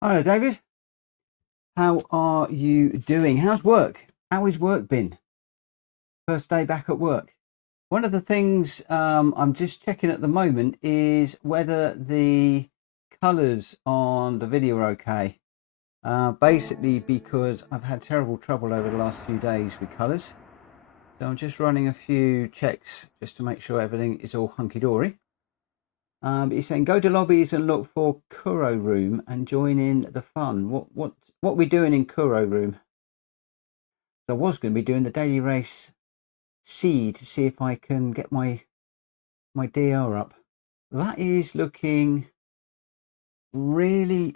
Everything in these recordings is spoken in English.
Hello, David. How are you doing? How's work? How has work been? First day back at work. One of the things I'm just checking at the moment is whether the colours on the video are okay. Basically because I've had terrible trouble over the last few days with colours. So I'm just running a few checks just to make sure everything is all hunky-dory. He's saying go to lobbies and look for Kuro Room and join in the fun. What are we doing in Kuro Room? So I was going to be doing the daily race C to see if I can get my DR up. That is looking really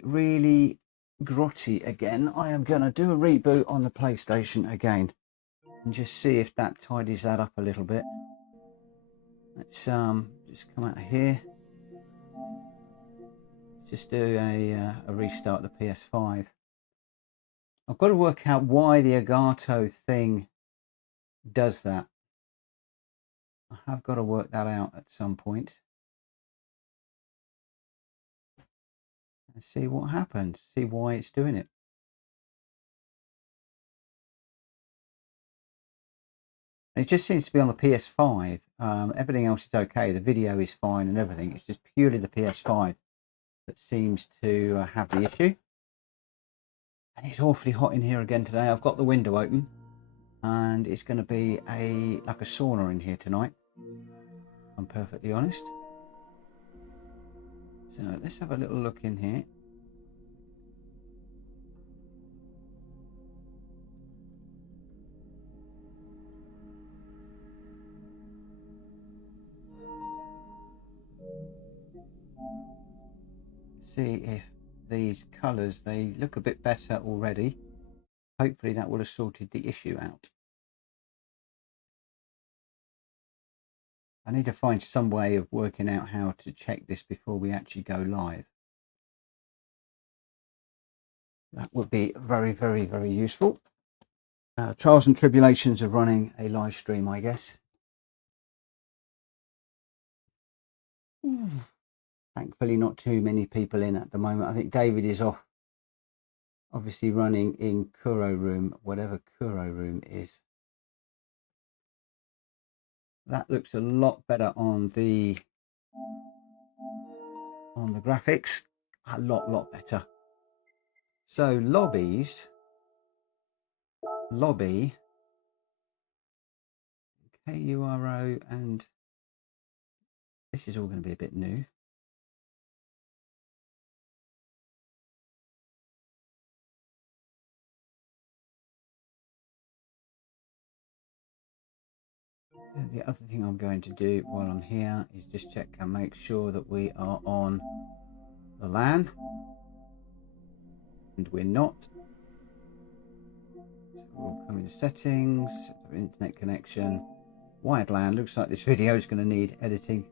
grotty again. I am going to do a reboot on the PlayStation again and just see if that tidies that up a little bit. Let's just come out of here. Just do a restart of the PS5. I've got to work out why the Elgato thing does that. I have got to work that out at some point. And see what happens, see why it's doing it. And it just seems to be on the PS5. Everything else is okay. The video is fine and everything. It's just purely the PS5 that seems to have the issue. And it's awfully hot in here again today. I've got the window open and it's going to be like a sauna in here tonight. I'm perfectly honest. So let's have a little look in here. See if these colours, they look a bit better already. Hopefully that would have sorted the issue out. I need to find some way of working out how to check this before we actually go live. That would be very useful. Trials and tribulations of running a live stream, I guess. Thankfully not too many people in at the moment. I think David is off, obviously running in Kuro Room, whatever Kuro Room is. That looks a lot better on the graphics, a lot better. So lobbies, lobby, KURO, and this is all going to be a bit new. The other thing I'm going to do while I'm here is just check and make sure that we are on the LAN, and we're not. So we'll come into settings, internet connection, wired LAN. Looks like this video is going to need editing.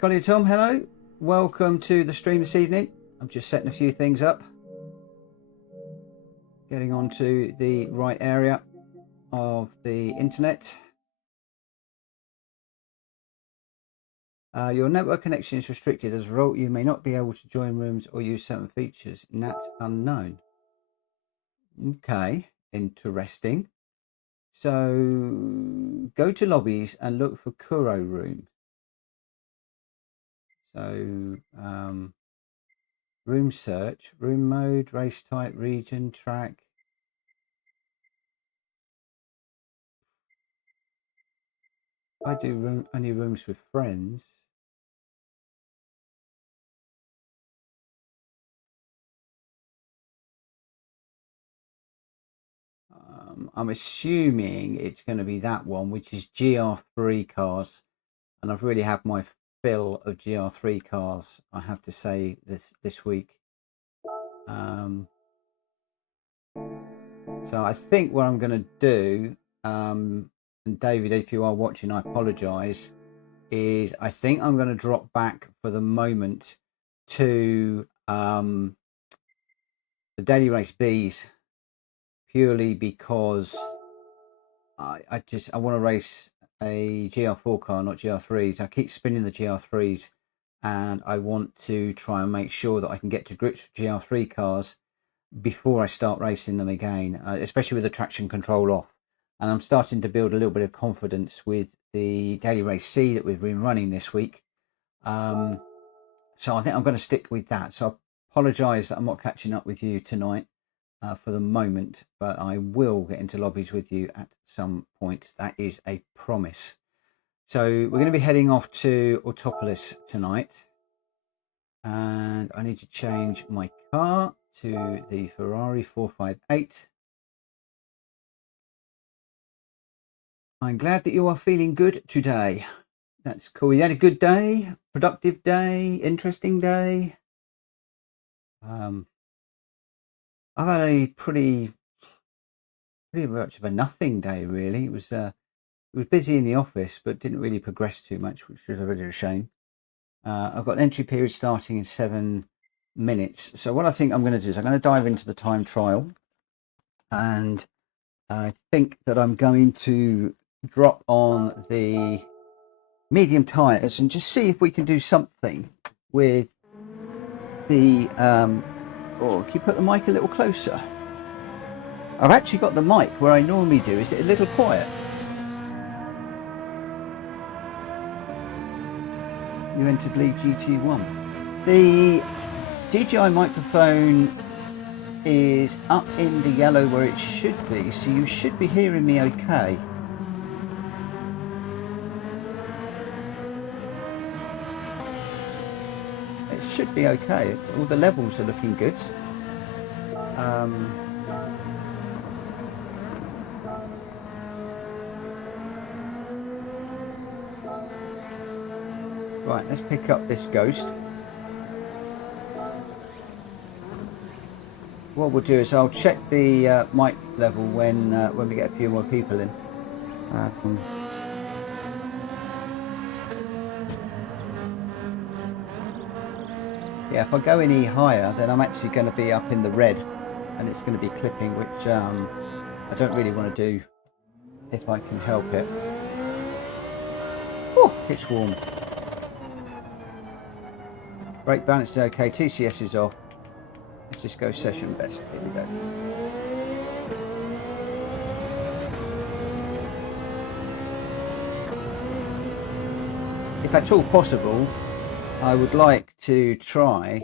Colin Tom, hello, welcome to the stream this evening. I'm just setting a few things up, getting onto the right area of the internet. Your network connection is restricted. As a result, you may not be able to join rooms or use certain features. NAT unknown. Okay, interesting. So go to lobbies and look for Kuro room. So room search, room mode, race type, region, track. I do only rooms with friends. I'm assuming it's going to be that one, which is GR3 cars, and I've really had my fill of GR3 cars, I have to say, this week. So I think what I'm going to do, and David, if you are watching, I apologise, is I think I'm going to drop back for the moment to the Daily Race Bs, purely because I want to race a GR4 car, not GR3s. I keep spinning the GR3s, and I want to try and make sure that I can get to grips with GR3 cars before I start racing them again, especially with the traction control off. And I'm starting to build a little bit of confidence with the Daily Race C that we've been running this week. So I think I'm going to stick with that. So I apologise that I'm not catching up with you tonight for the moment, but I will get into lobbies with you at some point. That is a promise. So we're going to be heading off to Autopolis tonight, and I need to change my car to the Ferrari 458. I'm glad that you are feeling good today. That's cool. You had a good day, productive day, interesting day. I've had a pretty much of a nothing day, really. It was busy in the office, but didn't really progress too much, which was a bit of a shame. I've got an entry period starting in 7 minutes. So what I think I'm going to do is I'm going to dive into the time trial, and I think that I'm going to drop on the medium tires and just see if we can do something with the oh, can you put the mic a little closer? I've actually got the mic where I normally do. Is it a little quiet? You entered League GT1. The DJI microphone is up in the yellow where it should be, so you should be hearing me okay. It should be okay. All the levels are looking good. Right, let's pick up this ghost. What we'll do is I'll check the mic level when we get a few more people in. Yeah, if I go any higher, then I'm actually going to be up in the red, and it's going to be clipping, which I don't really want to do if I can help it. Oh, it's warm. Brake balance is okay. TCS is off. Let's just go session best. Here we go. If at all possible, I would like to try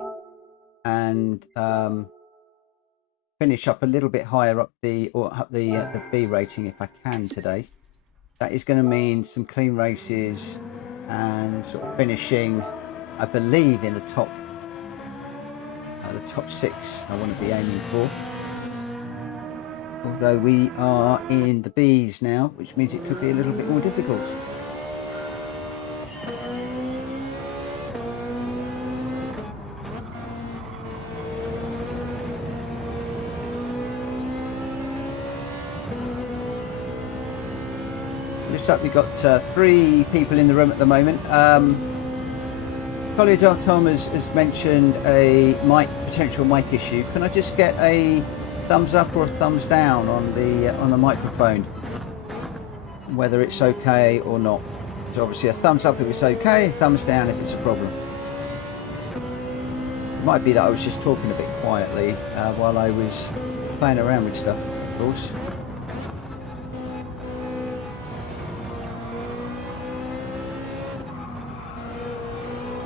and finish up a little bit higher up the B rating if I can today. That is going to mean some clean races and sort of finishing, I believe, in the top 6 I want to be aiming for. Although we are in the Bs now, which means it could be a little bit more difficult. Looks like we've got 3 people in the room at the moment. Colleague Tom has mentioned a potential mic issue. Can I just get a thumbs up or a thumbs down on the microphone, whether it's okay or not? So obviously a thumbs up if it's okay, thumbs down if it's a problem. It might be that I was just talking a bit quietly while I was playing around with stuff, of course.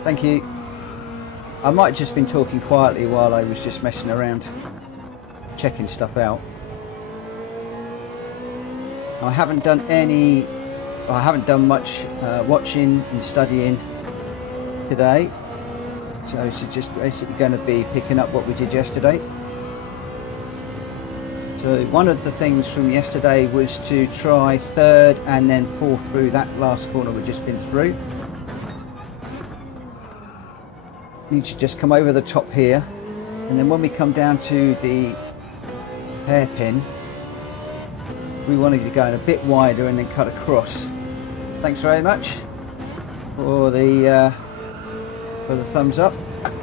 Thank you. I might have just been talking quietly while I was just messing around, checking stuff out. I haven't done much watching and studying today, so it's just basically going to be picking up what we did yesterday. So one of the things from yesterday was to try third and then fall through that last corner we've just been through. Need to just come over the top here, and then when we come down to the hairpin, we want to be going a bit wider and then cut across. Thanks very much for the thumbs up.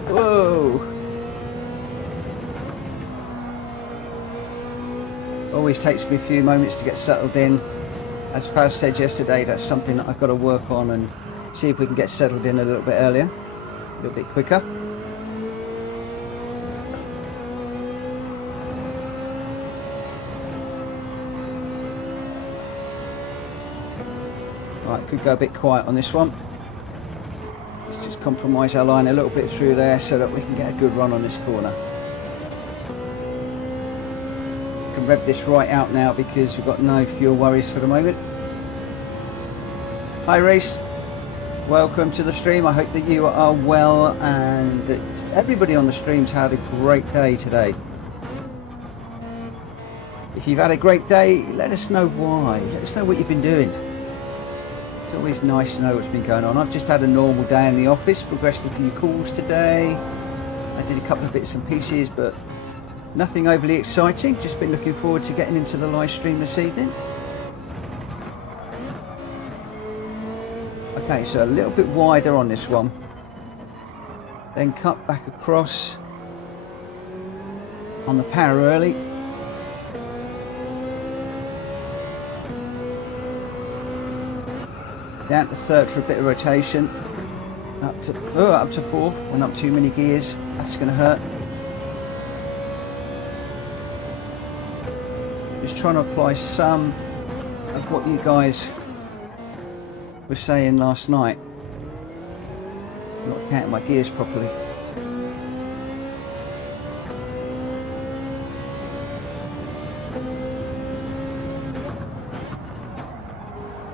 Whoa! Always takes me a few moments to get settled in. As Faz said yesterday, that's something that I've got to work on and see if we can get settled in a little bit earlier, a little bit quicker. Right, could go a bit quiet on this one. Let's just compromise our line a little bit through there so that we can get a good run on this corner. We can rev this right out now because we've got no fuel worries for the moment. Hi Reese, welcome to the stream. I hope that you are well and that everybody on the stream's had a great day today. If you've had a great day, let us know why. Let us know what you've been doing. It's always nice to know what's been going on. I've just had a normal day in the office, progressed a few calls today. I did a couple of bits and pieces, but nothing overly exciting. Just been looking forward to getting into the live stream this evening. Okay, so a little bit wider on this one. Then cut back across on the power early. Down to third for a bit of rotation. Up to fourth. Went up too many gears. That's going to hurt. Just trying to apply some of what you guys were saying last night. Not counting my gears properly.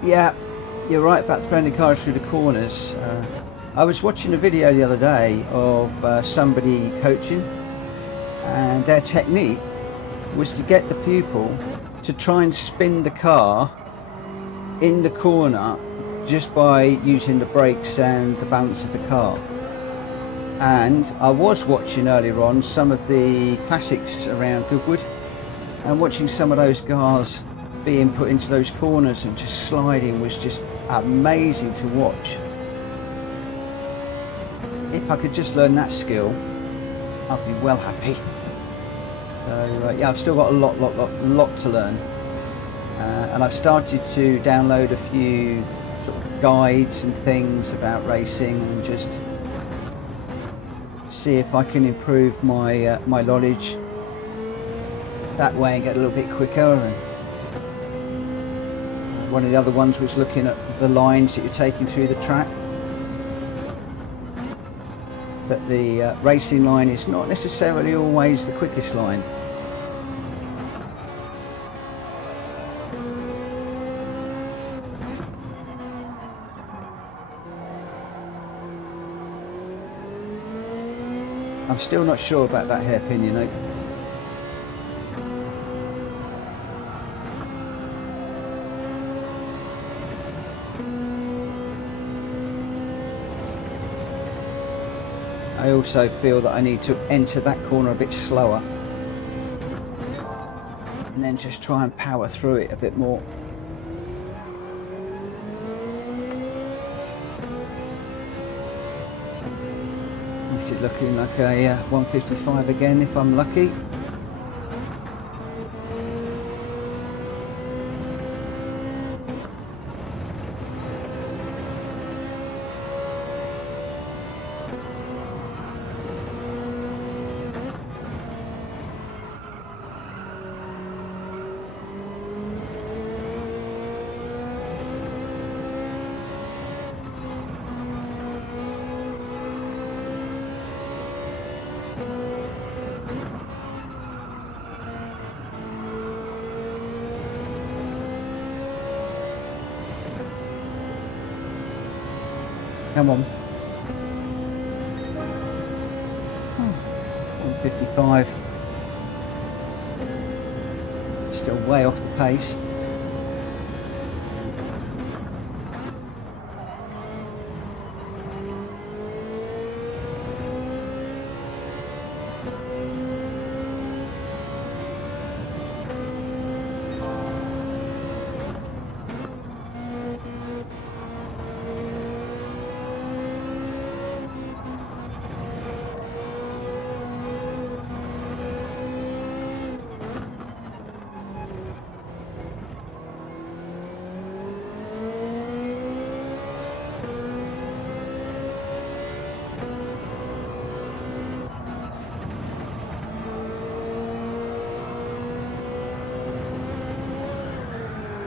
Yeah. You're right about throwing the cars through the corners. I was watching a video the other day of somebody coaching, and their technique was to get the pupil to try and spin the car in the corner just by using the brakes and the balance of the car. And I was watching earlier on some of the classics around Goodwood and watching some of those cars being put into those corners and just sliding was just amazing to watch. If I could just learn that skill, I'd be well happy. So yeah, I've still got a lot to learn, and I've started to download a few sort of guides and things about racing and just see if I can improve my my knowledge that way and get a little bit quicker. And one of the other ones was looking at the lines that you're taking through the track. But the racing line is not necessarily always the quickest line. I'm still not sure about that hairpin, you know. I also feel that I need to enter that corner a bit slower and then just try and power through it a bit more. This is looking like a 155 again if I'm lucky. Come on. 155. Still way off the pace.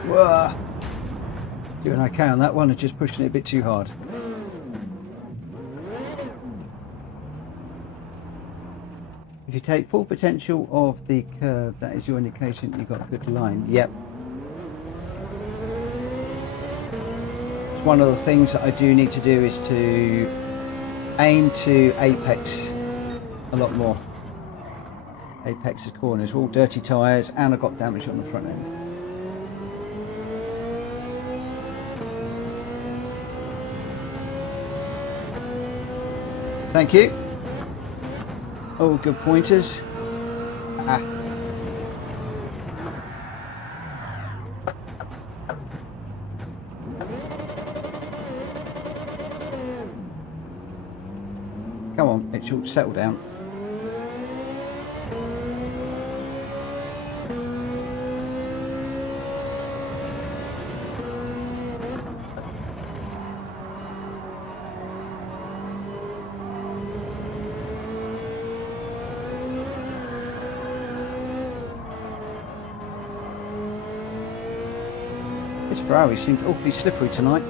Whoa. Doing okay on that one, and just pushing it a bit too hard. If you take full potential of the curve, that is your indication you've got a good line. Yep. It's one of the things that I do need to do is to aim to apex a lot more. Apex the corners, all dirty tyres, and I got damage on the front end. Thank you. Oh, good pointers. Ah. Come on, it should settle down. This Ferrari seems awfully slippery tonight.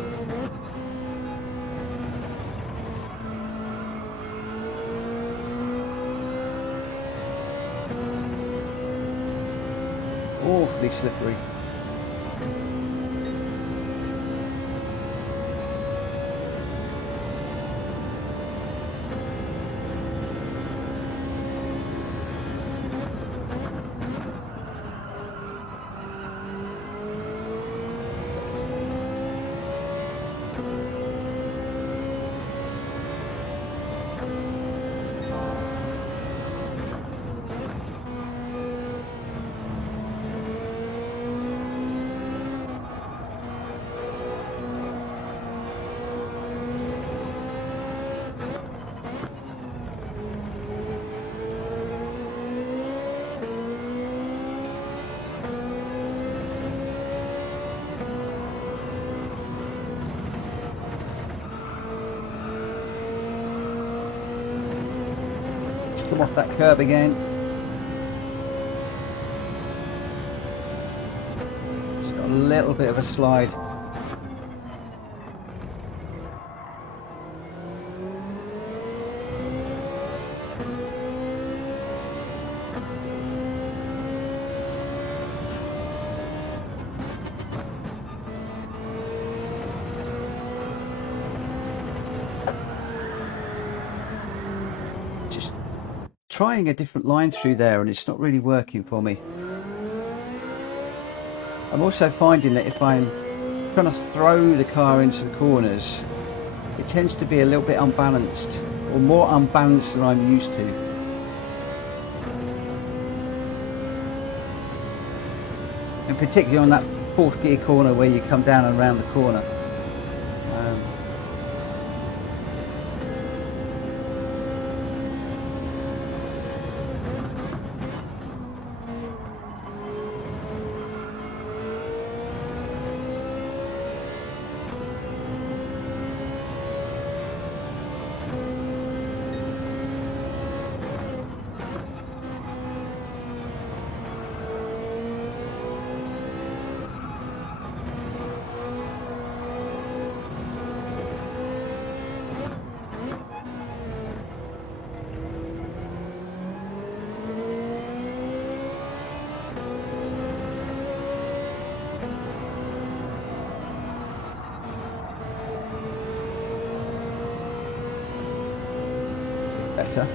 Awfully slippery. Come off that curb again. Just got a little bit of a slide. Trying a different line through there, and it's not really working for me. I'm also finding that if I'm trying to throw the car into the corners, it tends to be a little bit unbalanced, or more unbalanced than I'm used to. And particularly on that fourth gear corner where you come down and around the corner. Delta.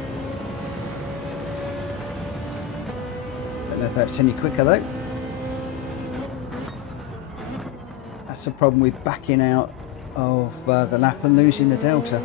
Don't know if that's any quicker though. That's the problem with backing out of the lap and losing the Delta.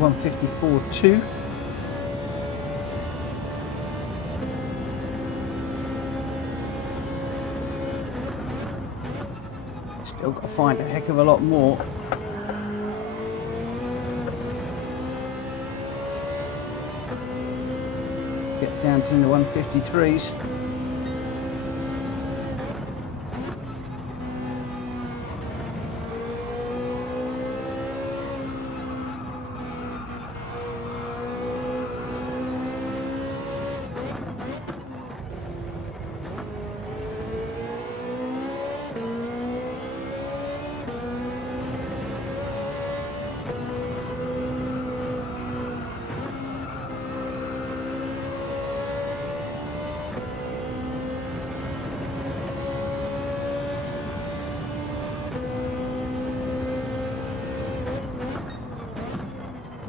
.154.2. Still got to find a heck of a lot more. Get down to the 153s.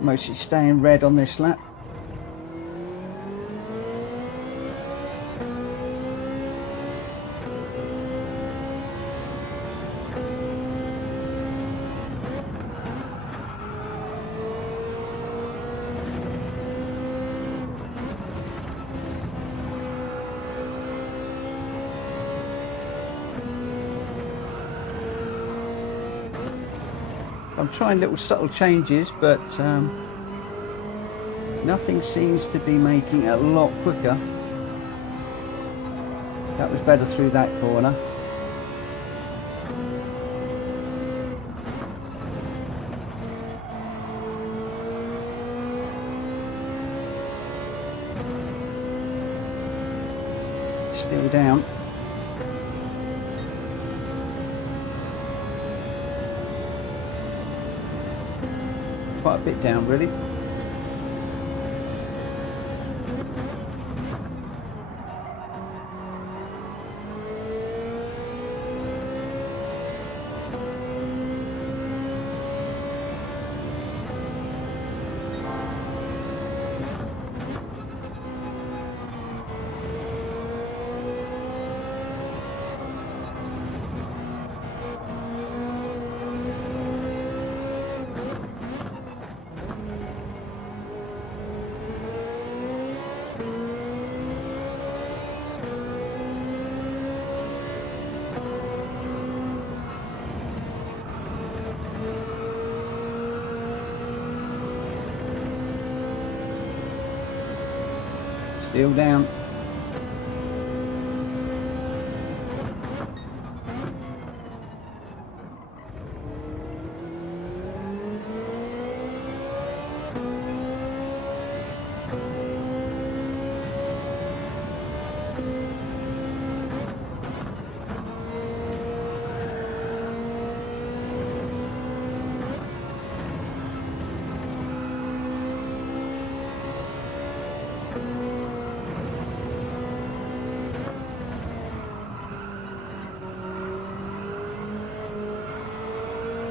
Mostly staying red on this lap. I'm trying little subtle changes, but nothing seems to be making it a lot quicker. That was better through that corner. Still down. Quite a bit down, really. Still down.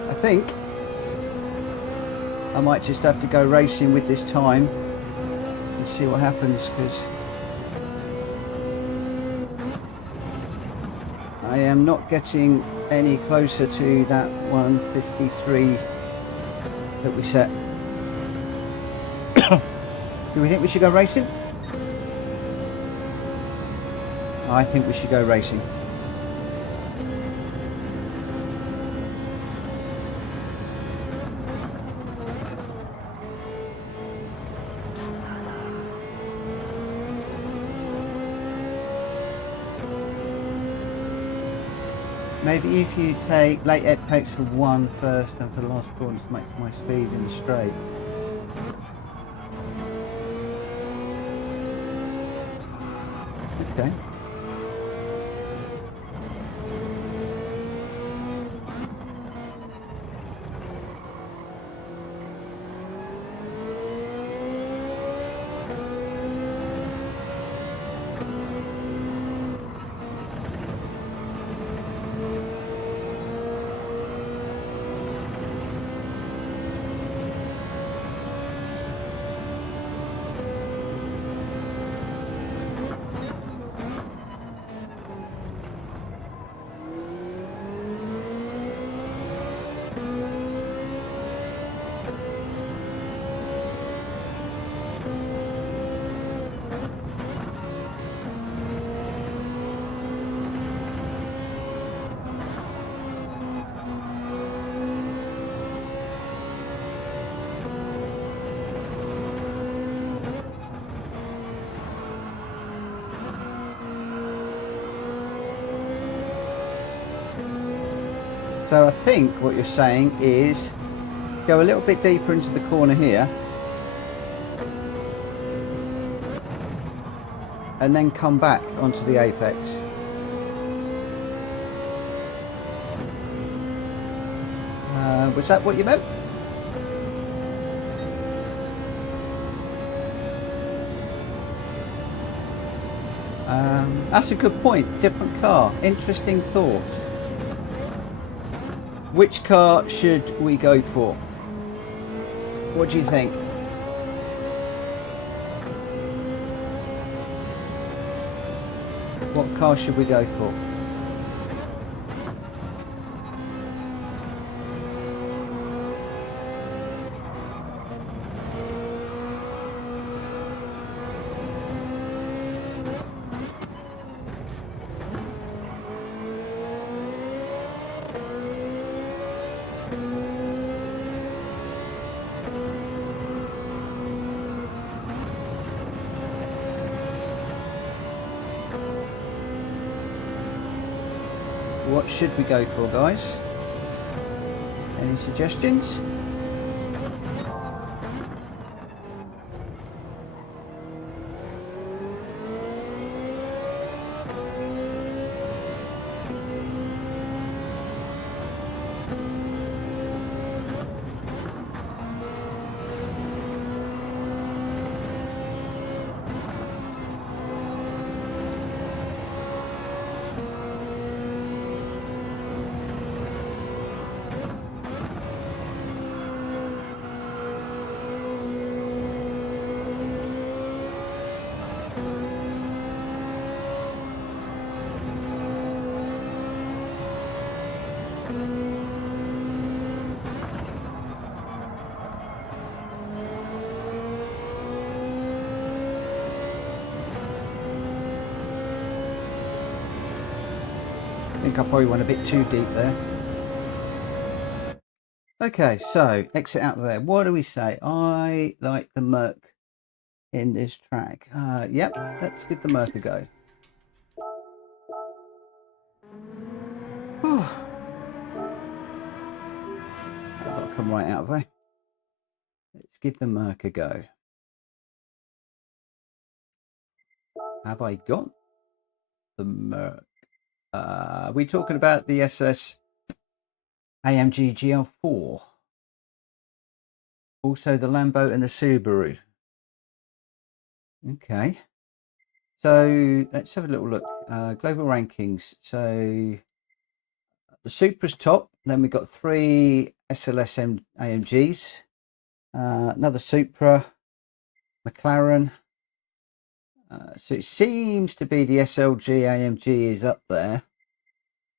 I think I might just have to go racing with this time and see what happens, because I am not getting any closer to that 153 that we set. Do we think we should go racing? I think we should go racing. Maybe if you take late apex for 1 first and for the last corner to make my speed in the straight. Okay. So I think what you're saying is go a little bit deeper into the corner here and then come back onto the apex. Was that what you meant? That's a good point. Different car. Interesting thought. Which car should we go for? What do you think? What car should we go for? What should we go for, guys? Any suggestions? I think I probably went a bit too deep there. Okay, so exit out of there. What do we say? I like the Merc in this track. Yep, let's give the Merc a go. Whew. I've got to come right out of there. Let's give the Merc a go. Have I got the Merc? Are we talking about the SLS AMG GL4? Also the Lambo and the Subaru. Okay. So let's have a little look. Global rankings. So the Supra's top. Then we've got 3 SLS AMGs. Another Supra. McLaren. So it seems to be the SLG AMG is up there.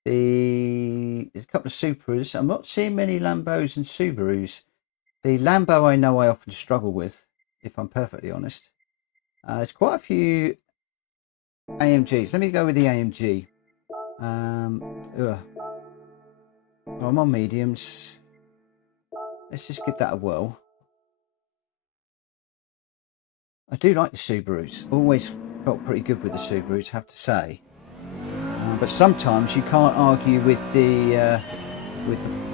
There's a couple of Supras. I'm not seeing many Lambos and Subarus. The Lambo I know I often struggle with, if I'm perfectly honest. There's quite a few AMGs. Let me go with the AMG. Well, I'm on mediums. Let's just give that a whirl. I do like the Subarus. Always felt pretty good with the Subarus, have to say. But sometimes you can't argue with the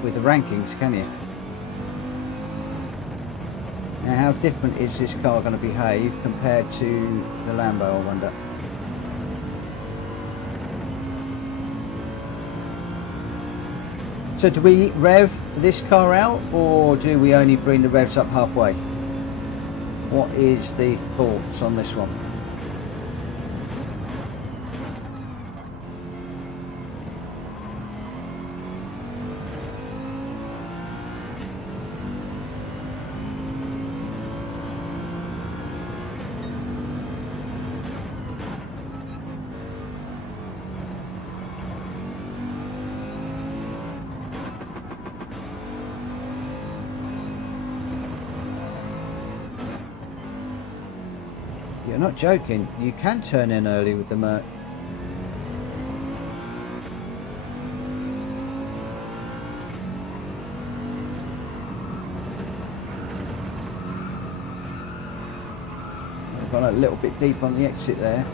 rankings, can you? Now, how different is this car going to behave compared to the Lambo, I wonder? So do we rev this car out, or do we only bring the revs up halfway? What is the thoughts on this one? You're not joking. You can turn in early with the Merc. I've gone a little bit deep on the exit there.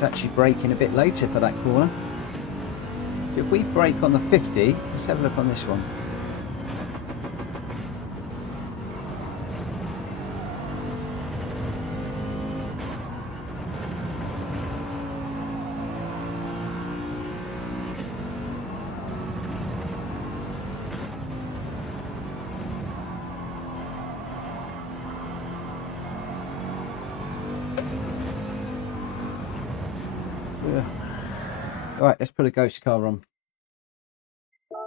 Actually braking a bit later for that corner. If we brake on the 50, let's have a look on this one. Right, let's put a ghost car on.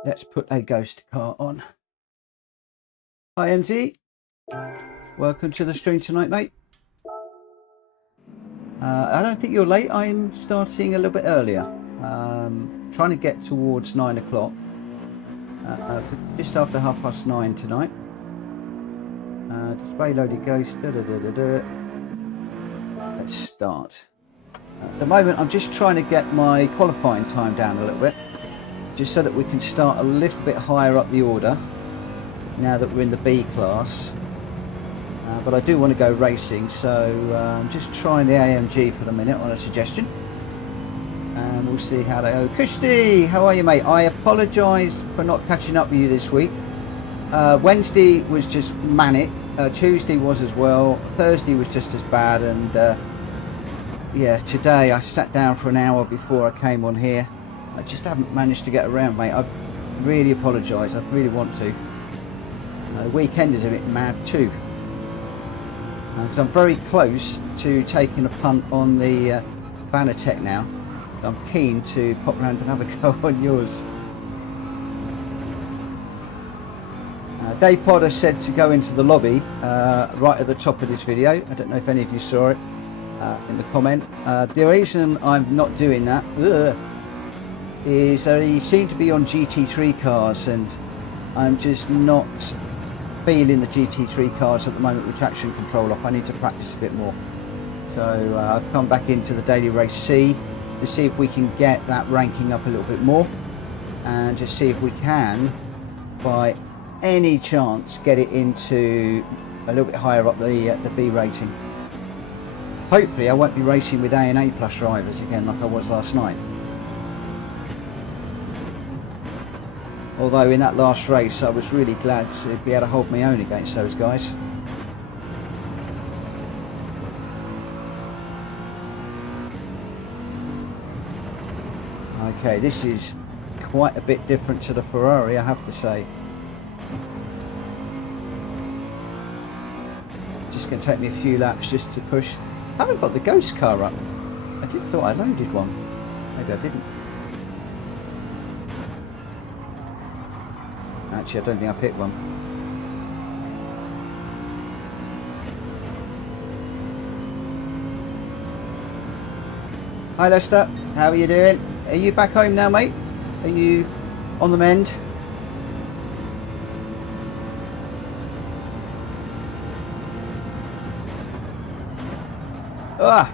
Let's put a ghost car on. Hi MZ, welcome to the stream tonight, mate. I don't think you're late. I'm starting a little bit earlier. Trying to get towards 9 o'clock. Just after 9:30 tonight. Display loaded ghost. Let's start. At the moment I'm just trying to get my qualifying time down a little bit, just so that we can start a little bit higher up the order now that we're in the B class. But I do want to go racing, so I'm just trying the AMG for the minute on a suggestion, and we'll see how they go. Kushti, how are you, mate? I apologise for not catching up with you this week. Wednesday was just manic, Tuesday was as well, Thursday was just as bad, and yeah, today I sat down for an hour before I came on here. I just haven't managed to get around, mate. I really apologise. I really want to. The weekend is a bit mad too, because I'm very close to taking a punt on the Banatech now. I'm keen to pop round and have a go on yours. Dave Potter said to go into the lobby right at the top of this video. I don't know if any of you saw it. In the comment. The reason I'm not doing that is that he seemed to be on GT3 cars, and I'm just not feeling the GT3 cars at the moment with traction control off. I need to practice a bit more. So I've come back into the Daily Race C to see if we can get that ranking up a little bit more, and just see if we can, by any chance, get it into a little bit higher up the B rating. Hopefully I won't be racing with A and A plus drivers again like I was last night. Although in that last race I was really glad to be able to hold my own against those guys. Okay, this is quite a bit different to the Ferrari, I have to say. Just going to take me a few laps just to push. I haven't got the ghost car up. I did thought I loaded one. Maybe I didn't. Actually, I don't think I picked one. Hi Lester, how are you doing? Are you back home now, mate? Are you on the mend? Ah,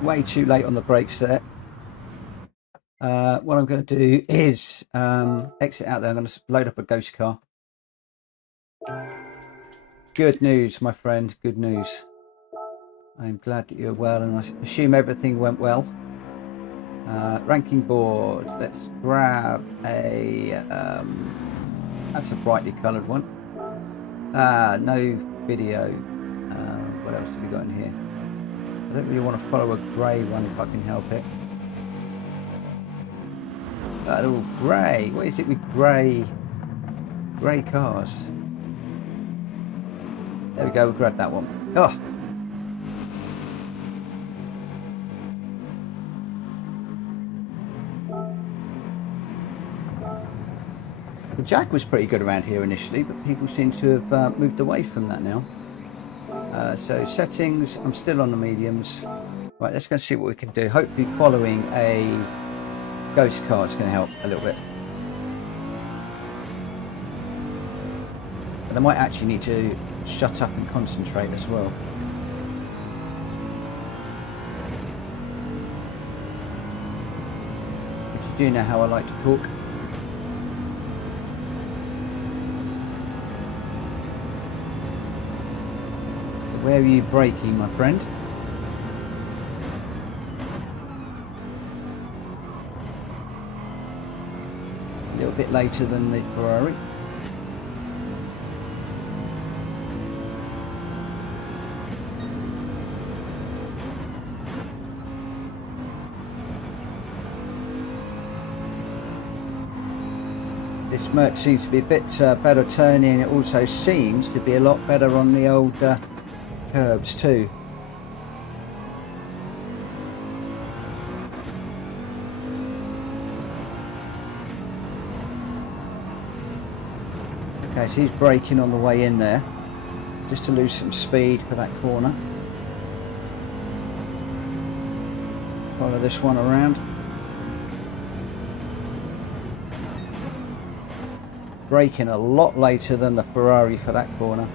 way too late on the brakes there. What I'm going to do is exit out there. I'm going to load up a ghost car. Good news, my friend. Good news. I'm glad that you're well, and I assume everything went well. Ranking board. Let's grab a. That's a brightly coloured one. No video. What else have we got in here? I don't really want to follow a grey one if I can help it. Oh, grey. What is it with grey cars? There we go. We'll grab that one. Oh. The Jag was pretty good around here initially, but people seem to have moved away from that now. So settings, I'm still on the mediums. Right, let's go and see what we can do. Hopefully following a ghost car is going to help a little bit. But I might actually need to shut up and concentrate as well. But you do know how I like to talk. Where are you braking, my friend? A little bit later than the Ferrari. This Merc seems to be a bit better turning. It also seems to be a lot better on the old curbs too. Okay, so he's braking on the way in there, just to lose some speed for that corner. Follow this one around. Braking a lot later than the Ferrari for that corner.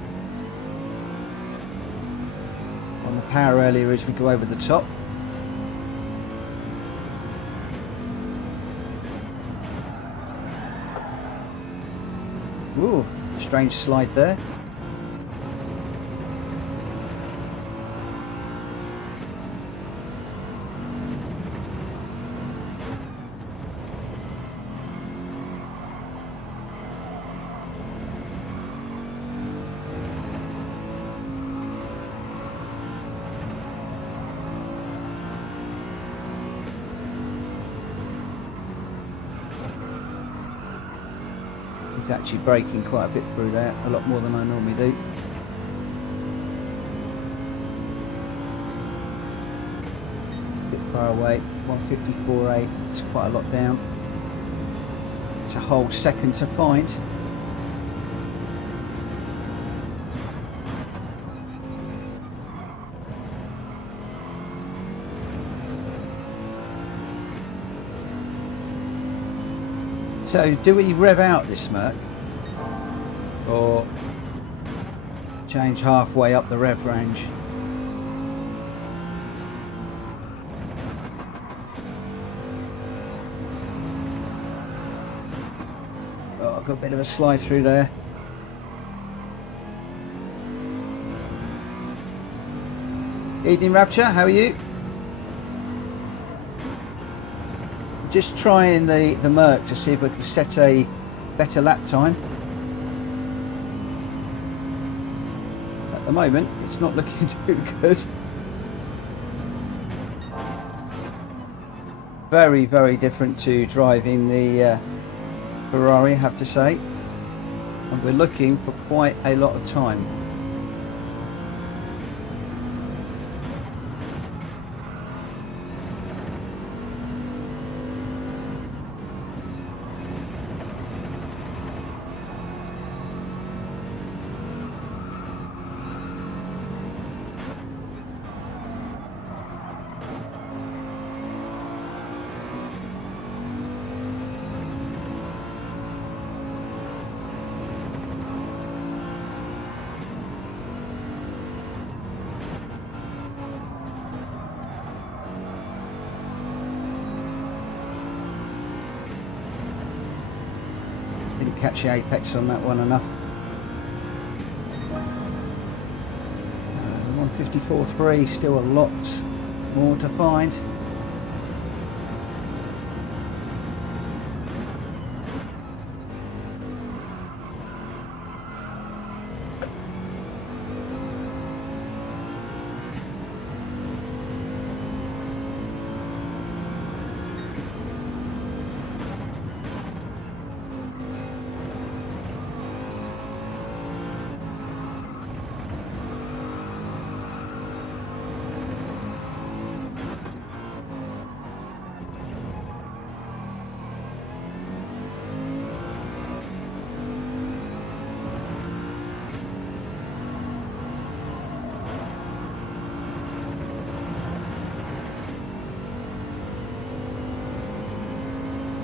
On the power earlier as we go over the top. Ooh, strange slide there. He's actually braking quite a bit through there, a lot more than I normally do. A bit far away, 154.8, it's quite a lot down. It's a whole second to find. So, do we rev out this Merc, or change halfway up the rev range? Oh, I've got a bit of a slide through there. Evening Rapture, how are you? Just trying the Merc to see if we can set a better lap time. At the moment, it's not looking too good. Very, very different to driving the Ferrari, I have to say. And we're looking for quite a lot of time. catch the apex on that one enough. 154.3, still a lot more to find.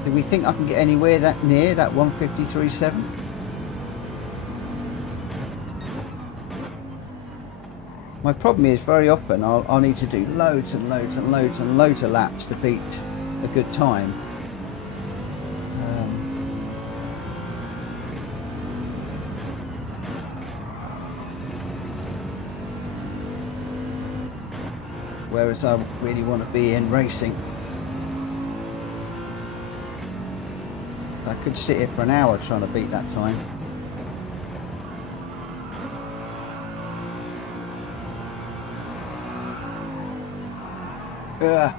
Do we think I can get anywhere that near that 153.7? My problem is very often I'll need to do loads and loads and loads and loads of laps to beat a good time. Whereas I really want to be in racing. I could sit here for an hour trying to beat that time. Ugh.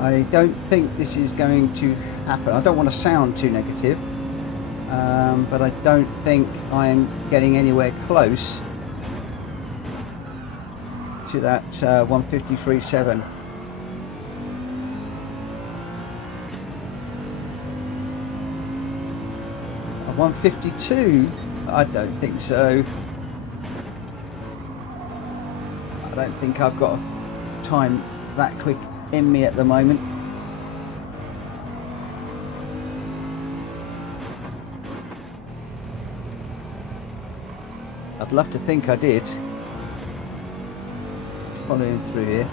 I don't think this is going to happen. I don't want to sound too negative, but I don't think I'm getting anywhere close to that 153.7. A 152? I don't think so. I don't think I've got a time that quick in me at the moment. I'd love to think I did. Following through here.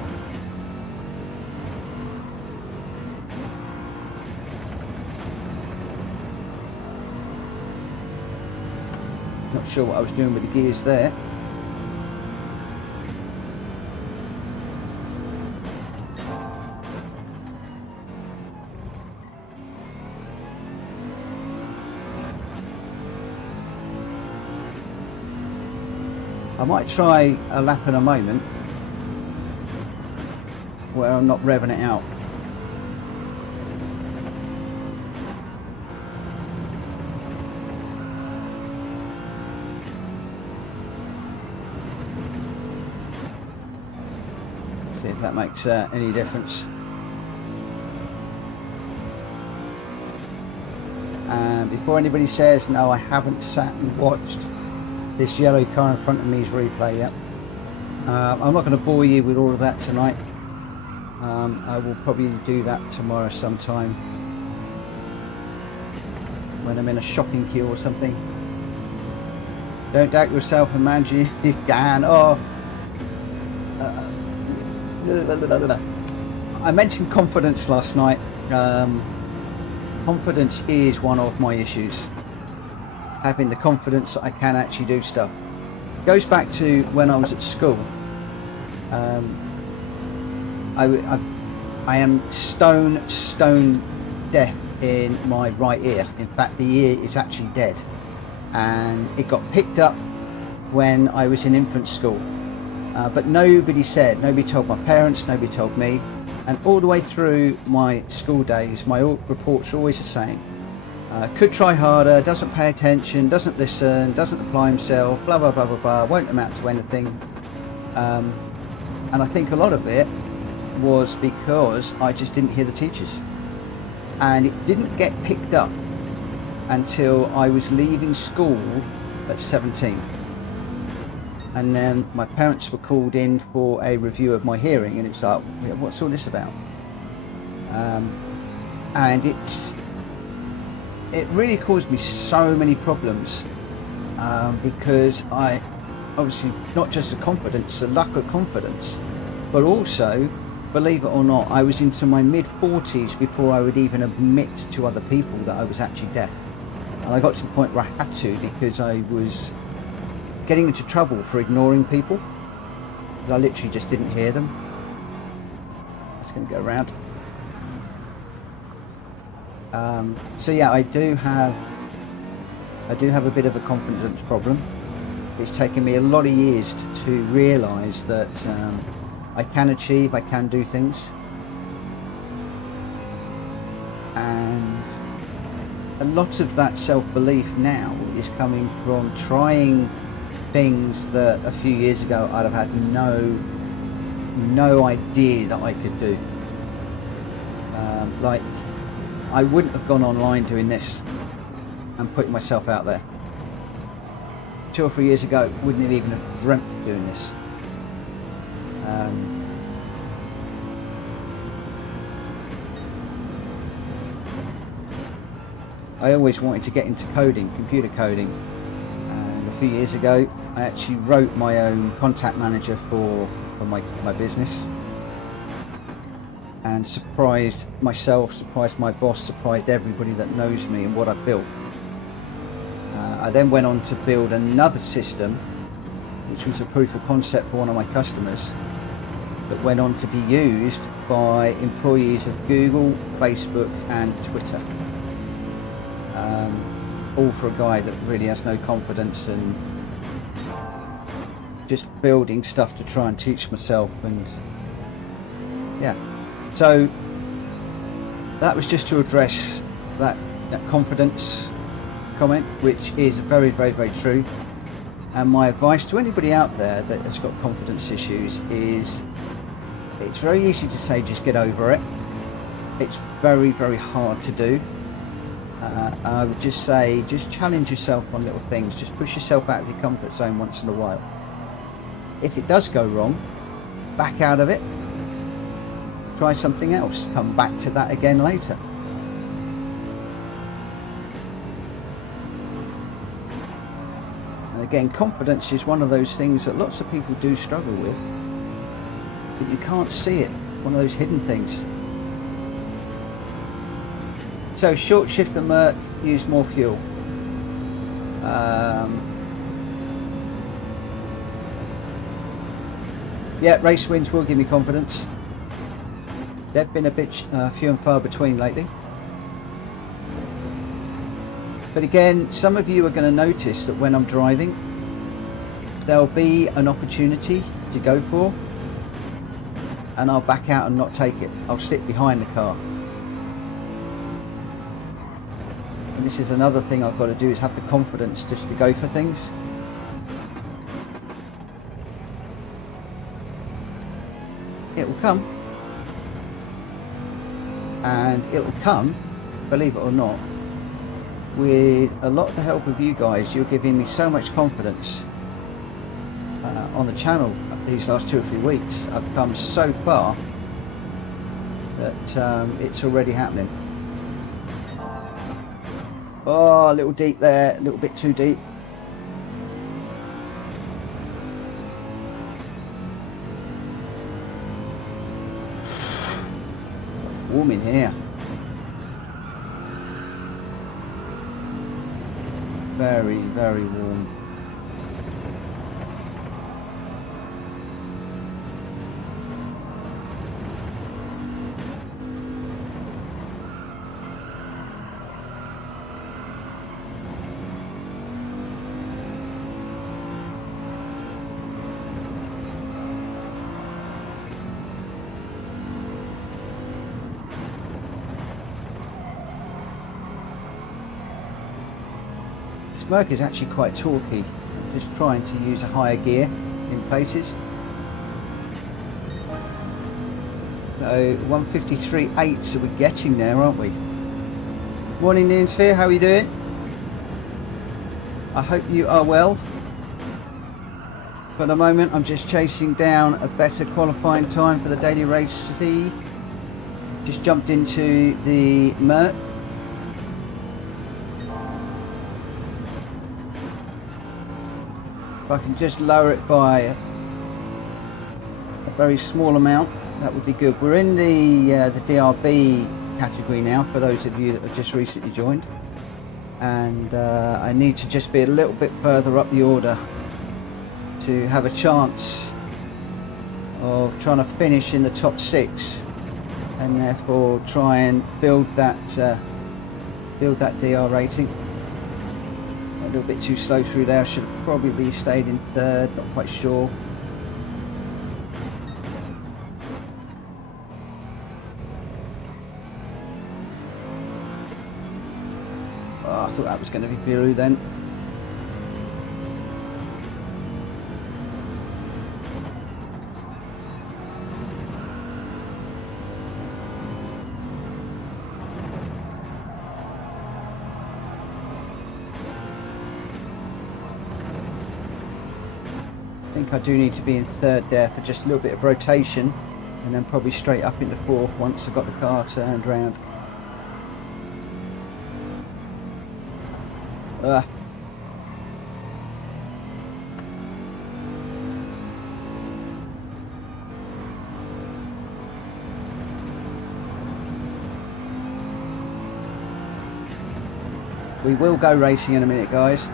Not sure what I was doing with the gears there. I might try a lap in a moment where I'm not revving it out. See if that makes any difference. And before anybody says, no, I haven't sat and watched this yellow car in front of me's replay yet. I'm not going to bore you with all of that tonight. I will probably do that tomorrow sometime when I'm in a shopping queue or something. Don't doubt yourself, imagine you can. Oh, I mentioned confidence last night. Confidence is one of my issues. Having the confidence that I can actually do stuff. Goes back to when I was at school. I am stone deaf in my right ear. In fact, the ear is actually dead, and it got picked up when I was in infant school. But nobody told my parents, nobody told me, and all the way through my school days, my reports are always the same. Could try harder, doesn't pay attention, doesn't listen, doesn't apply himself, blah blah blah blah blah, won't amount to anything. And I think a lot of it was because I just didn't hear the teachers, and it didn't get picked up until I was leaving school at 17. And then my parents were called in for a review of my hearing, and it's like, what's all this about? And it really caused me so many problems, because I obviously, not just the confidence, the lack of confidence, but also, believe it or not, I was into my mid-40s before I would even admit to other people that I was actually deaf. And I got to the point where I had to, because I was getting into trouble for ignoring people. I literally just didn't hear them. It's going to go around. So yeah, I do have a bit of a confidence problem. It's taken me a lot of years to realise that I can achieve, I can do things, and a lot of that self-belief now is coming from trying things that a few years ago I'd have had no idea that I could do. Like, I wouldn't have gone online doing this and putting myself out there. 2 or 3 years ago, wouldn't have even have dreamt of doing this. I always wanted to get into coding, computer coding, and a few years ago I actually wrote my own contact manager for my business, and surprised myself, surprised my boss, surprised everybody that knows me and what I've built. I then went on to build another system, which was a proof of concept for one of my customers, that went on to be used by employees of Google, Facebook and Twitter. All for a guy that really has no confidence, and just building stuff to try and teach myself. And yeah, so that was just to address that confidence comment, which is very, very, very true. And my advice to anybody out there that has got confidence issues is, it's very easy to say just get over it. It's very, very hard to do. I would just say, just challenge yourself on little things, just push yourself out of your comfort zone once in a while. If it does go wrong, back out of it, try something else, come back to that again later. And again, confidence is one of those things that lots of people do struggle with, but you can't see it. It's one of those hidden things. So short shift and Merc, use more fuel. Yeah, race wins will give me confidence. They've been a bit few and far between lately. But again, some of you are going to notice that when I'm driving, there'll be an opportunity to go for, and I'll back out and not take it. I'll sit behind the car. And this is another thing I've got to do, is have the confidence just to go for things. It will come. And it will come, believe it or not, with a lot of the help of you guys. You're giving me so much confidence on the channel these last 2 or 3 weeks. I've come so far that it's already happening. Oh, a little deep there, a little bit too deep. Warm in here. Very, very warm. Merc is actually quite torquey. I'm just trying to use a higher gear in places. So 153.8, so we're getting there, aren't we? Morning, Ian Sphere, how are you doing? I hope you are well. For the moment, I'm just chasing down a better qualifying time for the daily race C. Just jumped into the Merc. If I can just lower it by a very small amount, that would be good. We're in the DRB category now, for those of you that have just recently joined. And I need to just be a little bit further up the order to have a chance of trying to finish in the top 6, and therefore try and build that DR rating. A little bit too slow through there. I should have probably stayed in 3rd, not quite sure. Oh, I thought that was going to be blue then. I think I do need to be in 3rd there for just a little bit of rotation, and then probably straight up into 4th once I got the car turned round. We will go racing in a minute, guys.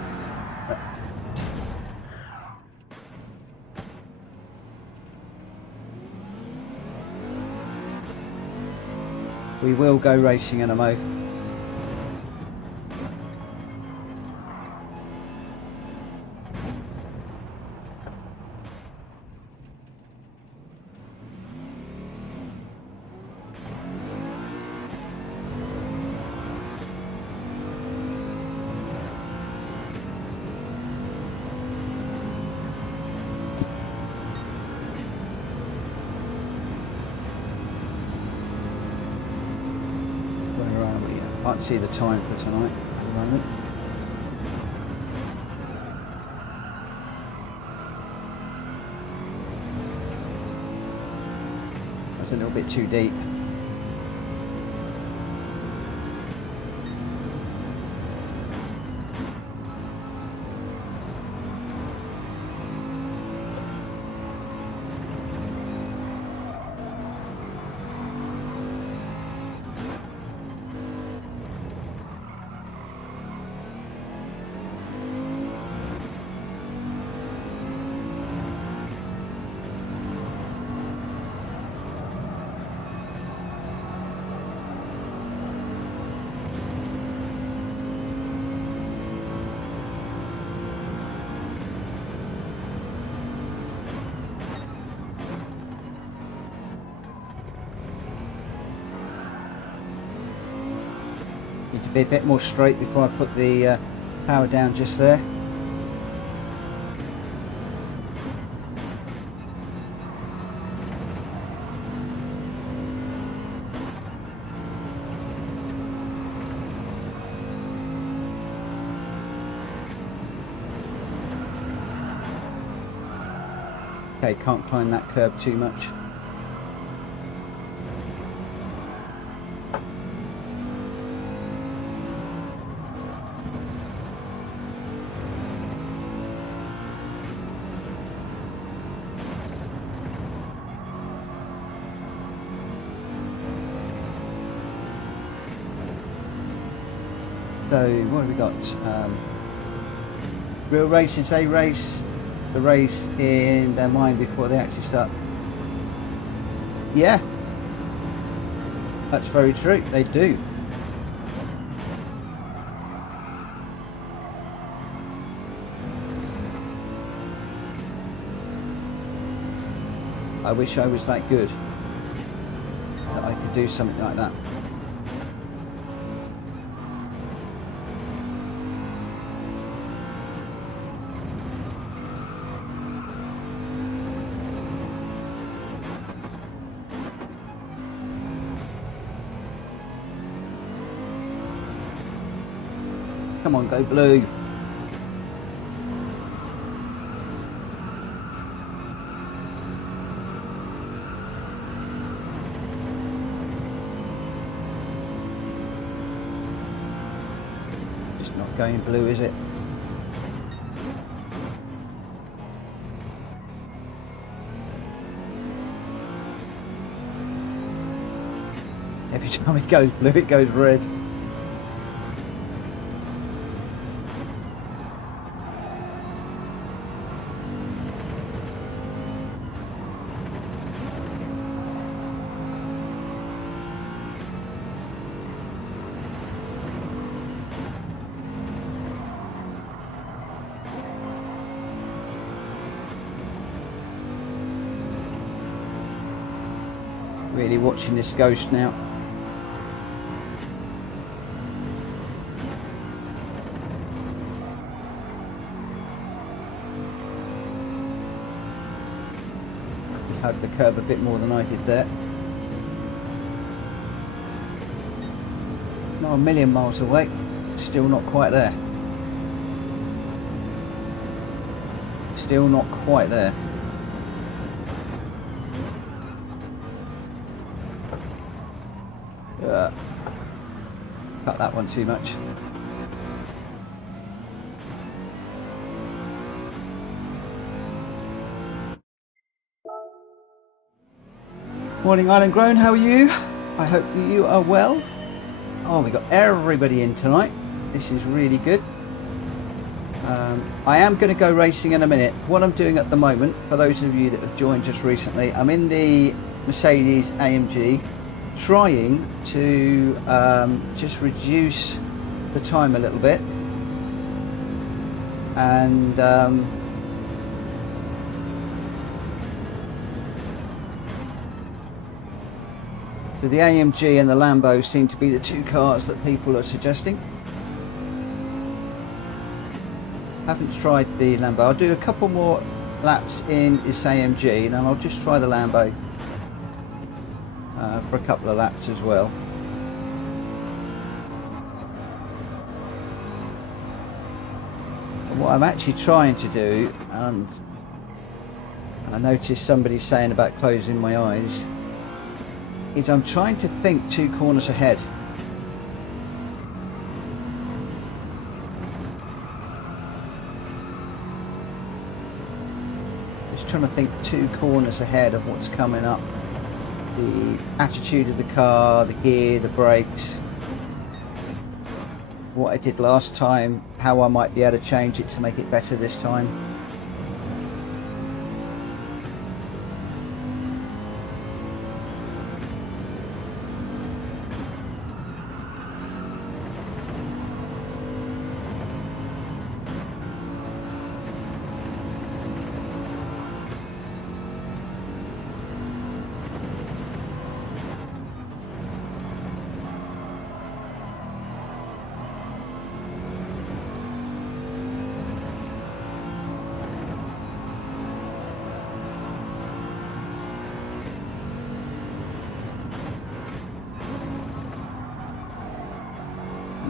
We will go racing in a mo. Can't see the time for tonight at the moment. That's a little bit too deep. Need to be a bit more straight before I put the power down just there. Okay, can't climb that curb too much. So what have we got? Real races, they race the race in their mind before they actually start. Yeah, that's very true, they do. I wish I was that good, that I could do something like that. Come on, go blue. not going blue, is it? Every time it goes blue, it goes red. Really watching this ghost now. Hugged the curb a bit more than I did there. Not a million miles away, still not quite there. Still not quite there. Cut that one too much. Morning Island Grown, how are you? I hope that you are well. Oh, we got everybody in tonight. This is really good. I am going to go racing in a minute. What I'm doing at the moment, for those of you that have joined just recently, I'm in the Mercedes AMG, trying to just reduce the time a little bit, and so the AMG and the Lambo seem to be the two cars that people are suggesting. Haven't tried the Lambo. I'll do a couple more laps in this AMG and then I'll just try the Lambo for a couple of laps as well. And what I'm actually trying to do, and I noticed somebody saying about closing my eyes, is I'm trying to think 2 corners ahead. Just trying to think 2 corners ahead of what's coming up. The attitude of the car, the gear, the brakes, what I did last time, how I might be able to change it to make it better this time.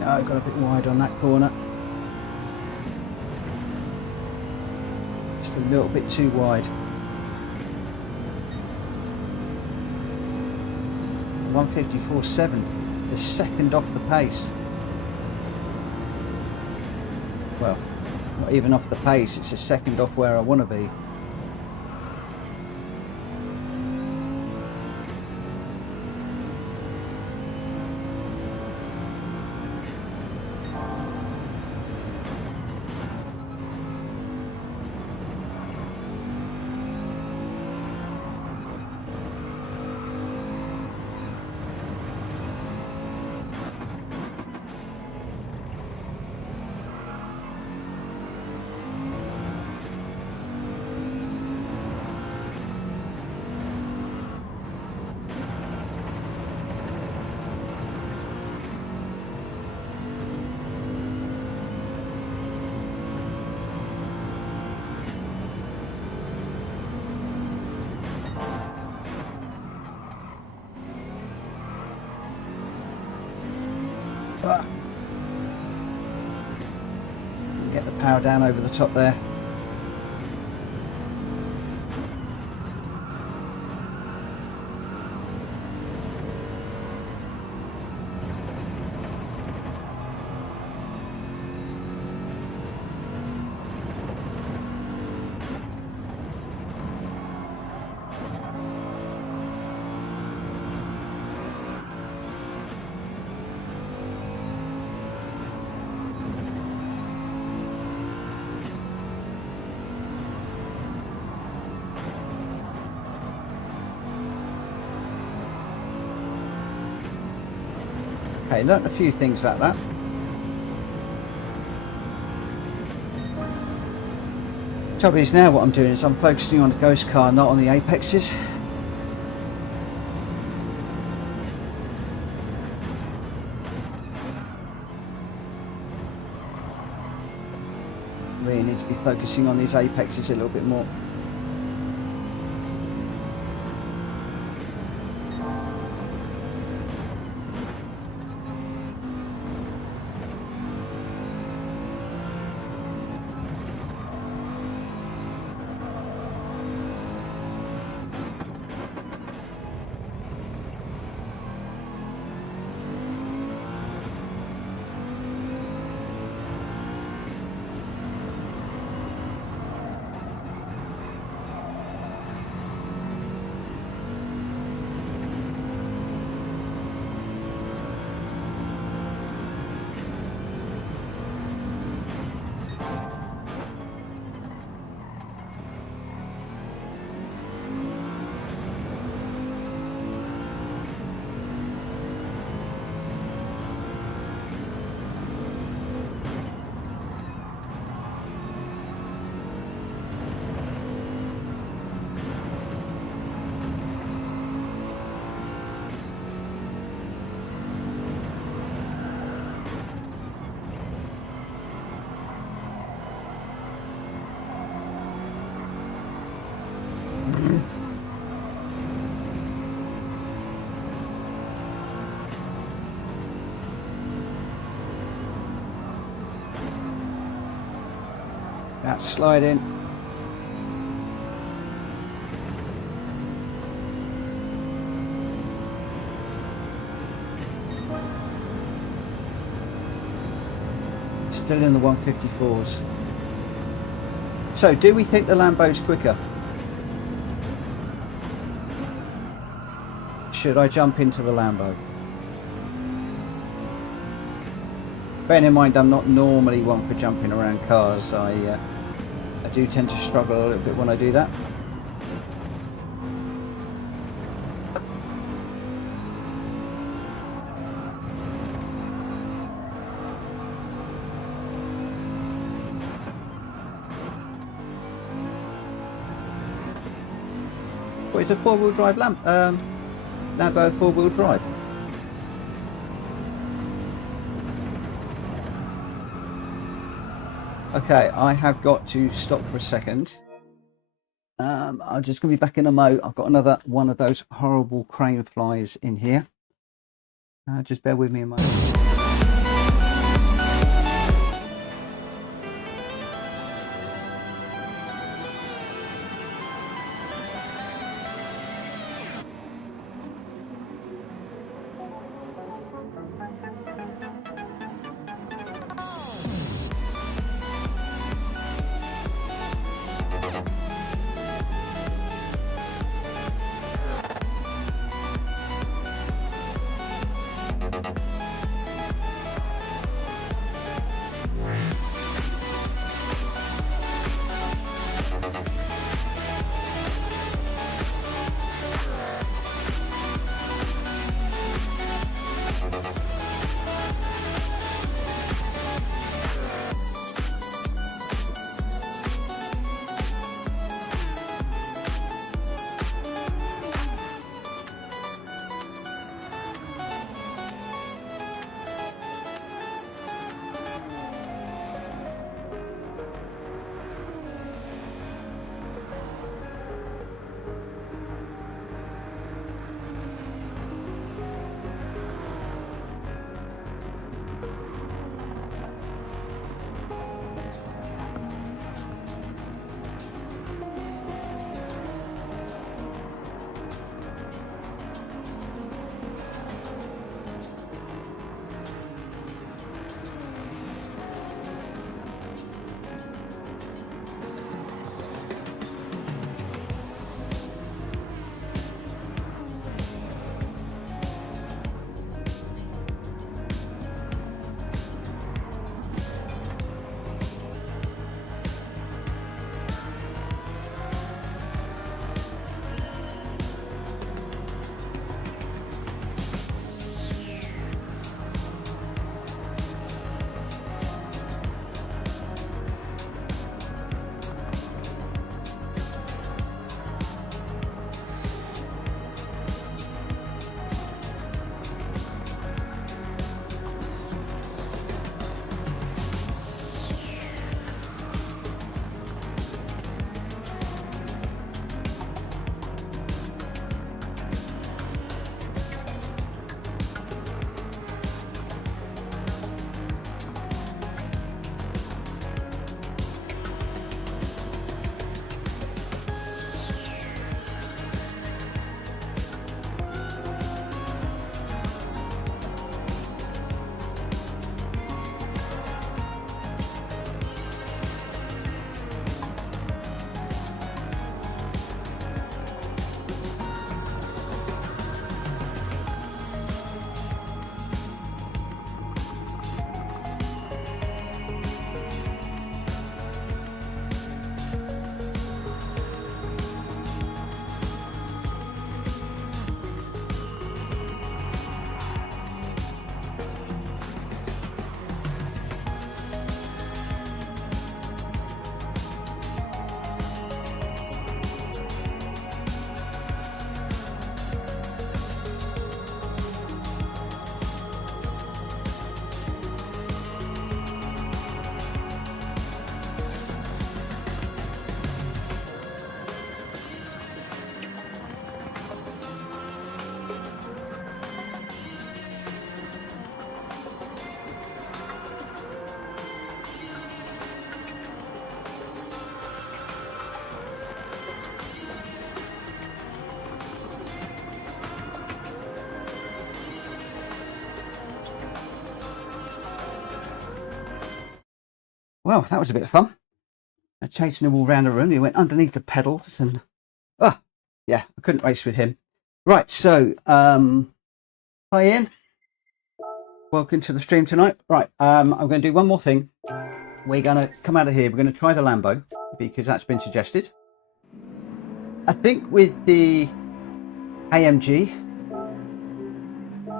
No, I got a bit wide on that corner. Just a little bit too wide. 154.7. It's a second off the pace. Well, not even off the pace, it's a second off where I want to be. Get the power down over the top there. Okay, learnt a few things like that. Trouble is now what I'm doing is I'm focusing on the ghost car, not on the apexes. Really need to be focusing on these apexes a little bit more. That's sliding. Still in the 154s. So, do we think the Lambo's quicker? Should I jump into the Lambo? Bearing in mind I'm not normally one for jumping around cars, I do tend to struggle a little bit when I do that. What is a four-wheel drive Lambo four-wheel drive? Okay, I have got to stop for a second. I'm just going to be back in a mo. I've got another one of those horrible crane flies in here. Just bear with me a moment. Well, that was a bit of fun. Chasing him all around the room. He went underneath the pedals and yeah, I couldn't race with him. Right, so hi Ian. Welcome to the stream tonight. Right, I'm going to do one more thing. We're going to come out of here. We're going to try the Lambo because that's been suggested. I think with the AMG,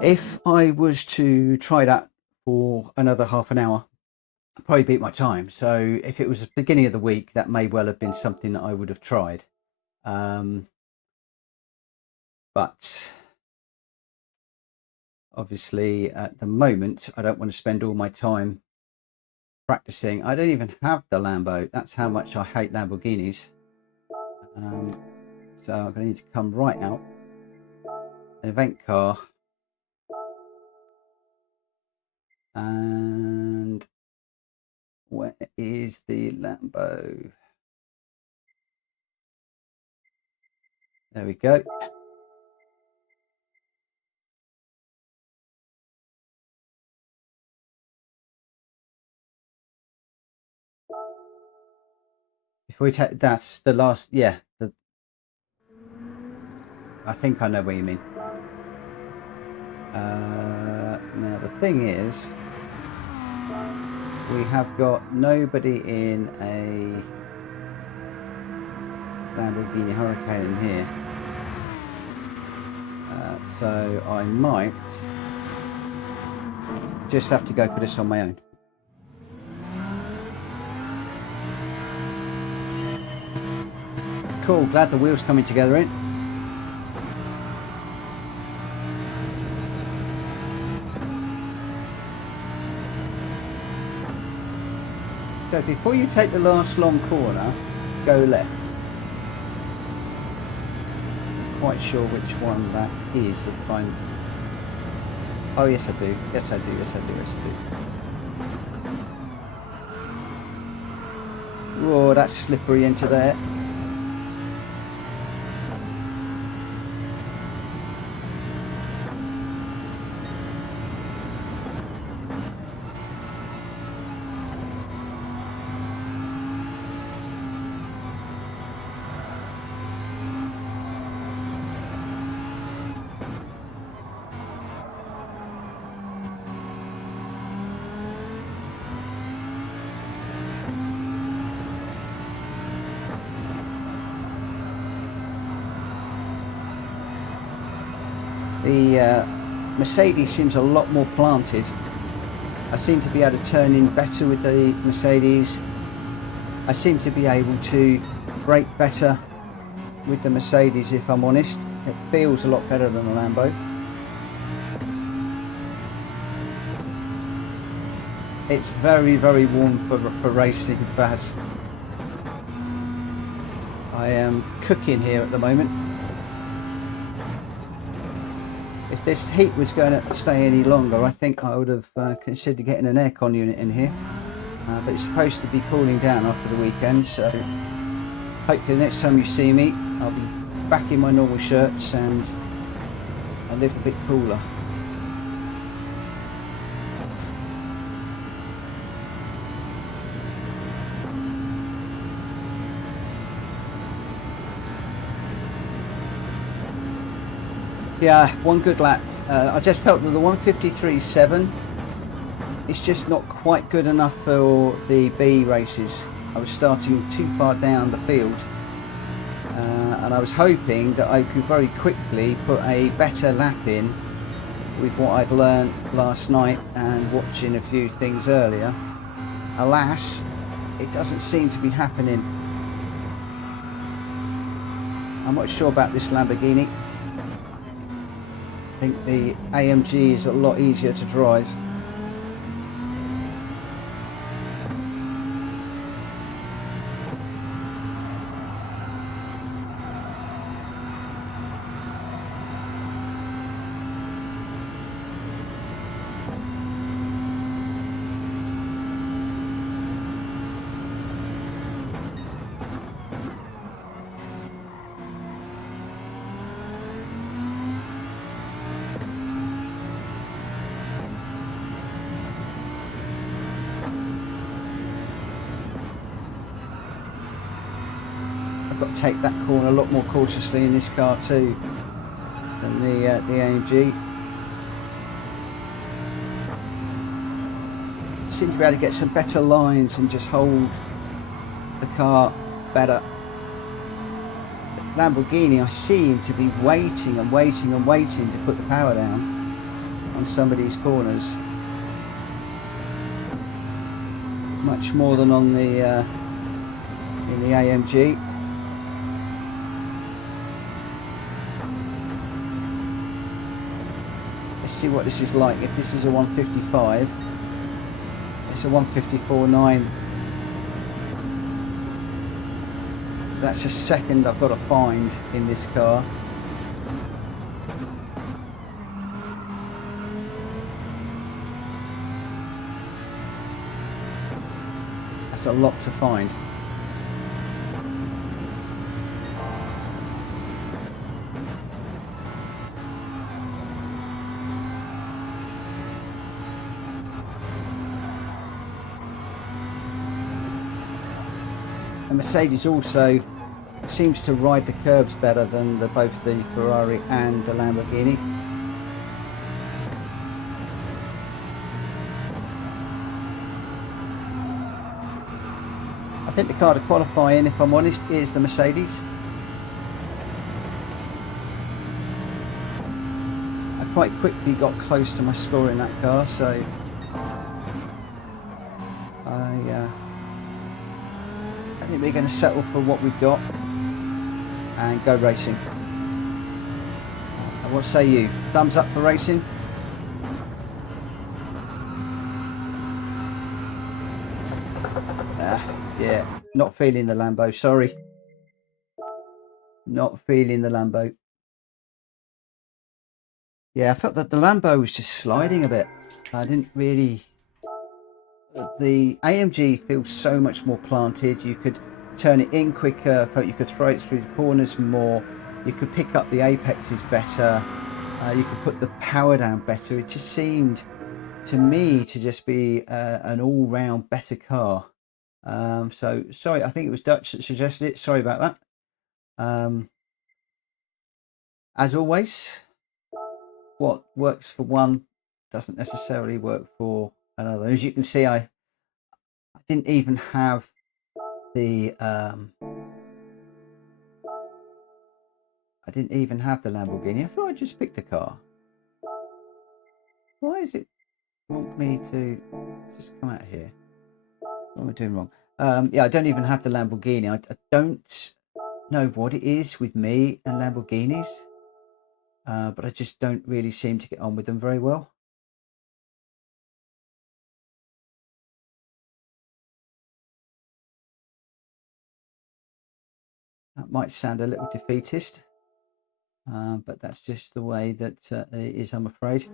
if I was to try that for another half an hour, I'd probably beat my time. So if it was the beginning of the week, that may well have been something that I would have tried. But obviously at the moment, I don't want to spend all my time practicing. I don't even have the Lambo. That's how much I hate Lamborghinis. So I'm going to need to come right out. An event car. And where is the Lambo? There we go. If we take, that's the last, yeah. I think I know what you mean. Now the thing is, we have got nobody in a Lamborghini Huracan in here. So I might just have to go for this on my own. Cool, glad the wheel's coming together in. So before you take the last long corner, go left. Not quite sure which one that is that I'm... Oh yes I do, yes I do, yes I do, yes I do. Oh, that's slippery into there. The Mercedes seems a lot more planted. I seem to be able to turn in better with the Mercedes. I seem to be able to brake better with the Mercedes, if I'm honest. It feels a lot better than the Lambo. It's very, very warm for racing, Baz. I am cooking here at the moment. If this heat was going to stay any longer, I think I would have considered getting an aircon unit in here. But it's supposed to be cooling down after the weekend, so hopefully the next time you see me, I'll be back in my normal shirts and a little bit cooler. Yeah, one good lap. I just felt that the 153.7 is just not quite good enough for the B races. I was starting too far down the field, and I was hoping that I could very quickly put a better lap in with what I'd learned last night and watching a few things earlier. Alas, it doesn't seem to be happening. I'm not sure about this Lamborghini. I think the AMG is a lot easier to drive. I've got to take that corner a lot more cautiously in this car too than the AMG. Seem to be able to get some better lines and just hold the car better. Lamborghini, I seem to be waiting and waiting and waiting to put the power down on some of these corners, much more than on the in the AMG. Let's see what this is like. If this is a 155, it's a 154.9. That's a second I've got to find in this car. That's a lot to find. And Mercedes also seems to ride the curbs better than both the Ferrari and the Lamborghini. I think the car to qualify in, if I'm honest, is the Mercedes. I quite quickly got close to my score in that car, so I think we're going to settle for what we've got and go racing. And what say you? Thumbs up for racing? Yeah, not feeling the Lambo, sorry. Not feeling the Lambo. Yeah, I felt that the Lambo was just sliding a bit. I didn't really... The AMG feels so much more planted. You could turn it in quicker, felt you could throw it through the corners more, you could pick up the apexes better, you could put the power down better. It just seemed to me to just be an all-round better car. So sorry, I think it was Dutch that suggested it, sorry about that. As always, what works for one doesn't necessarily work for another. As you can see, I didn't even have the Lamborghini. I thought I just picked a car. Why is it want me to just come out here? What am I doing wrong? Yeah, I don't even have the Lamborghini. I don't know what it is with me and Lamborghinis, but I just don't really seem to get on with them very well. That might sound a little defeatist, but that's just the way that it is, I'm afraid.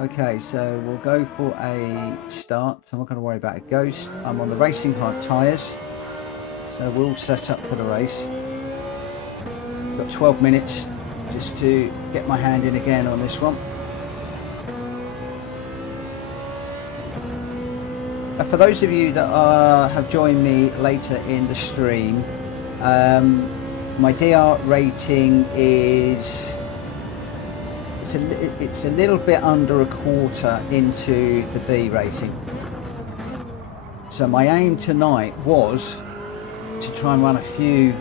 Okay, so we'll go for a start. I'm not going to worry about a ghost. I'm on the racing hard tyres, so we'll set up for the race. Got 12 minutes just to get my hand in again on this one. For those of you that have joined me later in the stream, my DR rating is it's a little bit under a quarter into the B rating. So my aim tonight was to try and run a few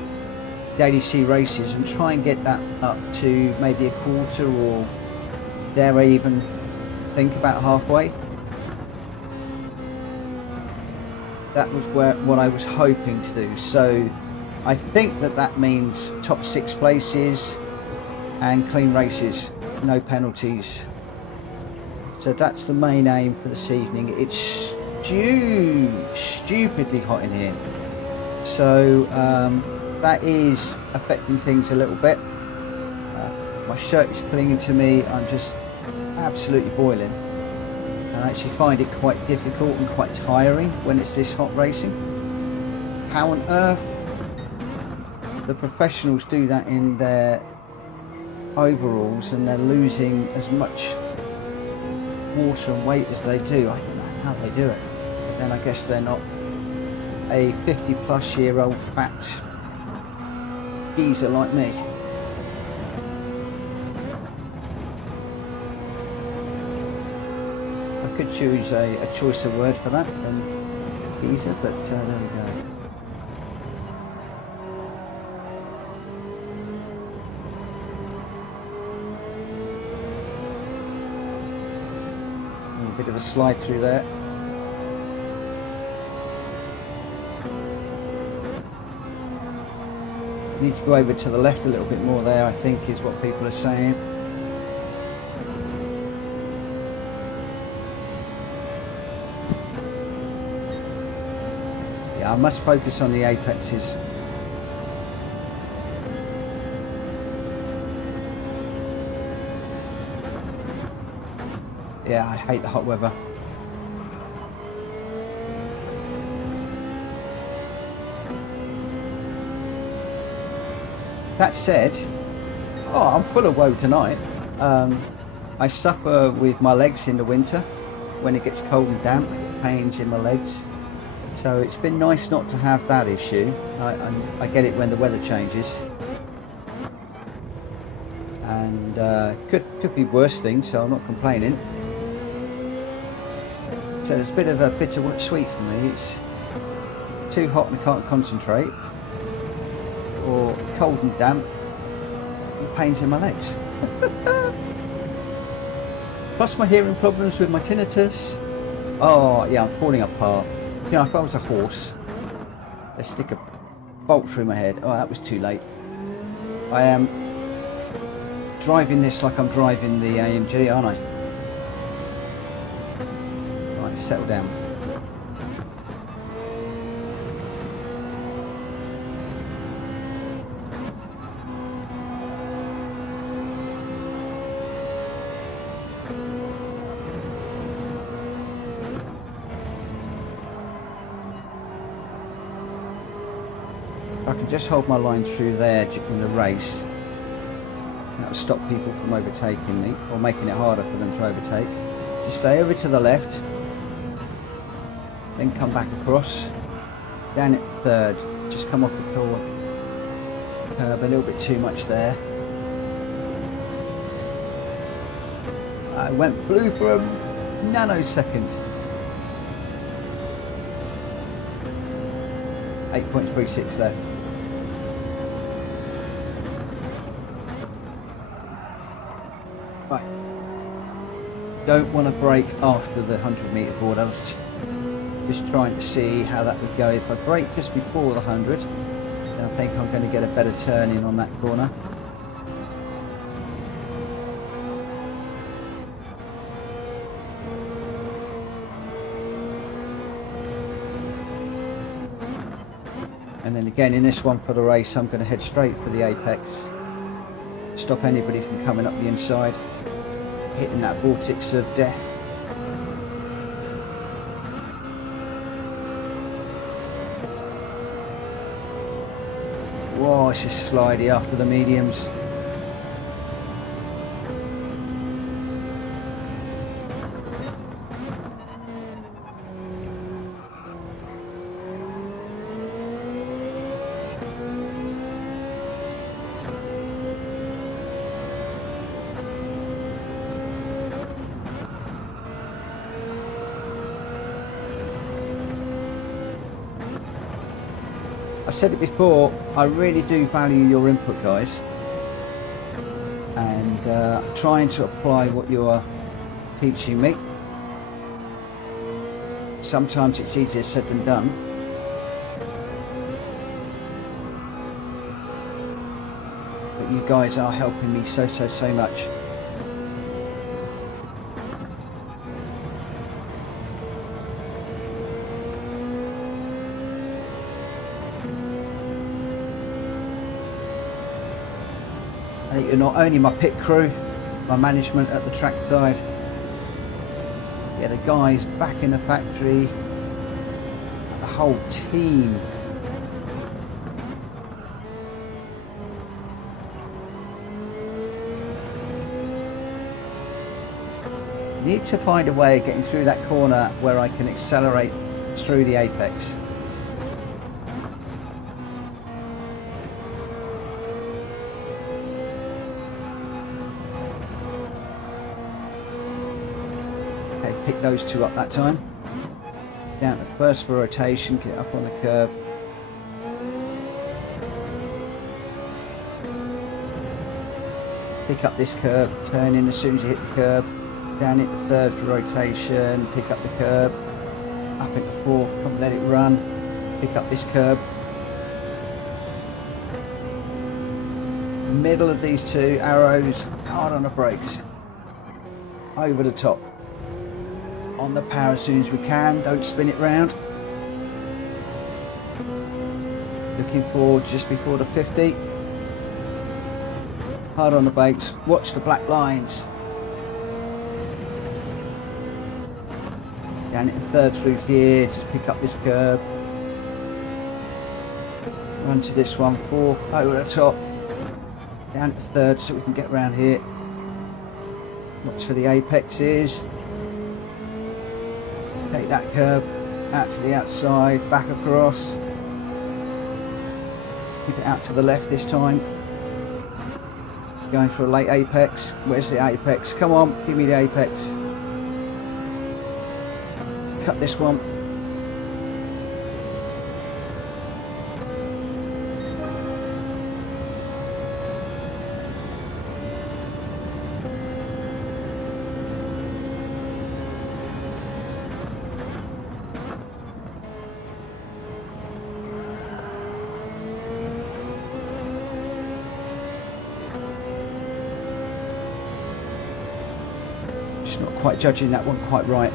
Daily C races and try and get that up to maybe a quarter, or dare I even think about halfway. That was what I was hoping to do. So I think that means top 6 places and clean races, no penalties. So that's the main aim for this evening. It's stupidly hot in here, so that is affecting things a little bit. My shirt is clinging to me. I'm just absolutely boiling. I actually find it quite difficult and quite tiring when it's this hot racing. How on earth the professionals do that in their overalls and they're losing as much water and weight as they do? I don't know how they do it. But then I guess they're not a 50-plus-year-old fat geezer like me. I could choose a choicer word for that than geezer, but there we go. A bit of a slide through there. Need to go over to the left a little bit more there, I think, is what people are saying. Yeah, I must focus on the apexes. Yeah, I hate the hot weather. That said, oh, I'm full of woe tonight. I suffer with my legs in the winter. When it gets cold and damp, I get pains in my legs. So it's been nice not to have that issue. I get it when the weather changes. And could be worse things, so I'm not complaining. So it's a bit of a bittersweet for me. It's too hot and I can't concentrate, or cold and damp and pains in my legs. Plus my hearing problems with my tinnitus. Oh yeah, I'm falling apart. You know, if I was a horse, they'd stick a bolt through my head. Oh, that was too late. I am driving this like I'm driving the AMG, aren't I? Right, settle down. I can just hold my line through there in the race. That'll stop people from overtaking me, or making it harder for them to overtake. Just stay over to the left, then come back across, down at third, just come off the curb a little bit too much there. I went blue for a nanosecond. 8.36 left. Right. Don't want to brake after the 100-metre board. I was just trying to see how that would go. If I brake just before the 100, then I think I'm going to get a better turn in on that corner. And then again in this one for the race, I'm going to head straight for the apex. Stop anybody from coming up the inside, hitting that vortex of death. Whoa, it's just slidey after the mediums. I've said it before, I really do value your input, guys, and trying to apply what you're teaching me. Sometimes it's easier said than done. But you guys are helping me so much. You're not only my pit crew, my management at the trackside, yeah, the guys back in the factory, the whole team. Need to find a way of getting through that corner where I can accelerate through the apex. pick those two up that time. Down to first for rotation, get it up on the curb. Pick up this curb, turn in as soon as you hit the curb. Down into third for rotation, pick up the curb. Up into fourth, come let it run. Pick up this curb. Middle of these two arrows, hard on the brakes. Over the top. On the power as soon as we can, don't spin it round. Looking forward just before the 50. Hard on the brakes, watch the black lines. Down into third through here, just pick up this curb. Run to this one, four, over the top. Down to third so we can get around here. Watch for the apexes. Take that curb out to the outside, back across. Keep it out to the left this time. Going for a late apex. Where's the apex? Come on, give me the apex. Cut this one. Just not quite judging that one quite right.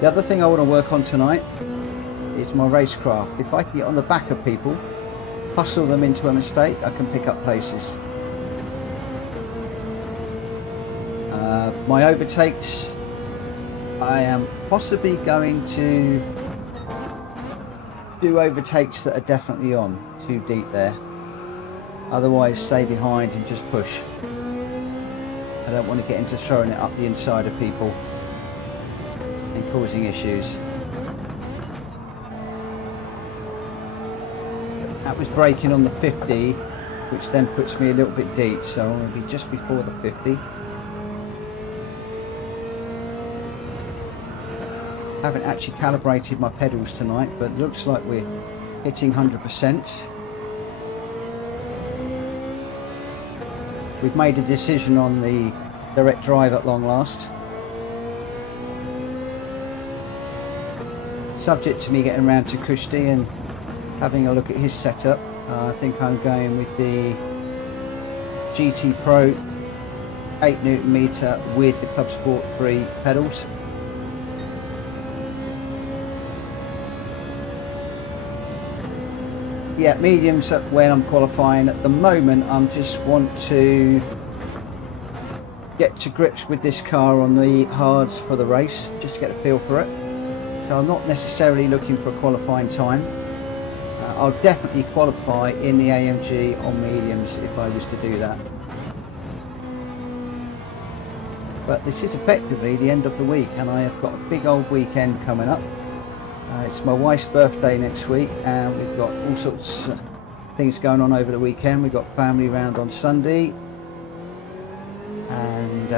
The other thing I want to work on tonight is my racecraft. If I can get on the back of people, hustle them into a mistake, I can pick up places. My overtakes, I am possibly going to do overtakes that are definitely on, too deep there. Otherwise stay behind and just push. I don't want to get into throwing it up the inside of people and causing issues. That was braking on the 50, which then puts me a little bit deep, so I'm going to be just before the 50. Haven't actually calibrated my pedals tonight, but it looks like we're hitting 100%. We've made a decision on the direct drive at long last. Subject to me getting around to Kushti and having a look at his setup. I think I'm going with the GT Pro 8Nm with the Club Sport 3 pedals. Yeah, mediums when I'm qualifying. At the moment I just want to get to grips with this car on the hards for the race, just to get a feel for it. So I'm not necessarily looking for a qualifying time. I'll definitely qualify in the AMG on mediums if I was to do that. But this is effectively the end of the week and I have got a big old weekend coming up. It's my wife's birthday next week and we've got all sorts of things going on over the weekend. We've got family round on Sunday and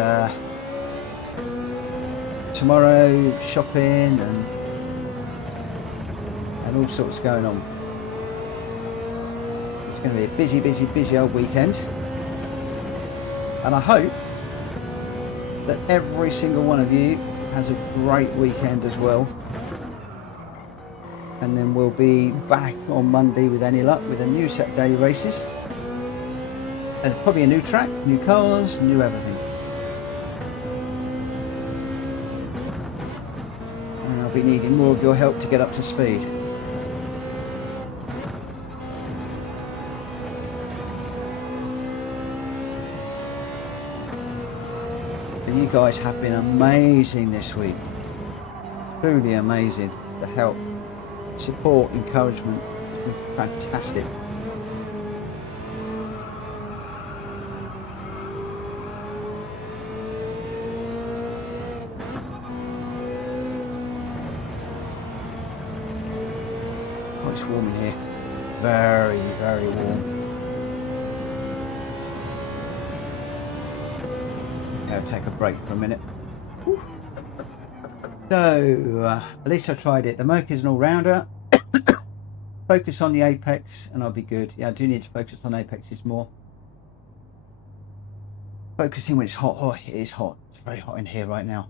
tomorrow shopping and all sorts going on. It's going to be a busy old weekend, and I hope that every single one of you has a great weekend as well. And then we'll be back on Monday with any luck with a new set of daily races and probably a new track, new cars, new everything. And I'll be needing more of your help to get up to speed. So you guys have been amazing this week, truly amazing. The help, support, encouragement, it's been fantastic. Oh, it's warm in here. Very, very warm. Okay, I'll take a break for a minute. Whew. So, at least I tried it. The Merc is an all-rounder. Focus on the apex and I'll be good. Yeah, I do need to focus on apexes more. Focusing when it's hot. Oh, it is hot. It's very hot in here right now.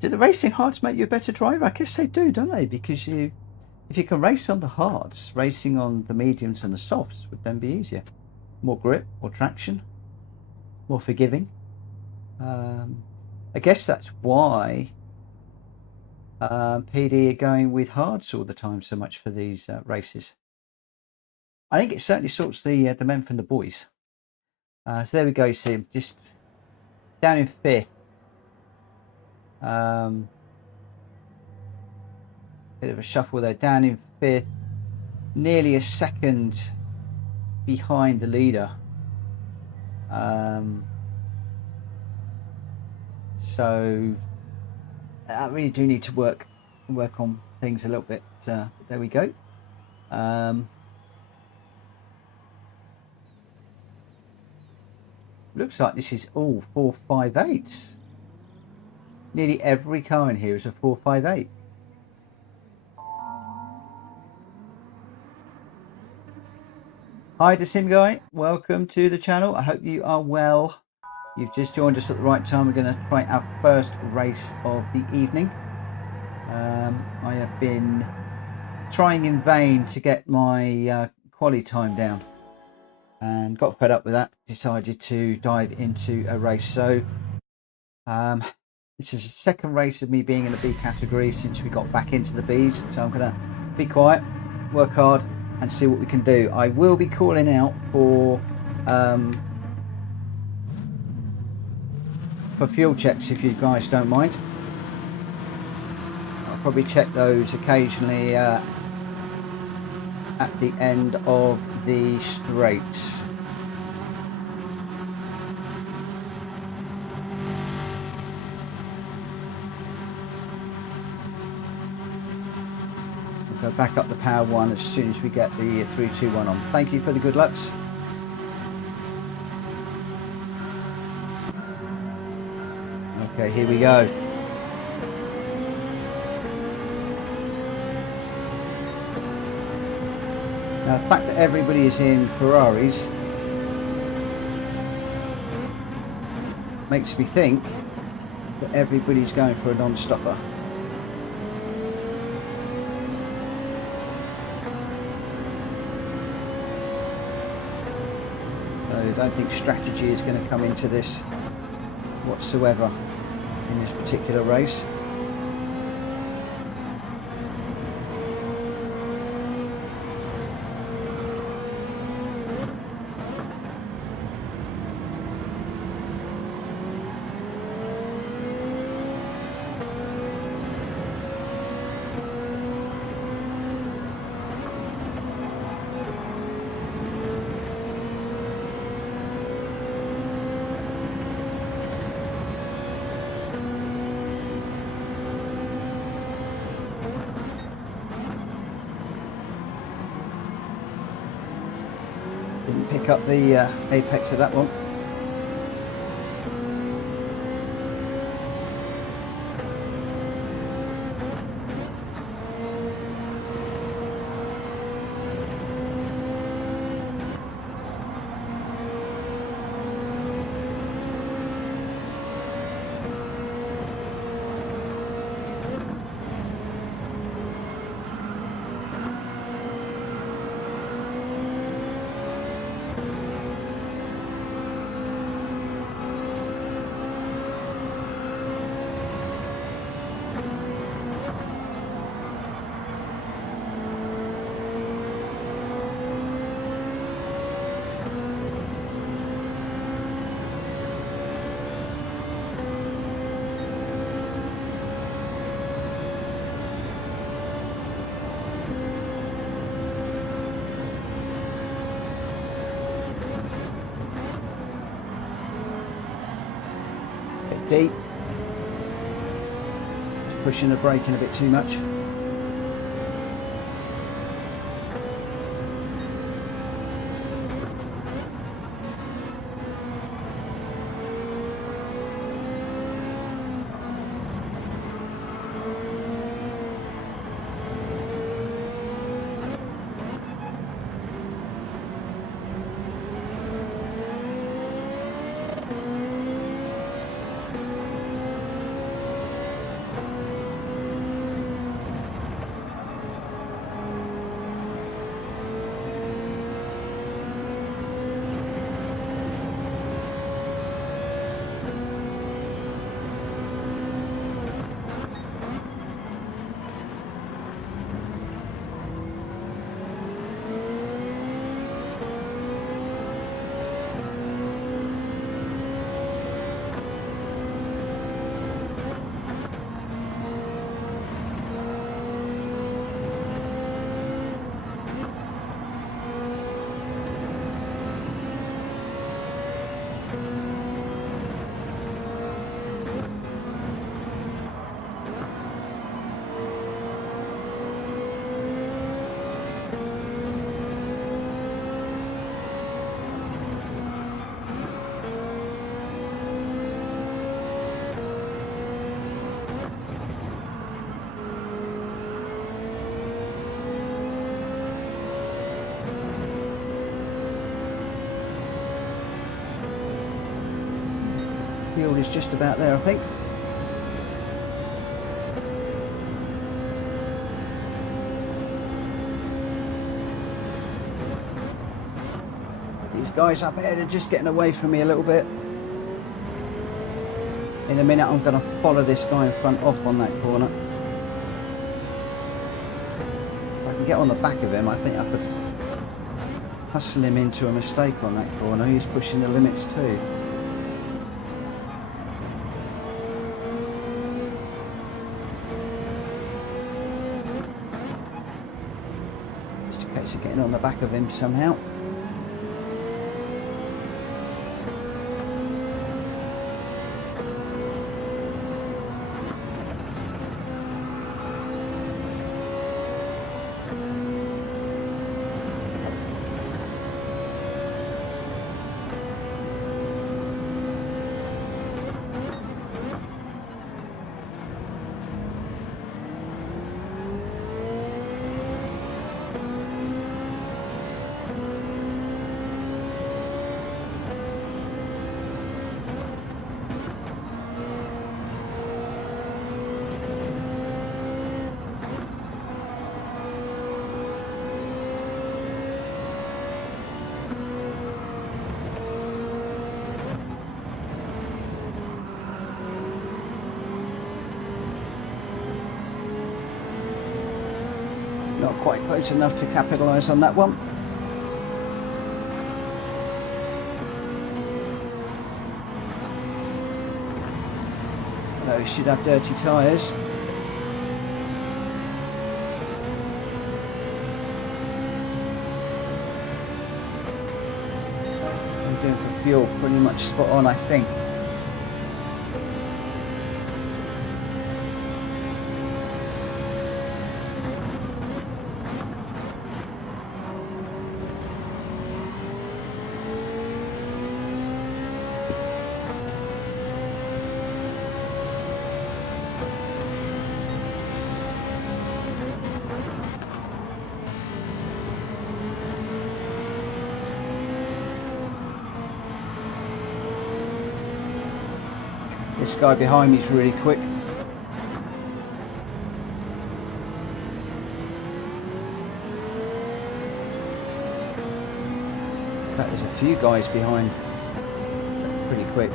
Do the racing hards make you a better driver? I guess they do, don't they? Because if you can race on the hards, racing on the mediums and the softs would then be easier. More grip, more traction, more forgiving. I guess that's why PD are going with hards all the time so much for these races. I think it certainly sorts the men from the boys. So there we go. You see him just down in fifth. Bit of a shuffle there, down in fifth, nearly a second behind the leader. So I really do need to work on things a little bit. There we go. Looks like this is all 458s. Nearly every car in here is a 458. Hi to Sim Guy, welcome to the channel. I hope you are well. You've just joined us at the right time. We're going to try our first race of the evening. I have been trying in vain to get my quali time down and got fed up with that. Decided to dive into a race. So this is the second race of me being in the B category since we got back into the Bs. So I'm going to be quiet, work hard and see what we can do. I will be calling out for fuel checks if you guys don't mind. I'll probably check those occasionally at the end of the straights. We'll go back up the power one as soon as we get the 3-2-1 on. Thank you for the good lucks. Okay, here we go. Now, the fact that everybody is in Ferraris makes me think that everybody's going for a non-stopper. So I don't think strategy is going to come into this whatsoever in this particular race. Didn't pick up the apex of that one. deep. Pushing the brake in a bit too much. Field is just about there, I think. These guys up ahead are just getting away from me a little bit. In a minute I'm going to follow this guy in front off on that corner. If I can get on the back of him, I think I could hustle him into a mistake on that corner. He's pushing the limits too. Just a case of getting on the back of him somehow. Not quite close enough to capitalise on that one. Although he should have dirty tyres. I'm doing for fuel pretty much spot on, I think. This guy behind me is really quick. But there's a few guys behind. Pretty quick.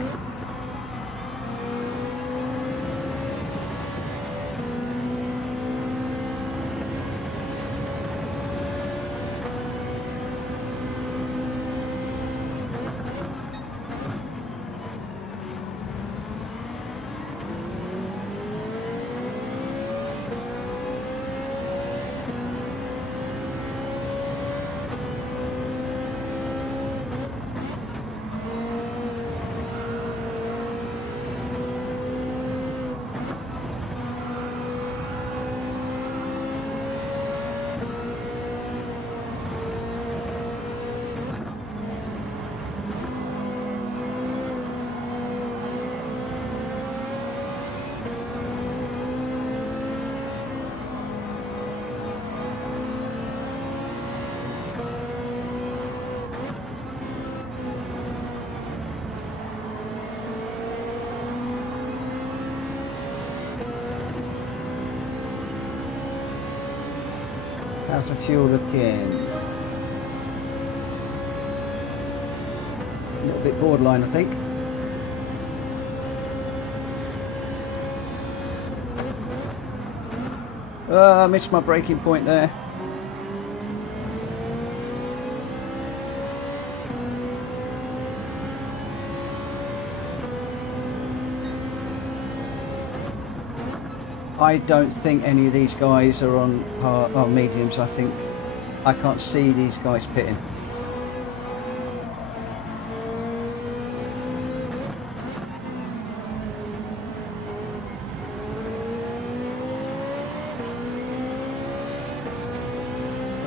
How's the fuel looking? A little bit borderline, I think. I missed my braking point there. I don't think any of these guys are on mediums. I think I can't see these guys pitting.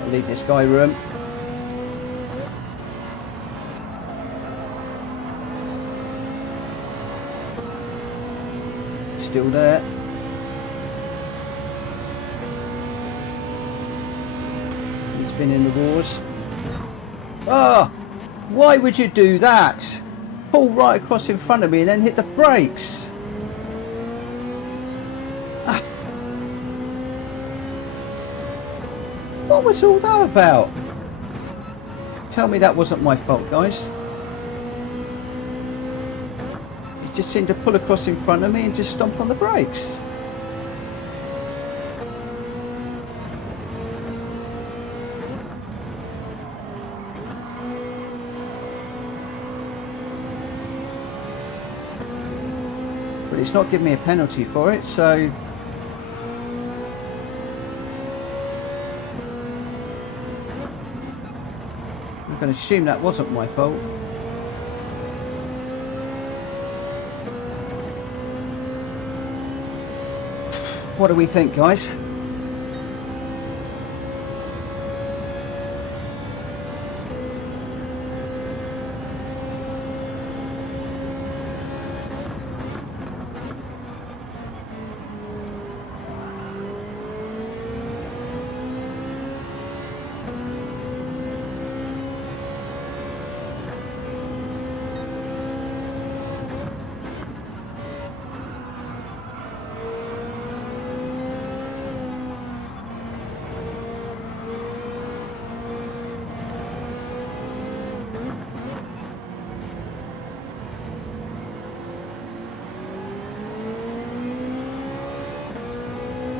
I'll leave this guy room. Still there. Been in the wars. Oh, why would you do that? Pull right across in front of me and then hit the brakes. Ah. What was all that about? Tell me that wasn't my fault, guys. You just seemed to pull across in front of me and just stomp on the brakes. It's not giving me a penalty for it, so I'm going to assume that wasn't my fault. What do we think, guys?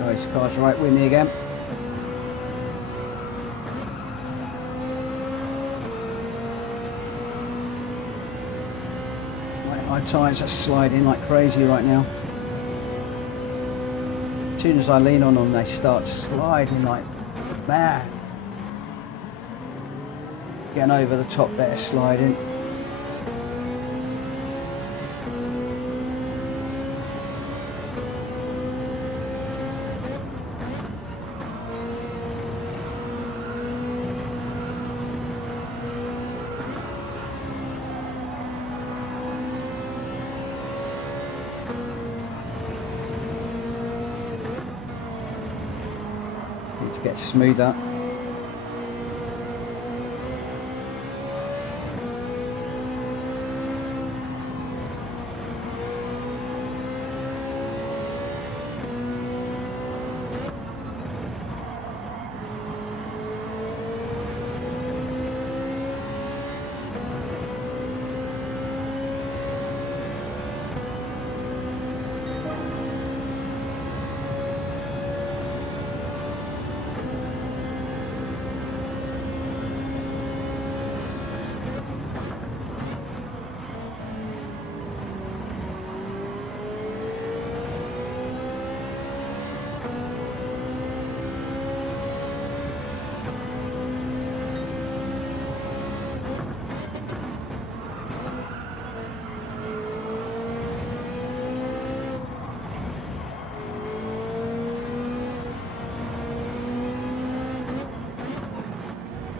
This car's right with me again. My tyres are sliding like crazy right now. As soon as I lean on them, they start sliding like mad. Getting over the top there, sliding. To get smoother.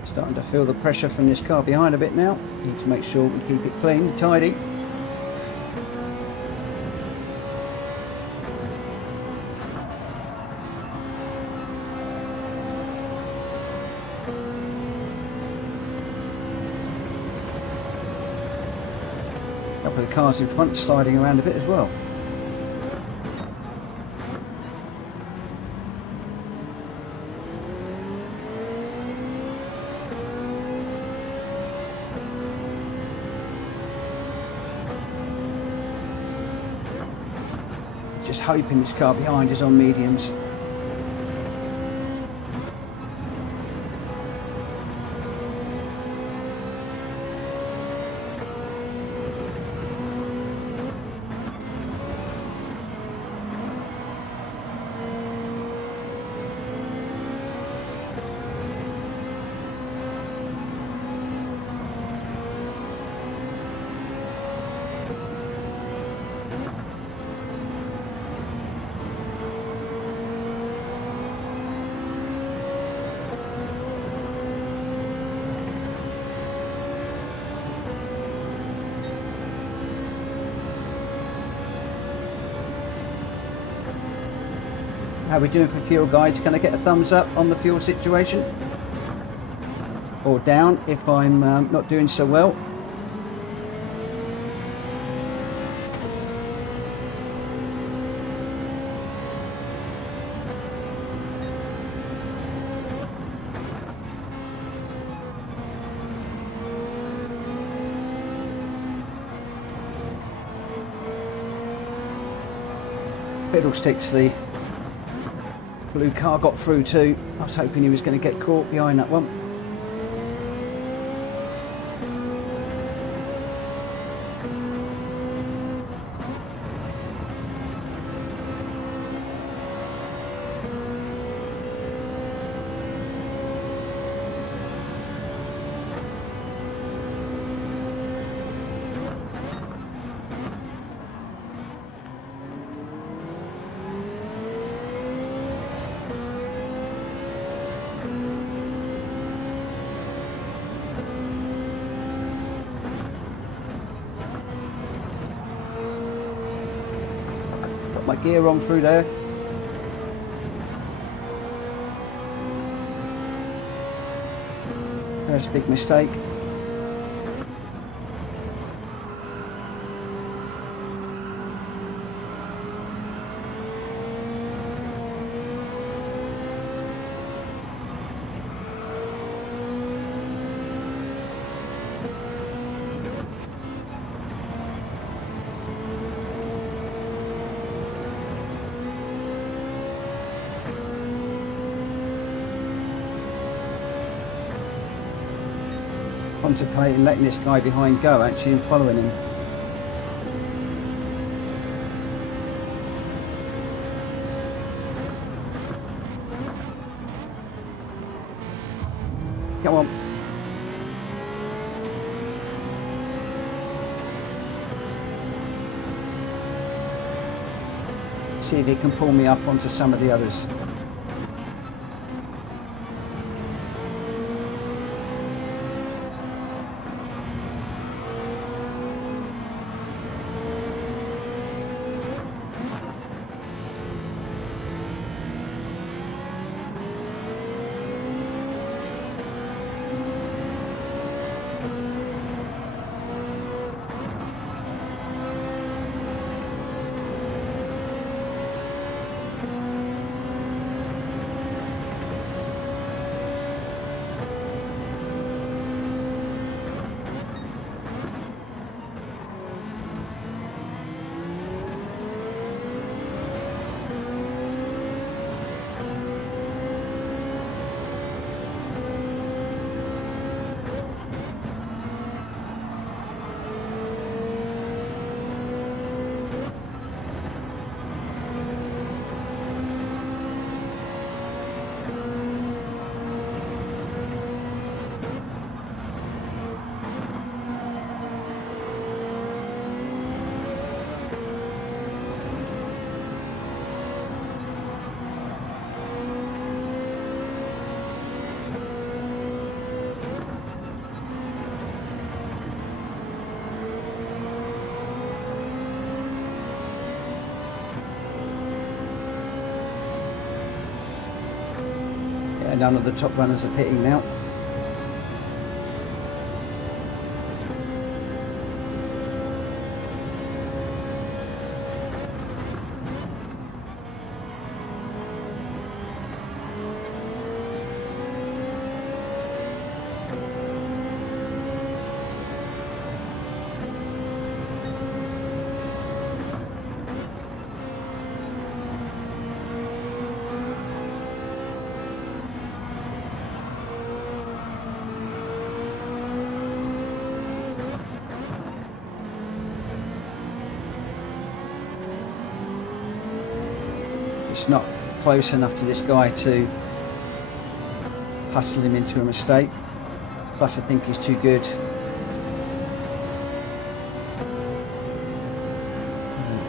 Starting to feel the pressure from this car behind a bit now. Need to make sure we keep it clean, tidy. A couple of the cars in front sliding around a bit as well. Just hoping this car behind is on mediums. How are we doing for fuel, guys? Can I get a thumbs up on the fuel situation? Or down if I'm not doing so well? Fiddlesticks, the blue car got through too. I was hoping he was going to get caught behind that one. My gear wrong through there. That's a big mistake. Contemplating letting this guy behind go actually and following him. Come on. See if he can pull me up onto some of the others. None of the top runners are pitting now. Just not close enough to this guy to hustle him into a mistake. Plus I think he's too good.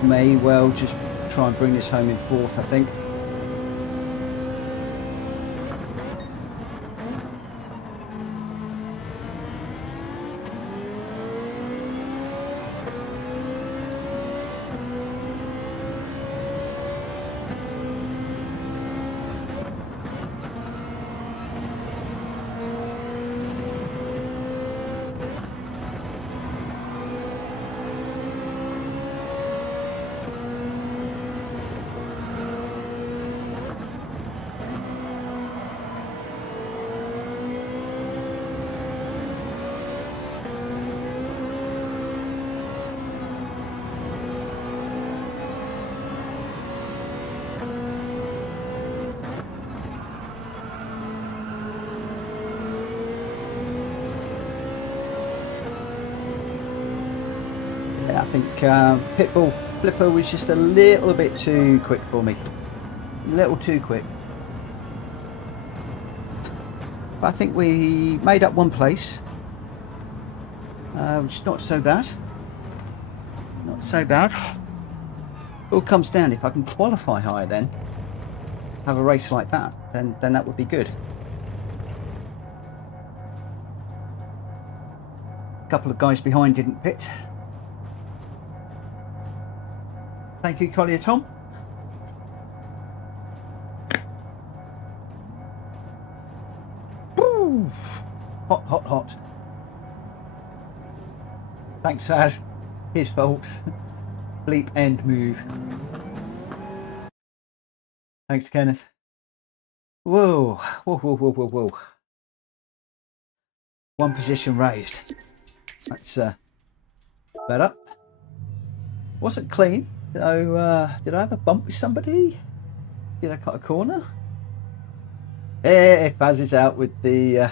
May well just try and bring this home in fourth, I think. I think Pitbull Flipper was just a little bit too quick for me. A little too quick. But I think we made up one place. Which is not so bad. Not so bad. All comes down, if I can qualify higher then, have a race like that, then that would be good. A couple of guys behind didn't pit. Thank you, Collier Tom. Woo! Hot, hot, hot. Thanks, Saz. His fault. Bleep end move. Thanks, Kenneth. Whoa, whoa, whoa, whoa, whoa, whoa. One position raised. That's better. Wasn't clean. So, did I have a bump with somebody? Did I cut a corner? Hey, Faz is out with the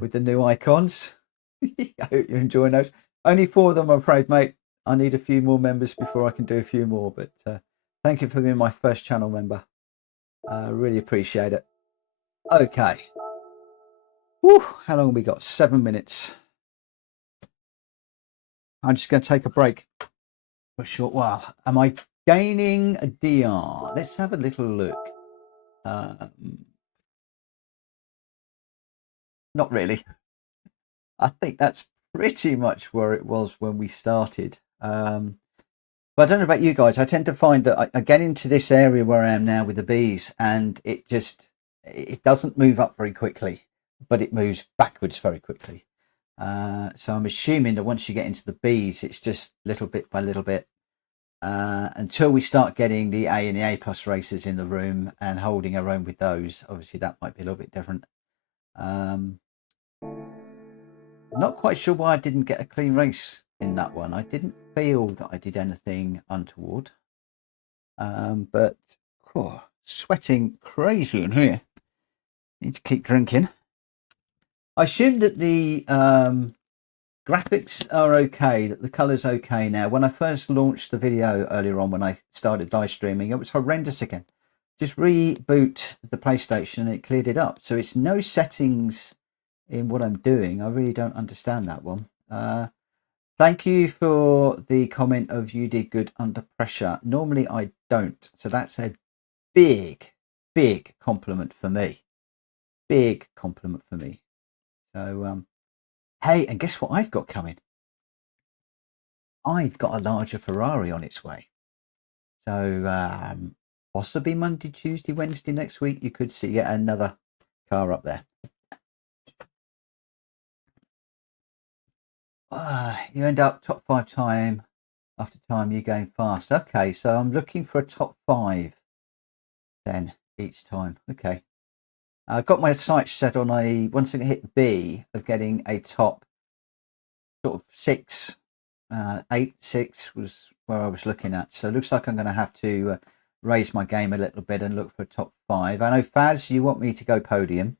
new icons. I hope you're enjoying those. Only 4 of them, I'm afraid, mate. I need a few more members before I can do a few more. But thank you for being my first channel member. I really appreciate it. Okay. Whew, how long have we got? 7 minutes. I'm just going to take a break for a short while. Am I gaining a DR? Let's have a little look. Not really. I think that's pretty much where it was when we started. But I don't know about you guys. I tend to find that I get into this area where I am now with the bees, and it doesn't move up very quickly, but it moves backwards very quickly. So I'm assuming that once you get into the Bs, it's just little bit by little bit until we start getting the A and the A plus races in the room and holding our own with those. Obviously, that might be a little bit different. Not quite sure why I didn't get a clean race in that one. I didn't feel that I did anything untoward, but sweating crazy in here. Need to keep drinking. I assume that the graphics are okay, that the color's okay now. When I first launched the video earlier on, when I started live streaming, it was horrendous again. Just reboot the PlayStation and it cleared it up. So it's no settings in what I'm doing. I really don't understand that one. Thank you for the comment of you did good under pressure. Normally I don't. So that's a big compliment for me. Big compliment for me. So, hey, and guess what I've got coming? I've got a larger Ferrari on its way. So, possibly Monday, Tuesday, Wednesday next week, you could see yet another car up there. You end up top 5 time after time, you're going fast. Okay, so I'm looking for a top 5 then each time. Okay. I got my sights set on once I hit B, of getting a top sort of 6, 8, 6 was where I was looking at. So it looks like I'm going to have to raise my game a little bit and look for a top 5. I know, Faz, you want me to go podium.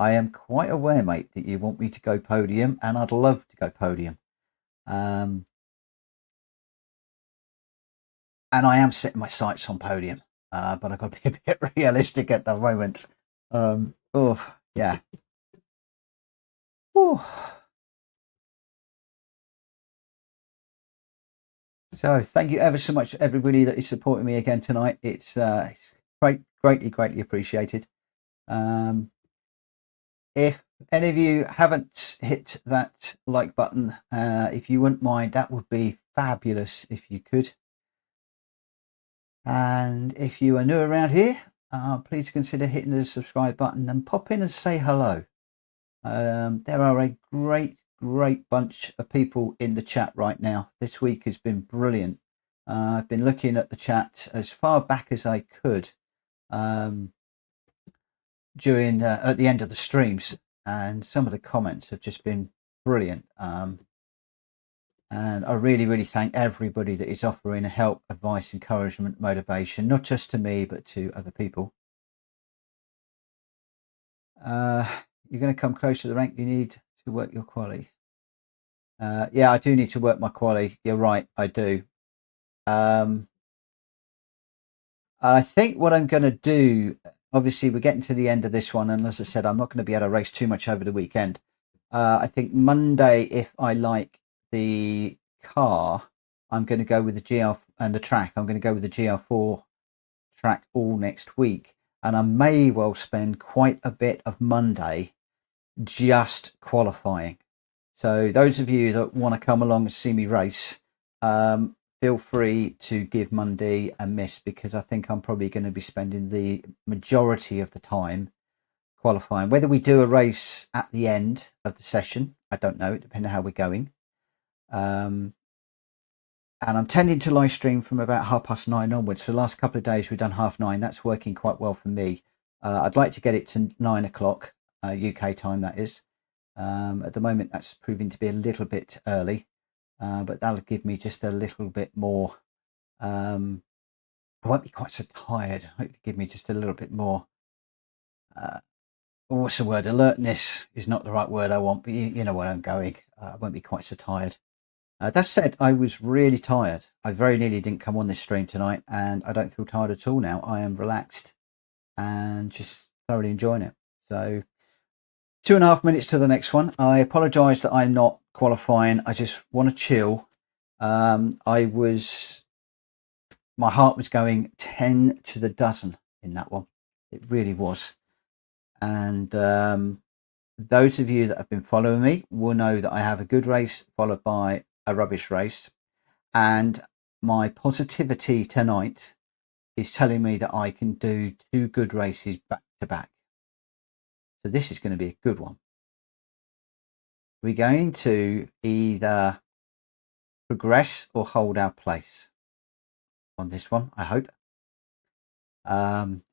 I am quite aware, mate, that you want me to go podium, and I'd love to go podium. And I am setting my sights on podium. but I've got to be a bit realistic at the moment. Oh, yeah. Oh. So thank you ever so much, everybody that is supporting me again tonight. It's greatly appreciated. If any of you haven't hit that like button, if you wouldn't mind, that would be fabulous if you could. And if you are new around here, please consider hitting the subscribe button and pop in and say hello. There are a great bunch of people in the chat right now. This week has been brilliant. I've been looking at the chat as far back as I could during at the end of the streams, and some of the comments have just been brilliant. And I really thank everybody that is offering help, advice, encouragement, motivation, not just to me, but to other people. You're going to come close to the rank you need to work your quali. Yeah, I do need to work my quali. You're right, I do. I think what I'm going to do, obviously we're getting to the end of this one, and as I said, I'm not going to be able to race too much over the weekend. I think Monday, if I like the car, I'm going to go with the GL and the track. I'm going to go with the GL4 track all next week, and I may well spend quite a bit of Monday just qualifying. So those of you that want to come along and see me race, feel free to give Monday a miss, because I think I'm probably going to be spending the majority of the time qualifying. Whether we do a race at the end of the session, I don't know. It depends on how we're going. And I'm tending to live stream from about 9:30 onwards. For the last couple of days, we've done 9:30. That's working quite well for me. I'd like to get it to 9 o'clock UK time, that is. At the moment, that's proving to be a little bit early, but that'll give me just a little bit more. I won't be quite so tired. I hope to give me just a little bit more. What's the word? Alertness is not the right word I want, but you know where I'm going. I won't be quite so tired. That said, I was really tired. I very nearly didn't come on this stream tonight, and I don't feel tired at all now. I am relaxed and just thoroughly enjoying it. So 2.5 minutes to the next one. I apologise that I'm not qualifying. I just want to chill. My heart was going 10 to the dozen in that one. It really was. And those of you that have been following me will know that I have a good race followed by a rubbish race. And my positivity tonight is telling me that I can do 2 good races back to back. So this is going to be a good one. We're going to either progress or hold our place on this one, I hope.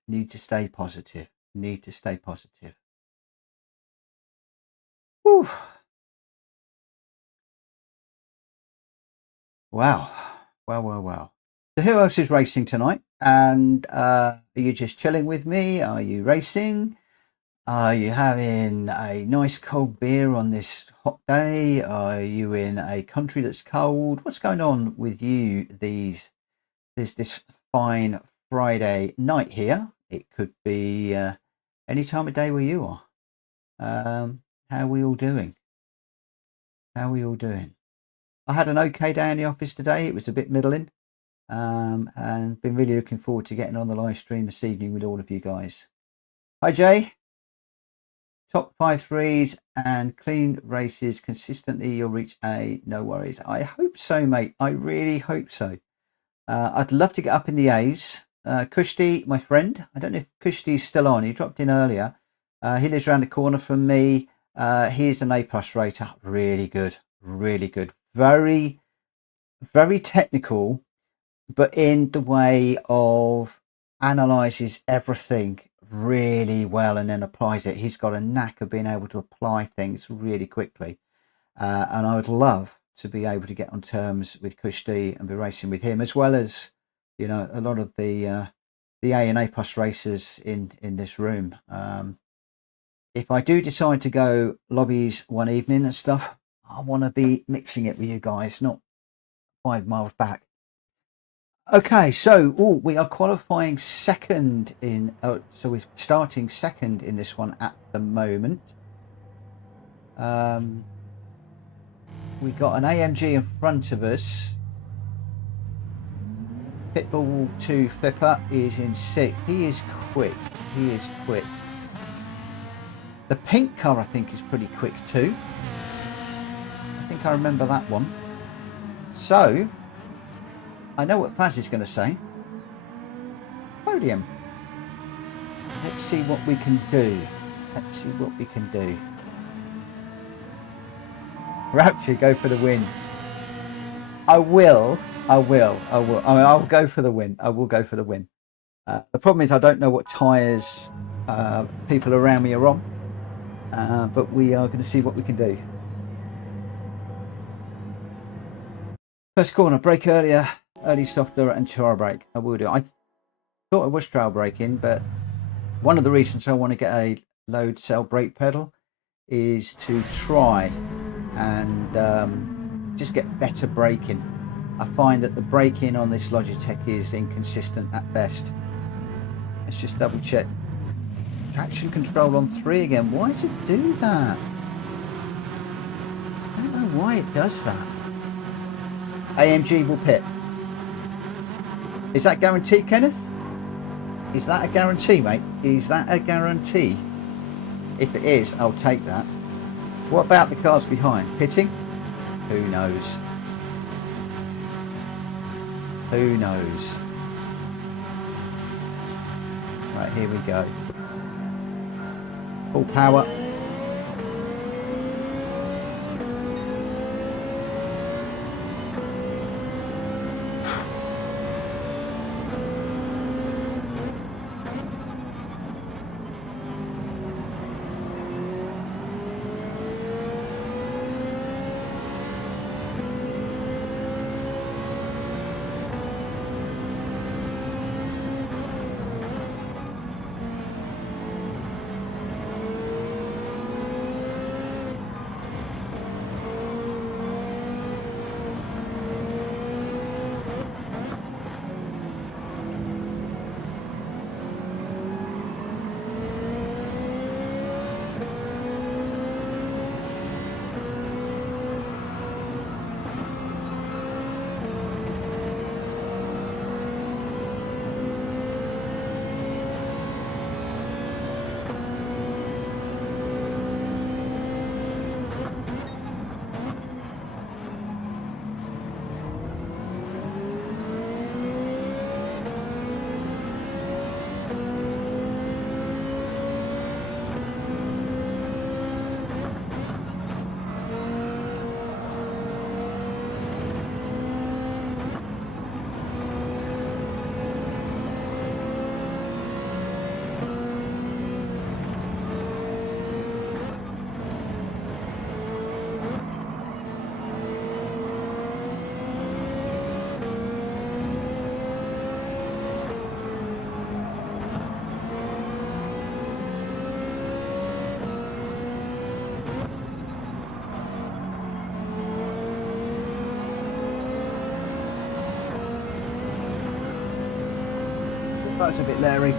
Need to stay positive. Need to stay positive. Whew. Wow. Well. So who else is racing tonight? And are you just chilling with me? Are you racing? Are you having a nice cold beer on this hot day? Are you in a country that's cold? What's going on with you this fine Friday night here? It could be any time of day where you are. How are we all doing? How are we all doing? I had an okay day in the office today. It was a bit middling, and been really looking forward to getting on the live stream this evening with all of you guys. Hi Jay. Top 5 threes and clean races consistently, you'll reach A. No worries. I hope so, mate. I really hope so. I'd love to get up in the A's. Kushti, my friend, I don't know if Kushti's still on. He dropped in earlier. He lives around the corner from me. He's an A+ rater. Really good. Really good. Very, very technical, but in the way of analyzes everything really well and then applies it. He's got a knack of being able to apply things really quickly, and I would love to be able to get on terms with Kushti and be racing with him, as well as a lot of the A and A+ racers in this room. If I do decide to go lobbies one evening and stuff, I want to be mixing it with you guys, not 5 miles back. Okay, so we are qualifying second in. So we're starting second in this one at the moment. We got an AMG in front of us. Pitbull 2 Flipper is in sixth. He is quick. He is quick. The pink car, I think, is pretty quick too. I think I remember that one. So, I know what Faz is going to say. Podium. Let's see what we can do. Let's see what we can do. Rapture, go for the win. I will. I mean, I'll go for the win. I will go for the win. The problem is I don't know what tyres people around me are on. But we are going to see what we can do. First corner, brake earlier, early softer and trail brake. I will do. I thought I was trail braking, but one of the reasons I want to get a load cell brake pedal is to try and just get better braking. I find that the braking on this Logitech is inconsistent at best. Let's just double check. Traction control on 3 again. Why does it do that? I don't know why it does that. AMG will pit. Is that guaranteed, Kenneth? Is that a guarantee, mate? Is that a guarantee? If it is, I'll take that. What about the cars behind? Pitting? Who knows? Who knows? Right, here we go. Full power. That's a bit leery.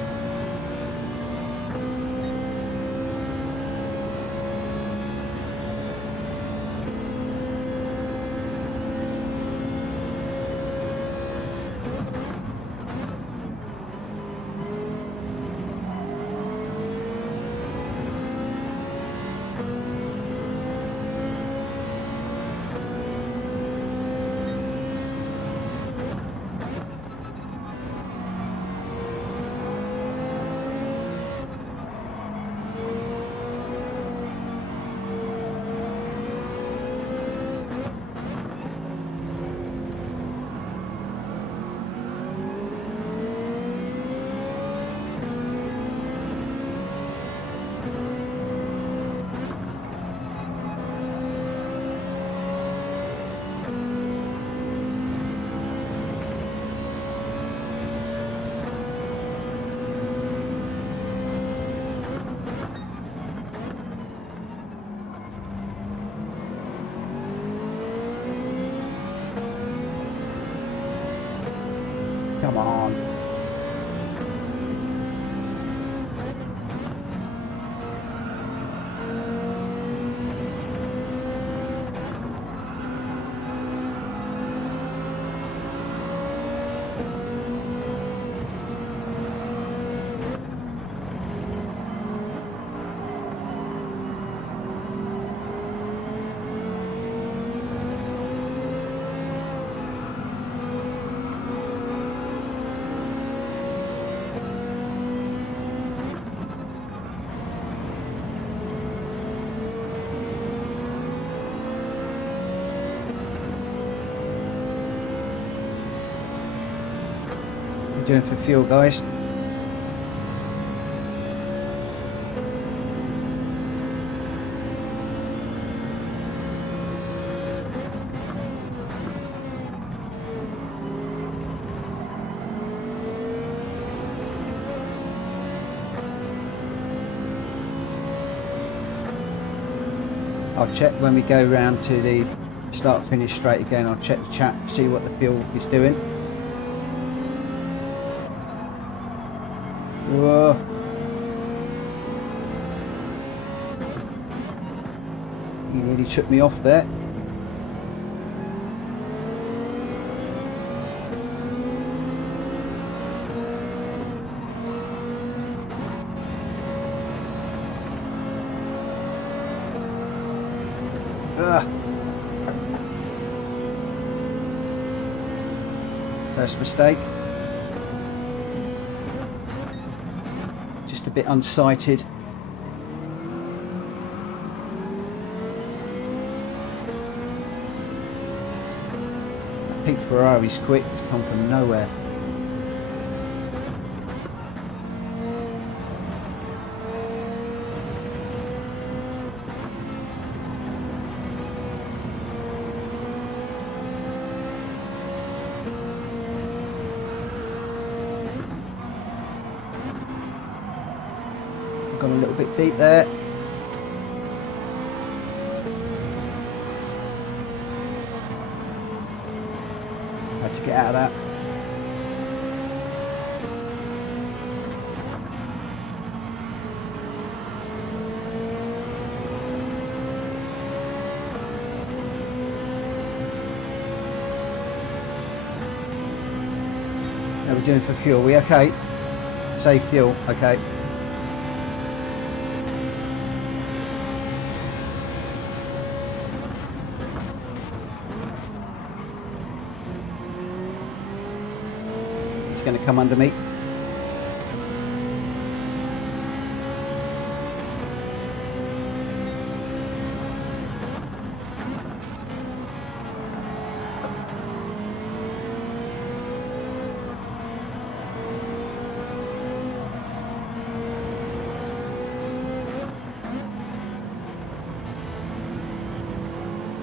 Come on. Doing for fuel, guys. I'll check when we go round to the start finish straight again. I'll check the chat, see what the fuel is doing. Whoa. He nearly took me off there. First mistake. Just a bit unsighted. That pink Ferrari's quick, it's come from nowhere. Gone a little bit deep there. Had to get out of that. How are we doing for fuel? We okay? Save fuel, okay. Going to come under me.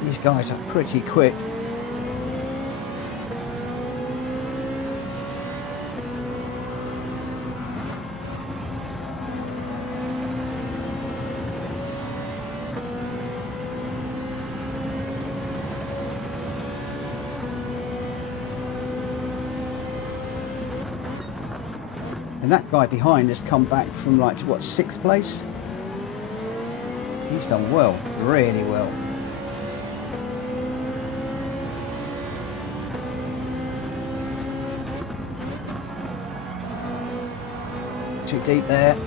These guys are pretty quick. And that guy behind has come back from like, what, 6th place? He's done well, really well. Too deep there.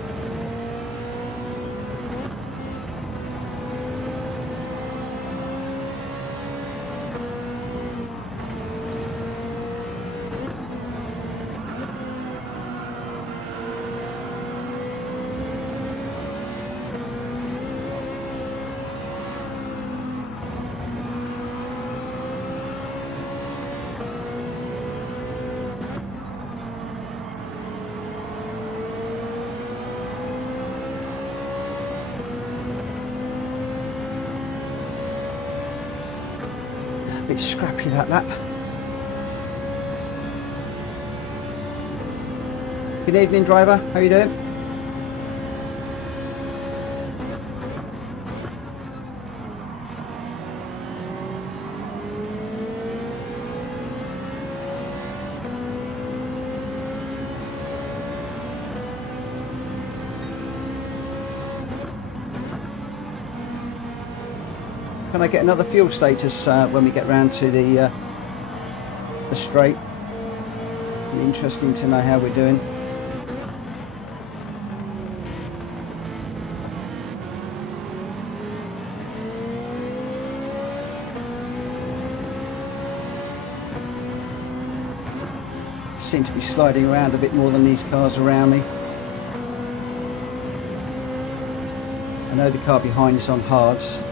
A bit scrappy that lap. Good evening, driver. How you doing? Can I get another fuel status when we get round to the straight? Be interesting to know how we're doing. Seem to be sliding around a bit more than these cars around me. I know the car behind is on hards.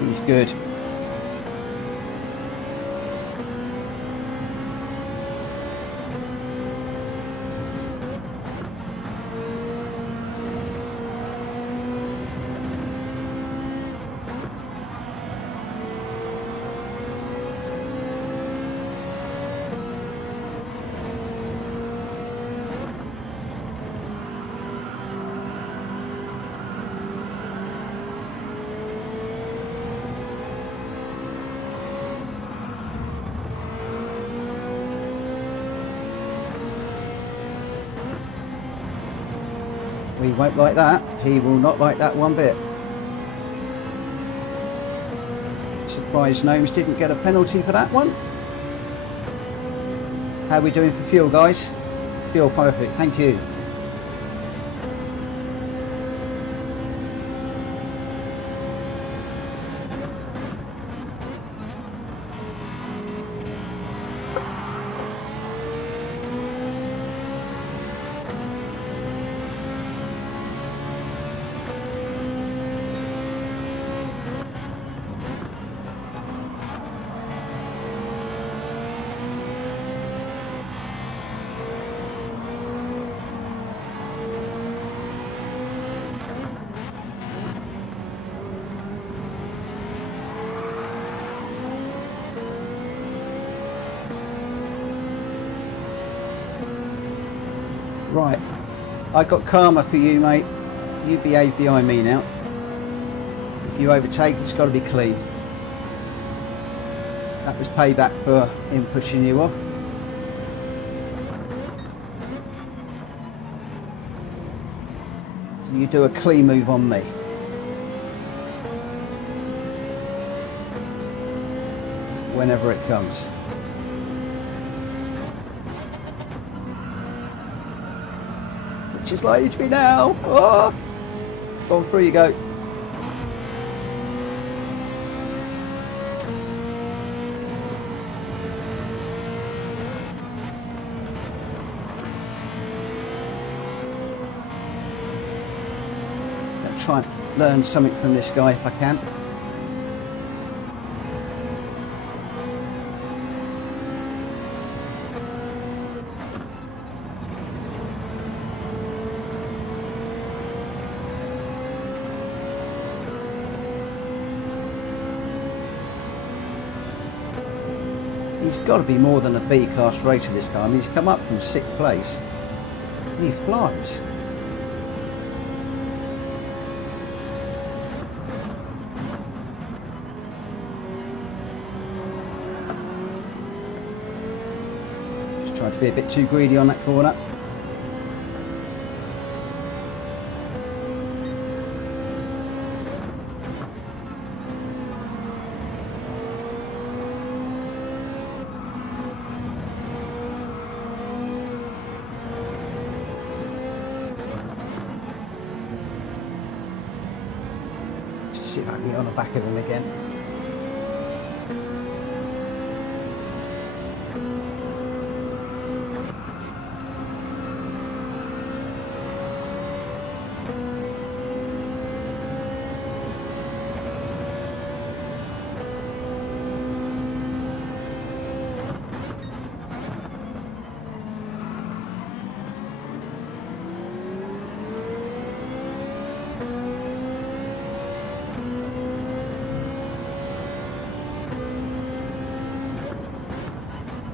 He's good. We won't like that. He will not like that one bit. Surprised Gnomes didn't get a penalty for that one. How are we doing for fuel, guys? Fuel perfect, thank you. Right, I got karma for you, mate. You behave behind me now. If you overtake, it's got to be clean. That was payback for him pushing you off. So you do a clean move on me. Whenever it comes. Which is likely to be now. Oh! Go on, through you go. I'll try and learn something from this guy if I can. He's got to be more than a B-class racer, this guy. I mean, he's come up from 6th place. And he flies. Just trying to be a bit too greedy on that corner. See if I can get on the back of him again.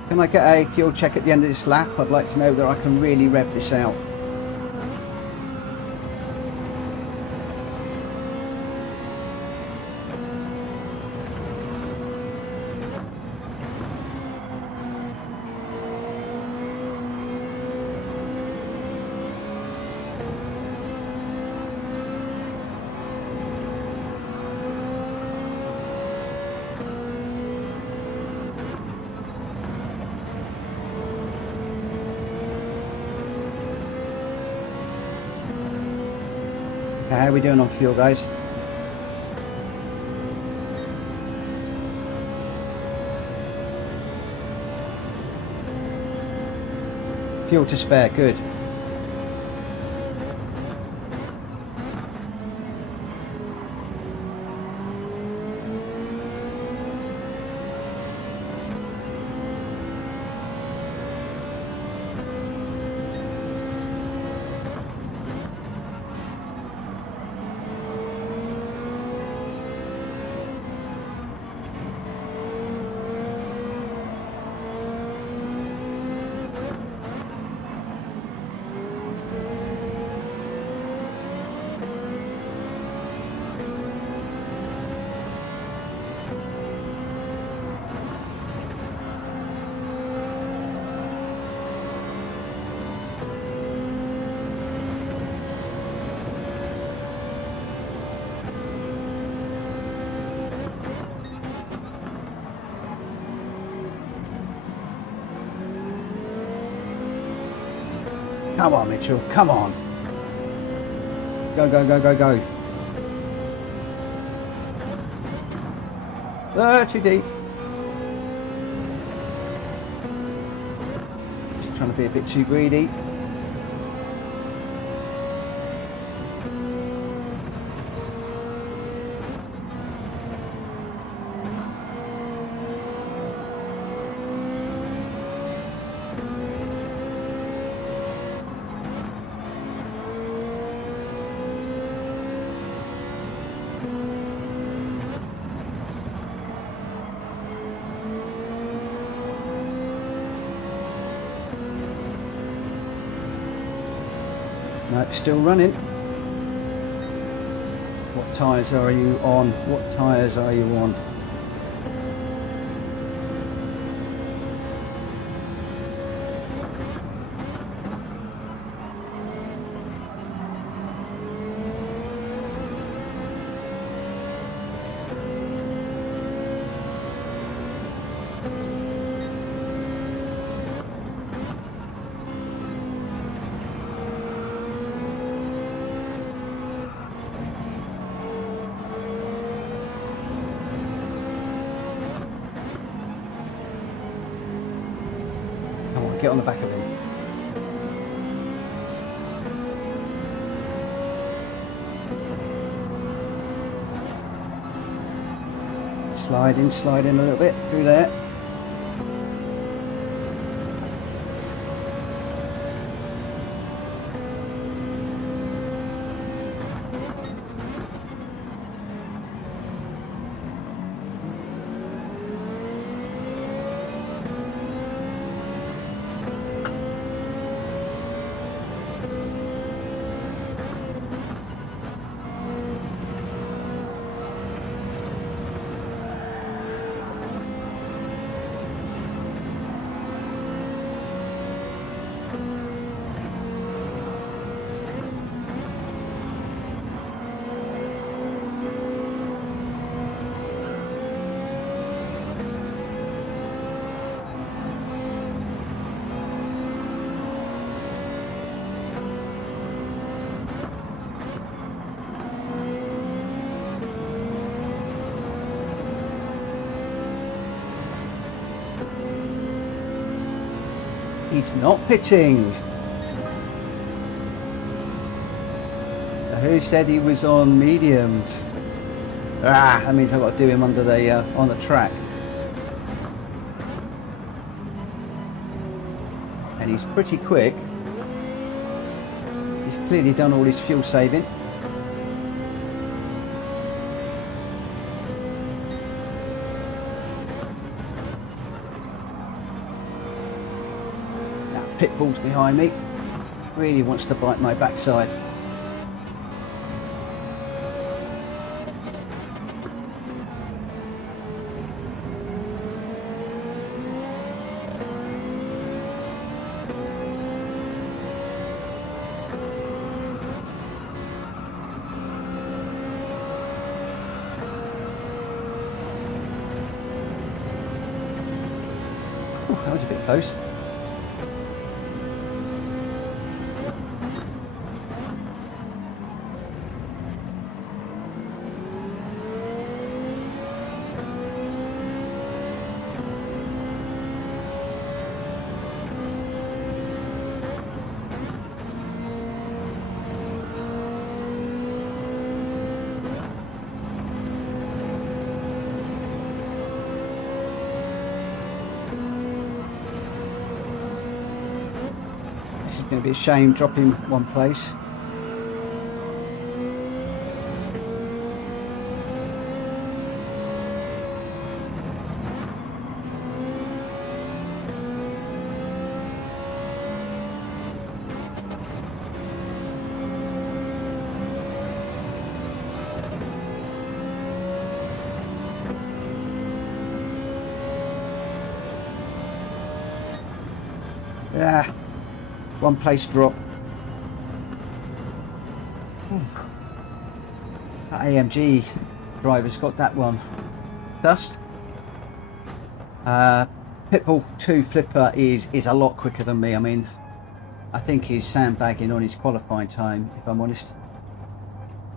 Can I get a fuel check at the end of this lap? I'd like to know that I can really rev this out. How are we doing on fuel, guys? Fuel to spare, good. Come on, Mitchell, come on. Go, go, go, go, go. Too deep. Just trying to be a bit too greedy. No, still running. What tyres are you on? What tyres are you on? Get on the back of him. Slide in a little bit through there. He's not pitting. Who said he was on mediums? Ah, that means I've got to do him under the on the track. And he's pretty quick. He's clearly done all his fuel saving. Pitbull's behind me, really wants to bite my backside. Ooh, that was a bit close. This is going to be a shame dropping one place. Yeah, one place drop. That AMG driver's got that one dust. Pitbull 2 Flipper is a lot quicker than me. I mean, I think he's sandbagging on his qualifying time, if I'm honest.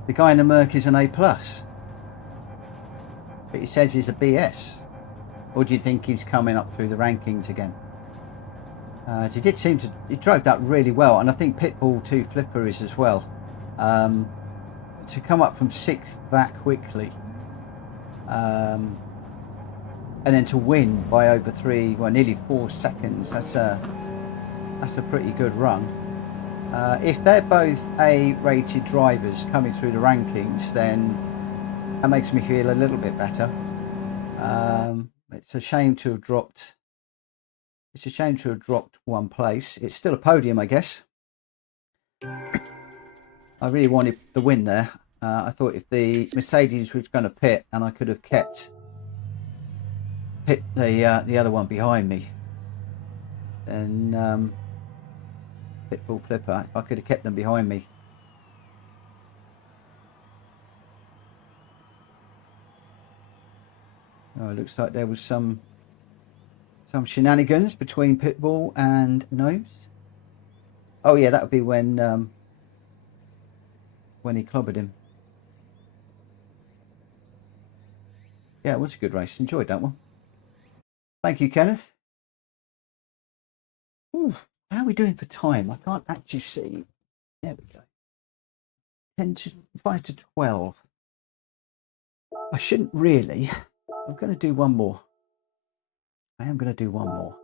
The guy in the Merc is an A+, but he says he's a BS. Or do you think he's coming up through the rankings again? He did seem to, he drove that really well, and I think Pitbull 2 Flipper is as well. To come up from 6th that quickly, and then to win by over nearly 4 seconds, that's a pretty good run. If they're both A-rated drivers coming through the rankings, then that makes me feel a little bit better. It's a shame to have dropped. It's a shame to have dropped one place. It's still a podium, I guess. I really wanted the win there. I thought if the Mercedes was going to pit and I could have kept the other one behind me, then Pitbull Flipper, I could have kept them behind me. Oh, it looks like there was some shenanigans between Pitbull and Nose. Oh yeah, that would be when he clobbered him. Yeah, it was a good race. Enjoyed that one. Thank you, Kenneth. Ooh, how are we doing for time? I can't actually see. There we go. 5 to 12. I shouldn't really. I'm going to do one more. I am going to do one more.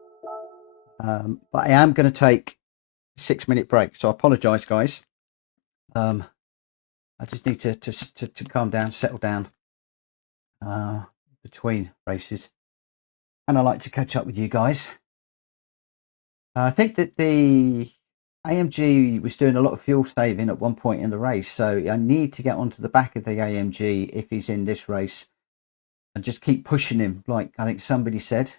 But I am going to take a 6-minute break. So I apologise, guys. I just need to calm down, settle down between races. And I like to catch up with you guys. I think that the AMG was doing a lot of fuel saving at one point in the race, so I need to get onto the back of the AMG if he's in this race and just keep pushing him, like I think somebody said.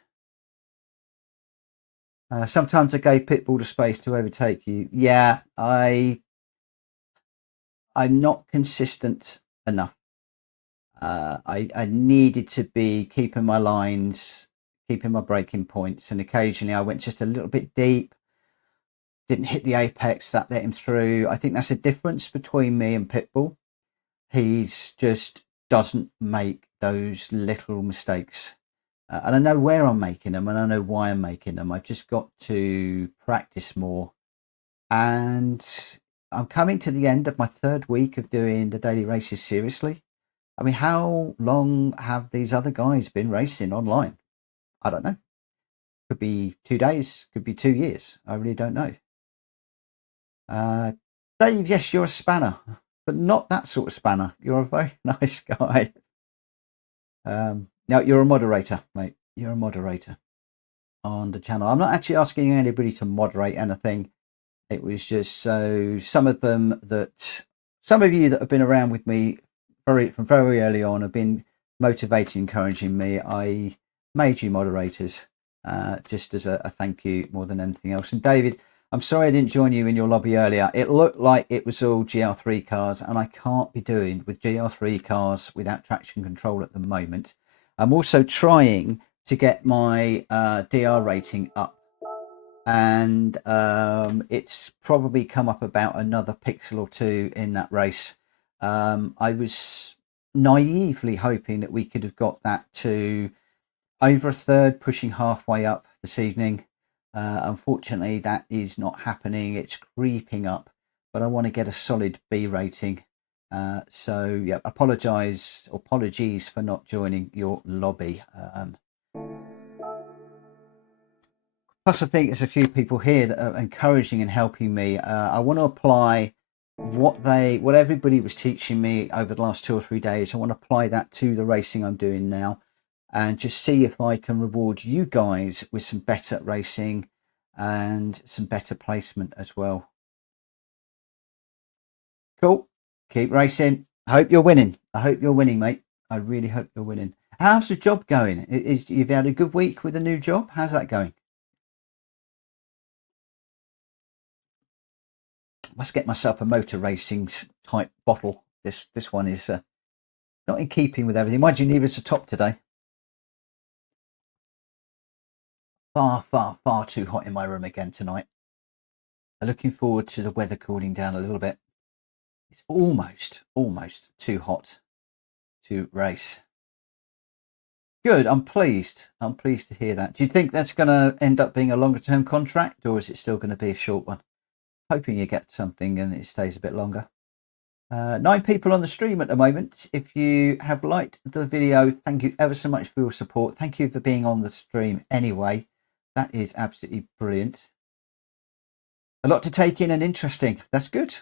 Sometimes I gave Pitbull the space to overtake you. Yeah, I'm not consistent enough. I needed to be keeping my lines, keeping my braking points, and occasionally I went just a little bit deep, didn't hit the apex, that let him through. I think that's a difference between me and Pitbull. He's just doesn't make those little mistakes. And I know where I'm making them, and I know why I'm making them. I've just got to practice more. And I'm coming to the end of my 3rd week of doing the daily races seriously. I mean, how long have these other guys been racing online? I don't know. Could be 2 days, could be 2 years. I really don't know. Dave, yes, you're a spanner, but not that sort of spanner. You're a very nice guy. No, you're a moderator, mate. You're a moderator on the channel. I'm not actually asking anybody to moderate anything. It was just so some of you that have been around with me from very early on have been motivating, encouraging me. I made you moderators just as a thank you more than anything else. And David, I'm sorry I didn't join you in your lobby earlier. It looked like it was all GR3 cars, and I can't be doing with GR3 cars without traction control at the moment. I'm also trying to get my DR rating up, and it's probably come up about another pixel or 2 in that race. I was naively hoping that we could have got that to over a 1/3, pushing halfway up this evening. Unfortunately, that is not happening. It's creeping up, but I want to get a solid B rating. So yeah, apologies for not joining your lobby. Plus, I think there's a few people here that are encouraging and helping me. I want to apply what everybody was teaching me over the last 2 or 3 days. I want to apply that to the racing I'm doing now, and just see if I can reward you guys with some better racing and some better placement as well. Cool. Keep racing. I hope you're winning. I hope you're winning, mate. I really hope you're winning. How's the job going? You've had a good week with the new job? How's that going? Must get myself a motor racing type bottle. This one is not in keeping with everything. Why did you leave us a top today? Far, far, far too hot in my room again tonight. I'm looking forward to the weather cooling down a little bit. It's almost too hot to race. Good. I'm pleased. I'm pleased to hear that. Do you think that's going to end up being a longer term contract, or is it still going to be a short one? Hoping you get something and it stays a bit longer. 9 people on the stream at the moment. If you have liked the video, thank you ever so much for your support. Thank you for being on the stream anyway. That is absolutely brilliant. A lot to take in and interesting. That's good.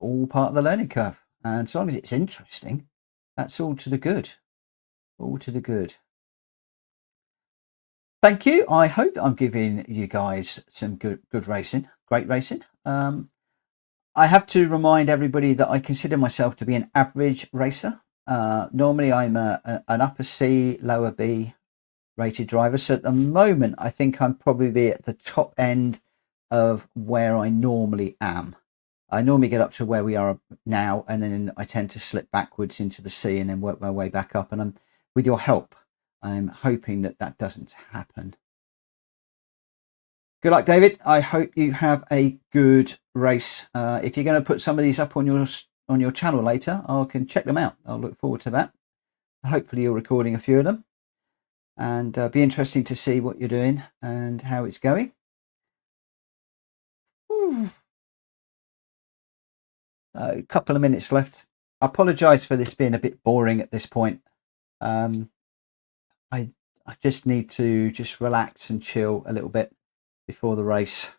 All part of the learning curve. And so long as it's interesting, that's all to the good. All to the good. Thank you. I hope I'm giving you guys some good racing. Great racing. I have to remind everybody that I consider myself to be an average racer. Normally I'm an upper C, lower B rated driver. So at the moment, I think I'm probably at the top end of where I normally am. I normally get up to where we are now, and then I tend to slip backwards into the C and then work my way back up. And with your help, I'm hoping that doesn't happen. Good luck, David. I hope you have a good race. If you're going to put some of these up on your channel later, I can check them out. I'll look forward to that. Hopefully you're recording a few of them, and be interesting to see what you're doing and how it's going. A couple of minutes left. I apologize for this being a bit boring at this point. I just need to relax and chill a little bit before the race,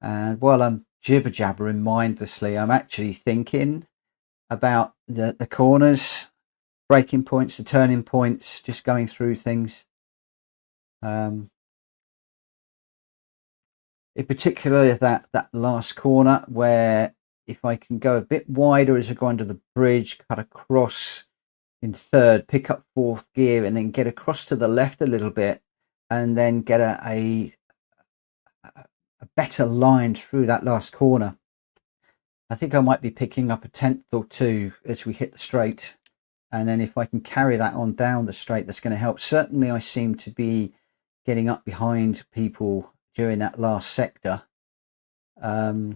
and while I'm jibber jabbering mindlessly, I'm actually thinking about the corners, braking points, the turning points, just going through things. In particular, that last corner, where if I can go a bit wider as I go under the bridge, cut across in third, pick up fourth gear, and then get across to the left a little bit, and then get a better line through that last corner. I think I might be picking up a 10th or 2 as we hit the straight, and then if I can carry that on down the straight, that's going to help. Certainly I seem to be getting up behind people during that last sector. I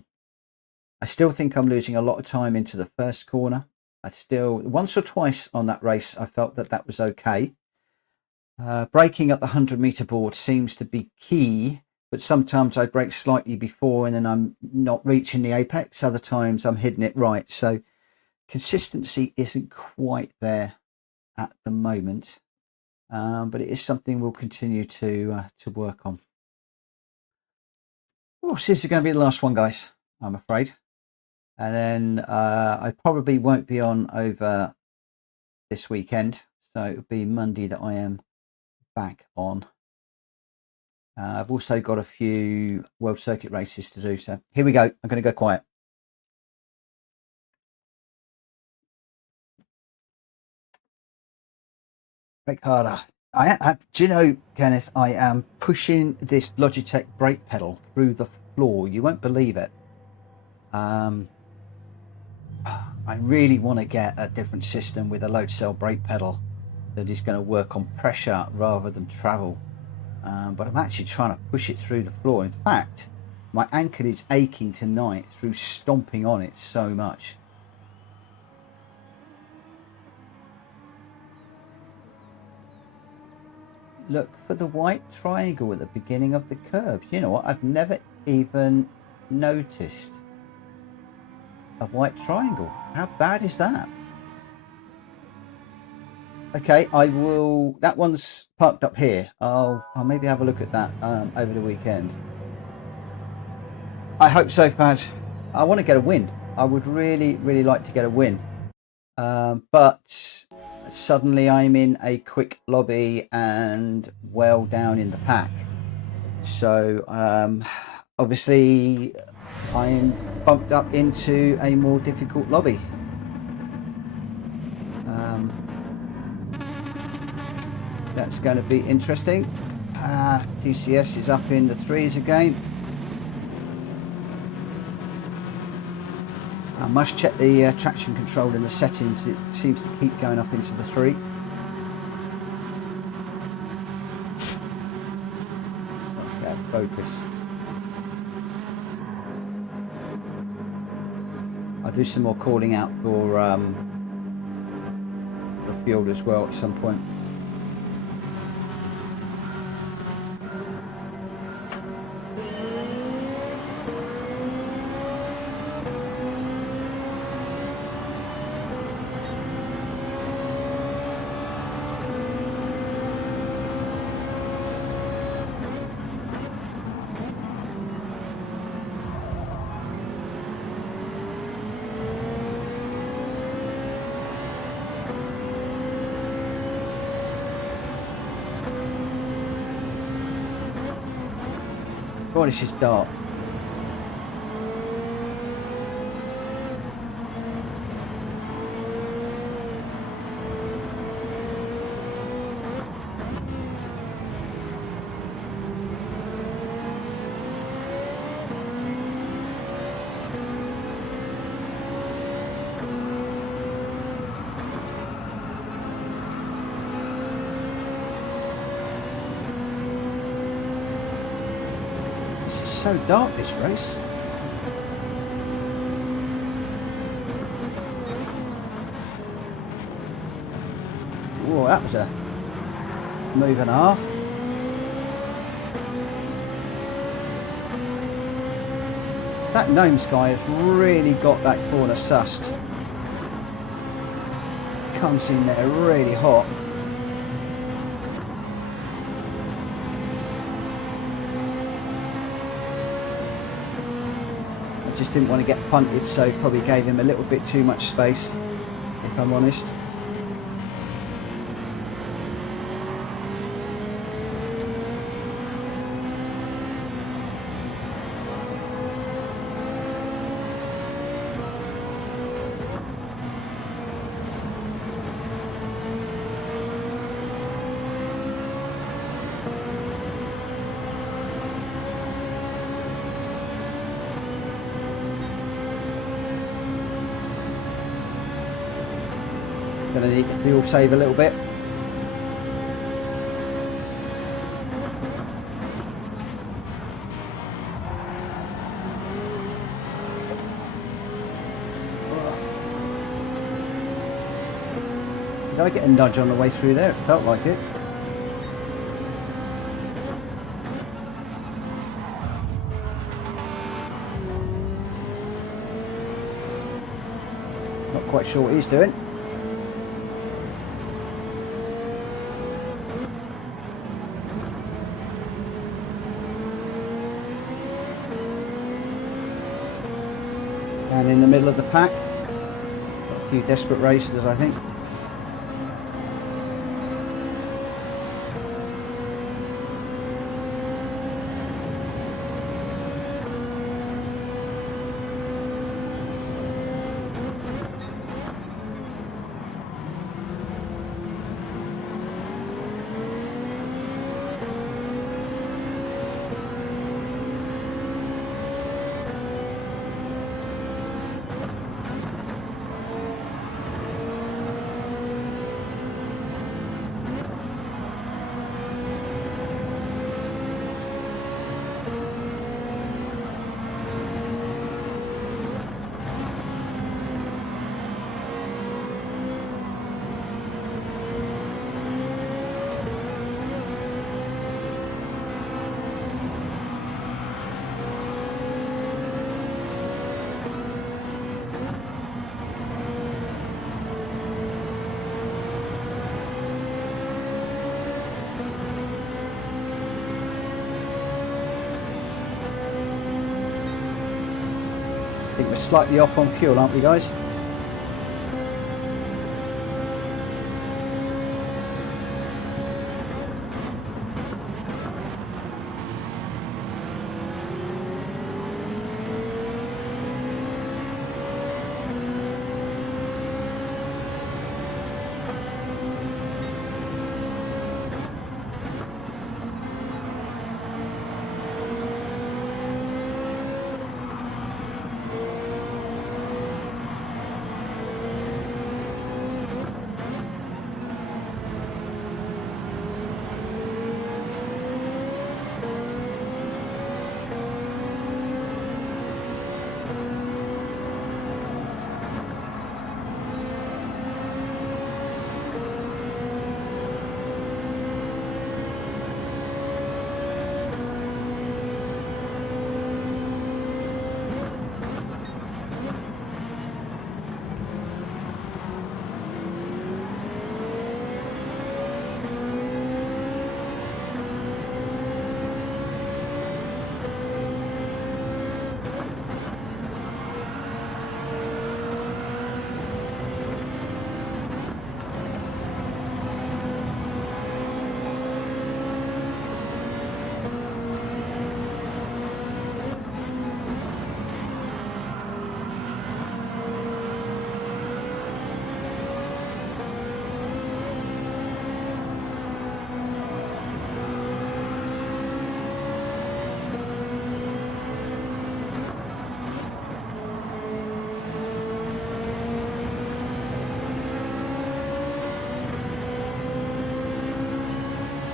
still think I'm losing a lot of time into the first corner. I still, once or twice on that race, I felt that was okay. Braking at the 100-meter board seems to be key, but sometimes I brake slightly before and then I'm not reaching the apex. Other times I'm hitting it right. So consistency isn't quite there at the moment, but it is something we'll continue to work on. Oh, so this is going to be the last one, guys, I'm afraid. And then I probably won't be on over this weekend, so it'll be Monday that I am back on. I've also got a few World Circuit races to do, so here we go. I'm going to go quiet. Brake harder. Do you know, Kenneth, I am pushing this Logitech brake pedal through the floor. You won't believe it. I really want to get a different system with a load cell brake pedal that is going to work on pressure rather than travel. But I'm actually trying to push it through the floor. In fact, my ankle is aching tonight through stomping on it so much. Look for the white triangle at the beginning of the curve. You know what? I've never even noticed a white triangle. How bad is that? Okay, I will. That one's parked up here. I'll maybe have a look at that over the weekend. I hope so, Faz. I want to get a win. I would really, really like to get a win. But suddenly I'm in a quick lobby and well down in the pack. So obviously I'm bumped up into a more difficult lobby. That's going to be interesting. TCS is up in the 3s again. I must check the traction control in the settings. It seems to keep going up into the 3. Okay, focus. I'll do some more calling out for fuel as well at some point. God, it's just dark. So dark, this race. Whoa, that was a move and a half. That Gnomes guy has really got that corner sussed. Comes in there really hot. Just didn't want to get punted, so probably gave him a little bit too much space, if I'm honest. Going to need to fuel save a little bit. Did I get a nudge on the way through there? It felt like it. Not quite sure what he's doing. And in the middle of the pack, got a few desperate racers, I think. I think we're slightly off on fuel, aren't we, guys?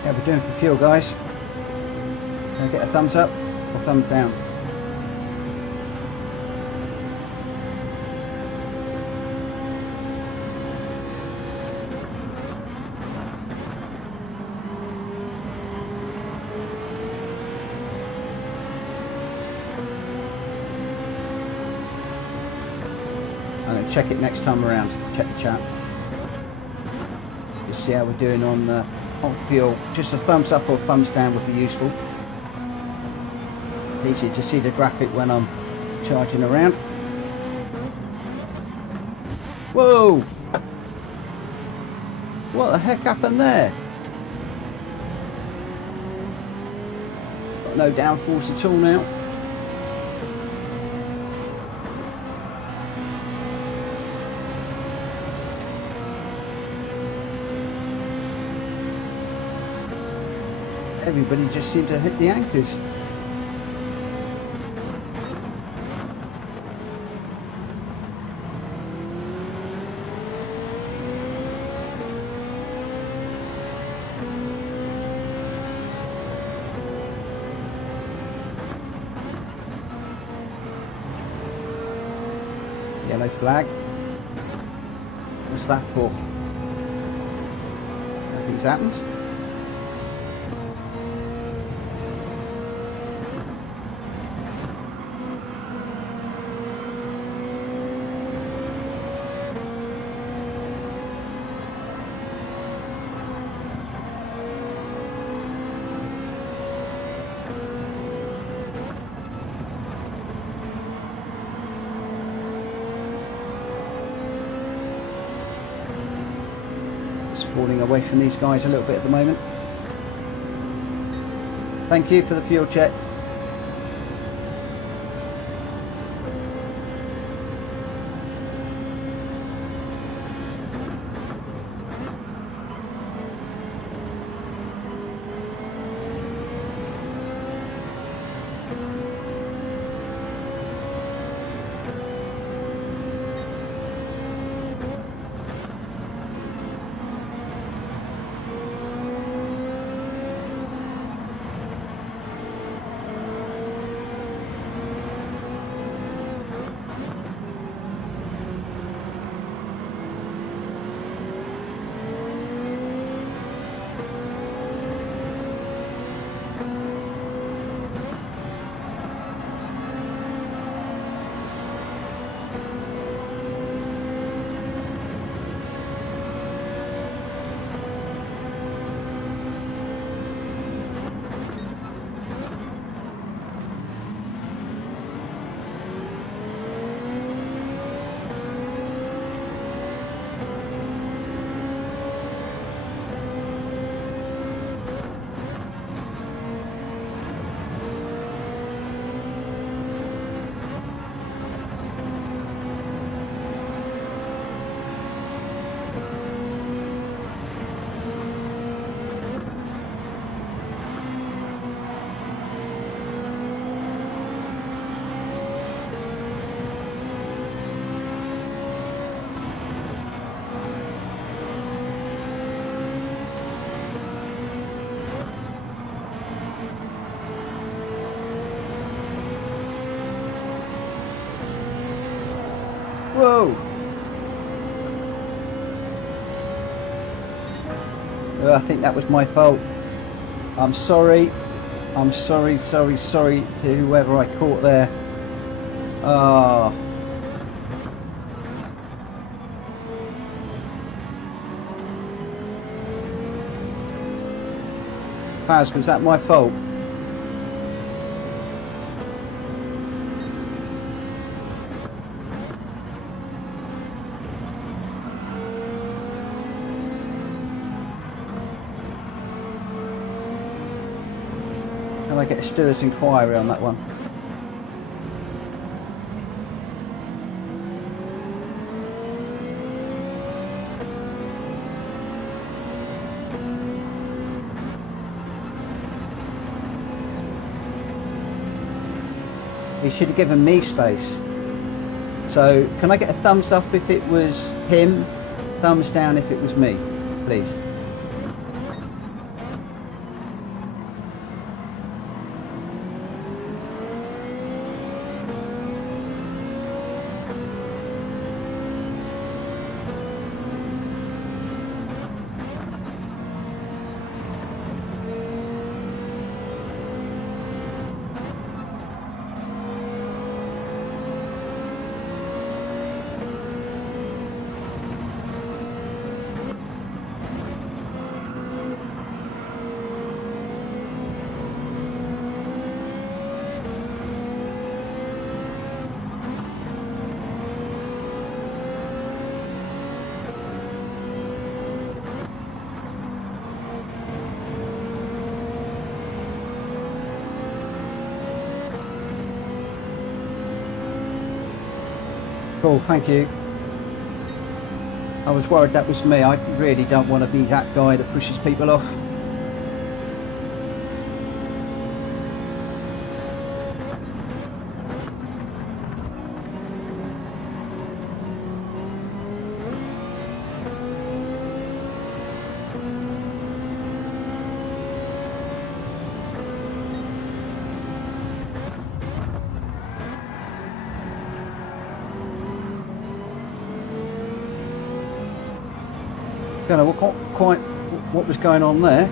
How we're doing for fuel, guys? Can I get a thumbs up or thumbs down? I'm going to check it next time around. Check the chat. Just see how we're doing on fuel. Just a thumbs up or thumbs down would be useful. Easy to see the graphic when I'm charging around. Whoa! What the heck happened there? Got no downforce at all now. Everybody just seemed to hit the anchors. Yellow flag. What's that for? Nothing's happened. Falling away from these guys a little bit at the moment. Thank you for the fuel check. Whoa! Oh, I think that was my fault. I'm sorry. I'm sorry to whoever I caught there. Ah. Paz, was that my fault? Can I get a steward's inquiry on that one? He should have given me space. So can I get a thumbs up if it was him, thumbs down if it was me, please? Cool, thank you. I was worried that was me. I really don't want to be that guy that pushes people off. Don't know quite what was going on there.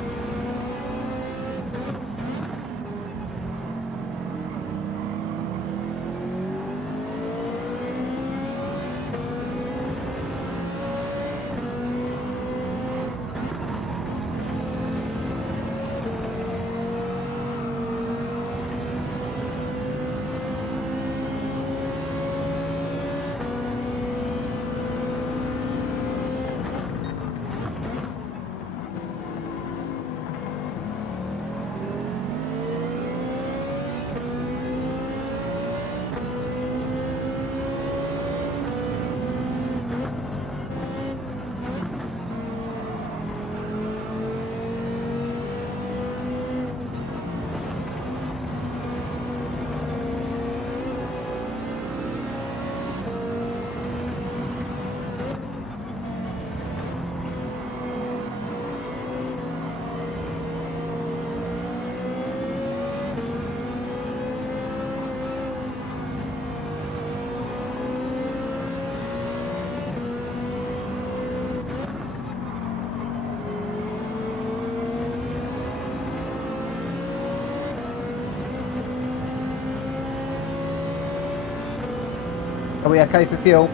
Are we okay for fuel?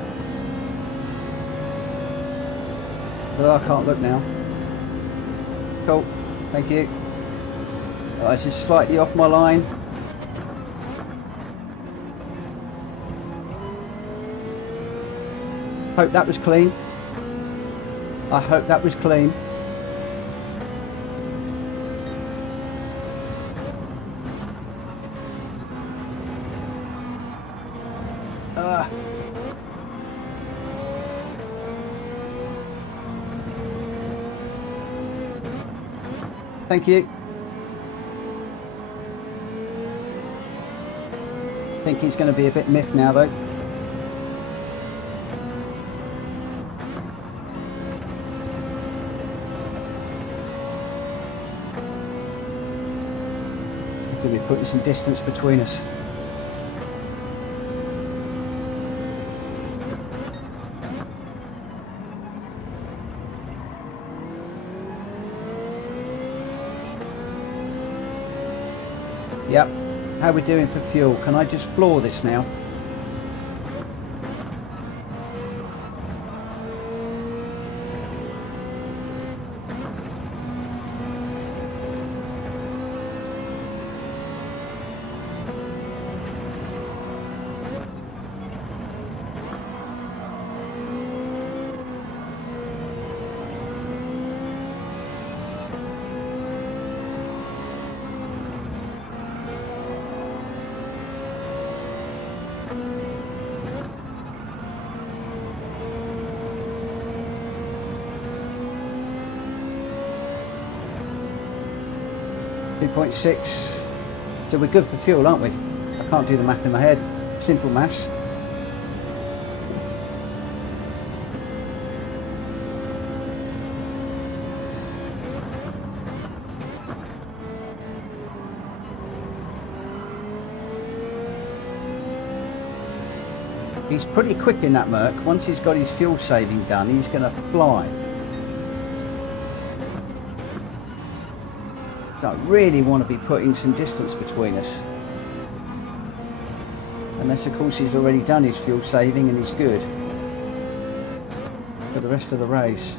Oh, I can't look now. Cool, thank you. It's just slightly off my line. Hope that was clean. I hope that was clean. Thank you. I think he's going to be a bit miffed now though. He's going to be putting some distance between us. Yep. How are we doing for fuel? Can I just floor this now? .6, so we're good for fuel, aren't we? I can't do the math in my head. Simple maths. He's pretty quick in that Merc. Once he's got his fuel saving done, he's going to fly. So I really want to be putting some distance between us. Unless of course he's already done his fuel saving and he's good for the rest of the race.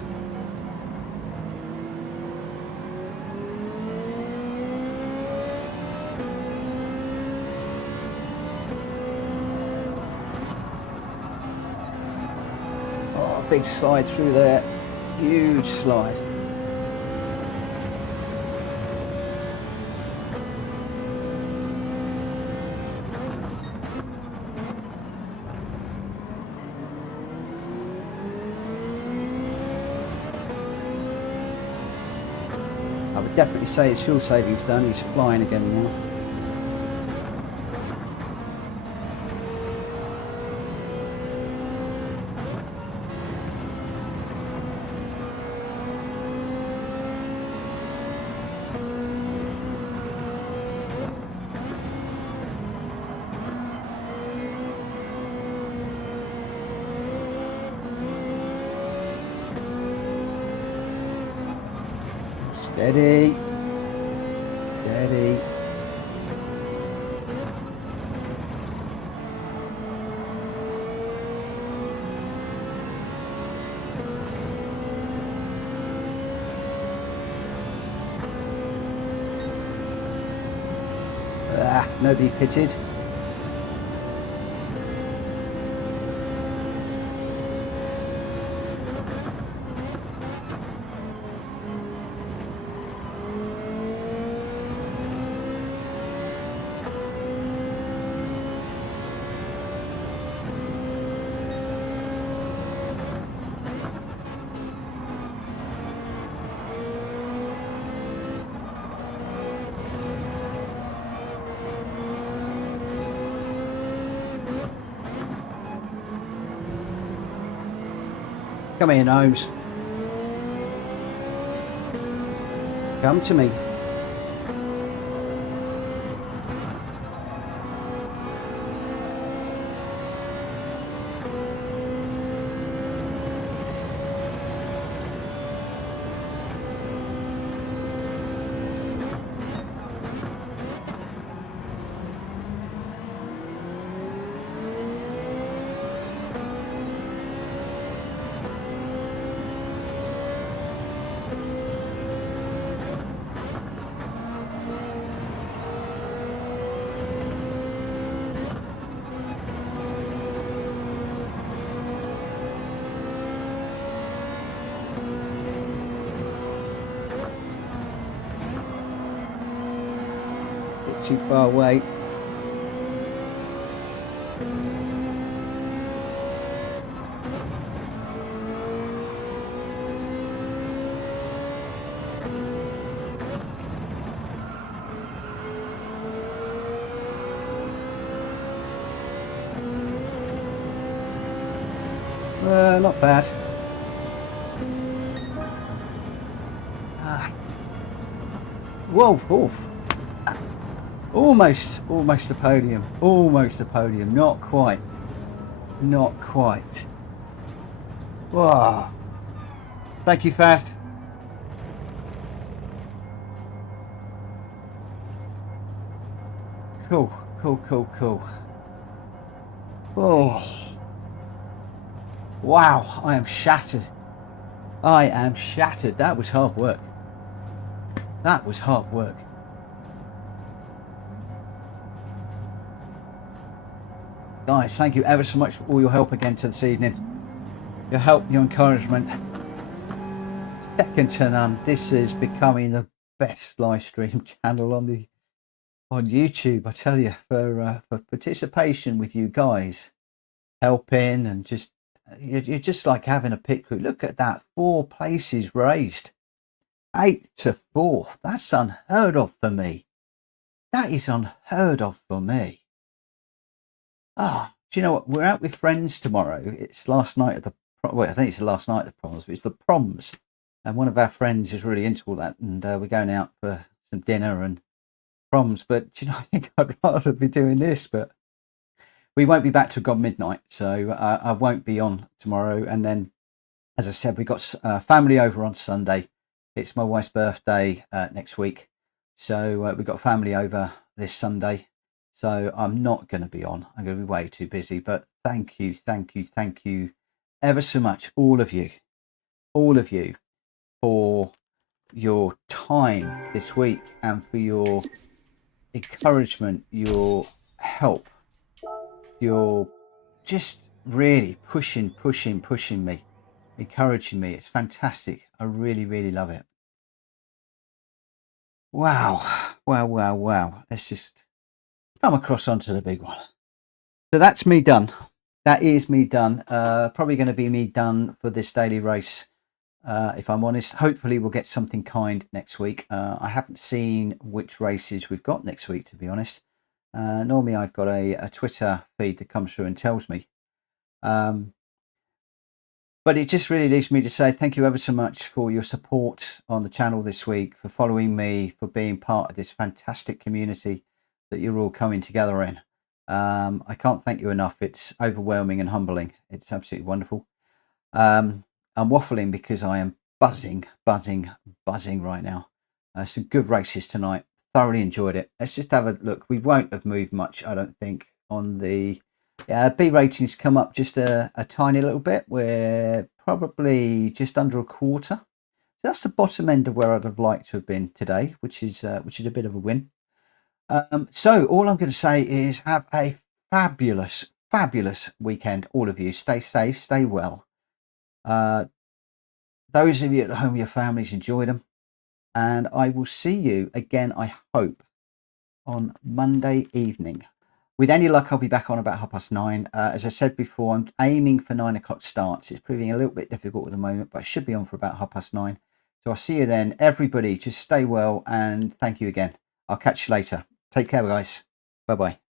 Oh, big slide through there. Huge slide. Definitely say his fuel saving's done. He's flying again now. Steady. Steady. Ah, nobody pitted. Come here, Gnomes. Come to me. Too far away. Not bad. Whoa, oof. Almost a podium. Almost a podium. Not quite. Not quite. Wow. Thank you, Fast. Cool. Oh, wow, I am shattered. That was hard work. Guys, thank you ever so much for all your help again this evening. Your help, your encouragement. Second to none. This is becoming the best live stream channel on YouTube. I tell you, for participation with you guys, helping and just you're just like having a pit crew. Look at that, 4 places raised, 8 to 4. That's unheard of for me. That is unheard of for me. Do you know what? We're out with friends tomorrow. It's last night of the well, I think it's the last night of the proms, but it's the proms, and one of our friends is really into all that, and we're going out for some dinner and proms. But you know, I think I'd rather be doing this, but we won't be back till gone midnight, so I won't be on tomorrow. And then, as I said, we got family over on Sunday. It's my wife's birthday next week, so we got family over this Sunday. So I'm not going to be on. I'm going to be way too busy. But thank you ever so much, all of you, for your time this week and for your encouragement, your help. You're just really pushing me, encouraging me. It's fantastic. I really love it. Wow. Let's just come across onto the big one. So that's me done. That is me done. Probably going to be me done for this daily race, if I'm honest. Hopefully we'll get something kind next week. I haven't seen which races we've got next week, to be honest. Normally I've got a Twitter feed that comes through and tells me. But it just really leaves me to say thank you ever so much for your support on the channel this week, for following me, for being part of this fantastic community that you're all coming together in. I can't thank you enough. It's overwhelming and humbling. It's absolutely wonderful. I'm waffling because I am buzzing right now. Some good races tonight. Thoroughly enjoyed it. Let's just have a look. We won't have moved much, I don't think, on the B ratings. Come up just a tiny little bit. We're probably just under a quarter. That's the bottom end of where I'd have liked to have been today, which is a bit of a win. So all I'm going to say is have a fabulous weekend, all of you. Stay safe, stay well. Those of you at home, your families, enjoy them. And I will see you again, I hope, on Monday evening. With any luck, I'll be back on about 9:30. As I said before, I'm aiming for 9 o'clock starts. It's proving a little bit difficult at the moment, but I should be on for about 9:30. So I'll see you then. Everybody, just stay well, and thank you again. I'll catch you later. Take care, guys. Bye-bye.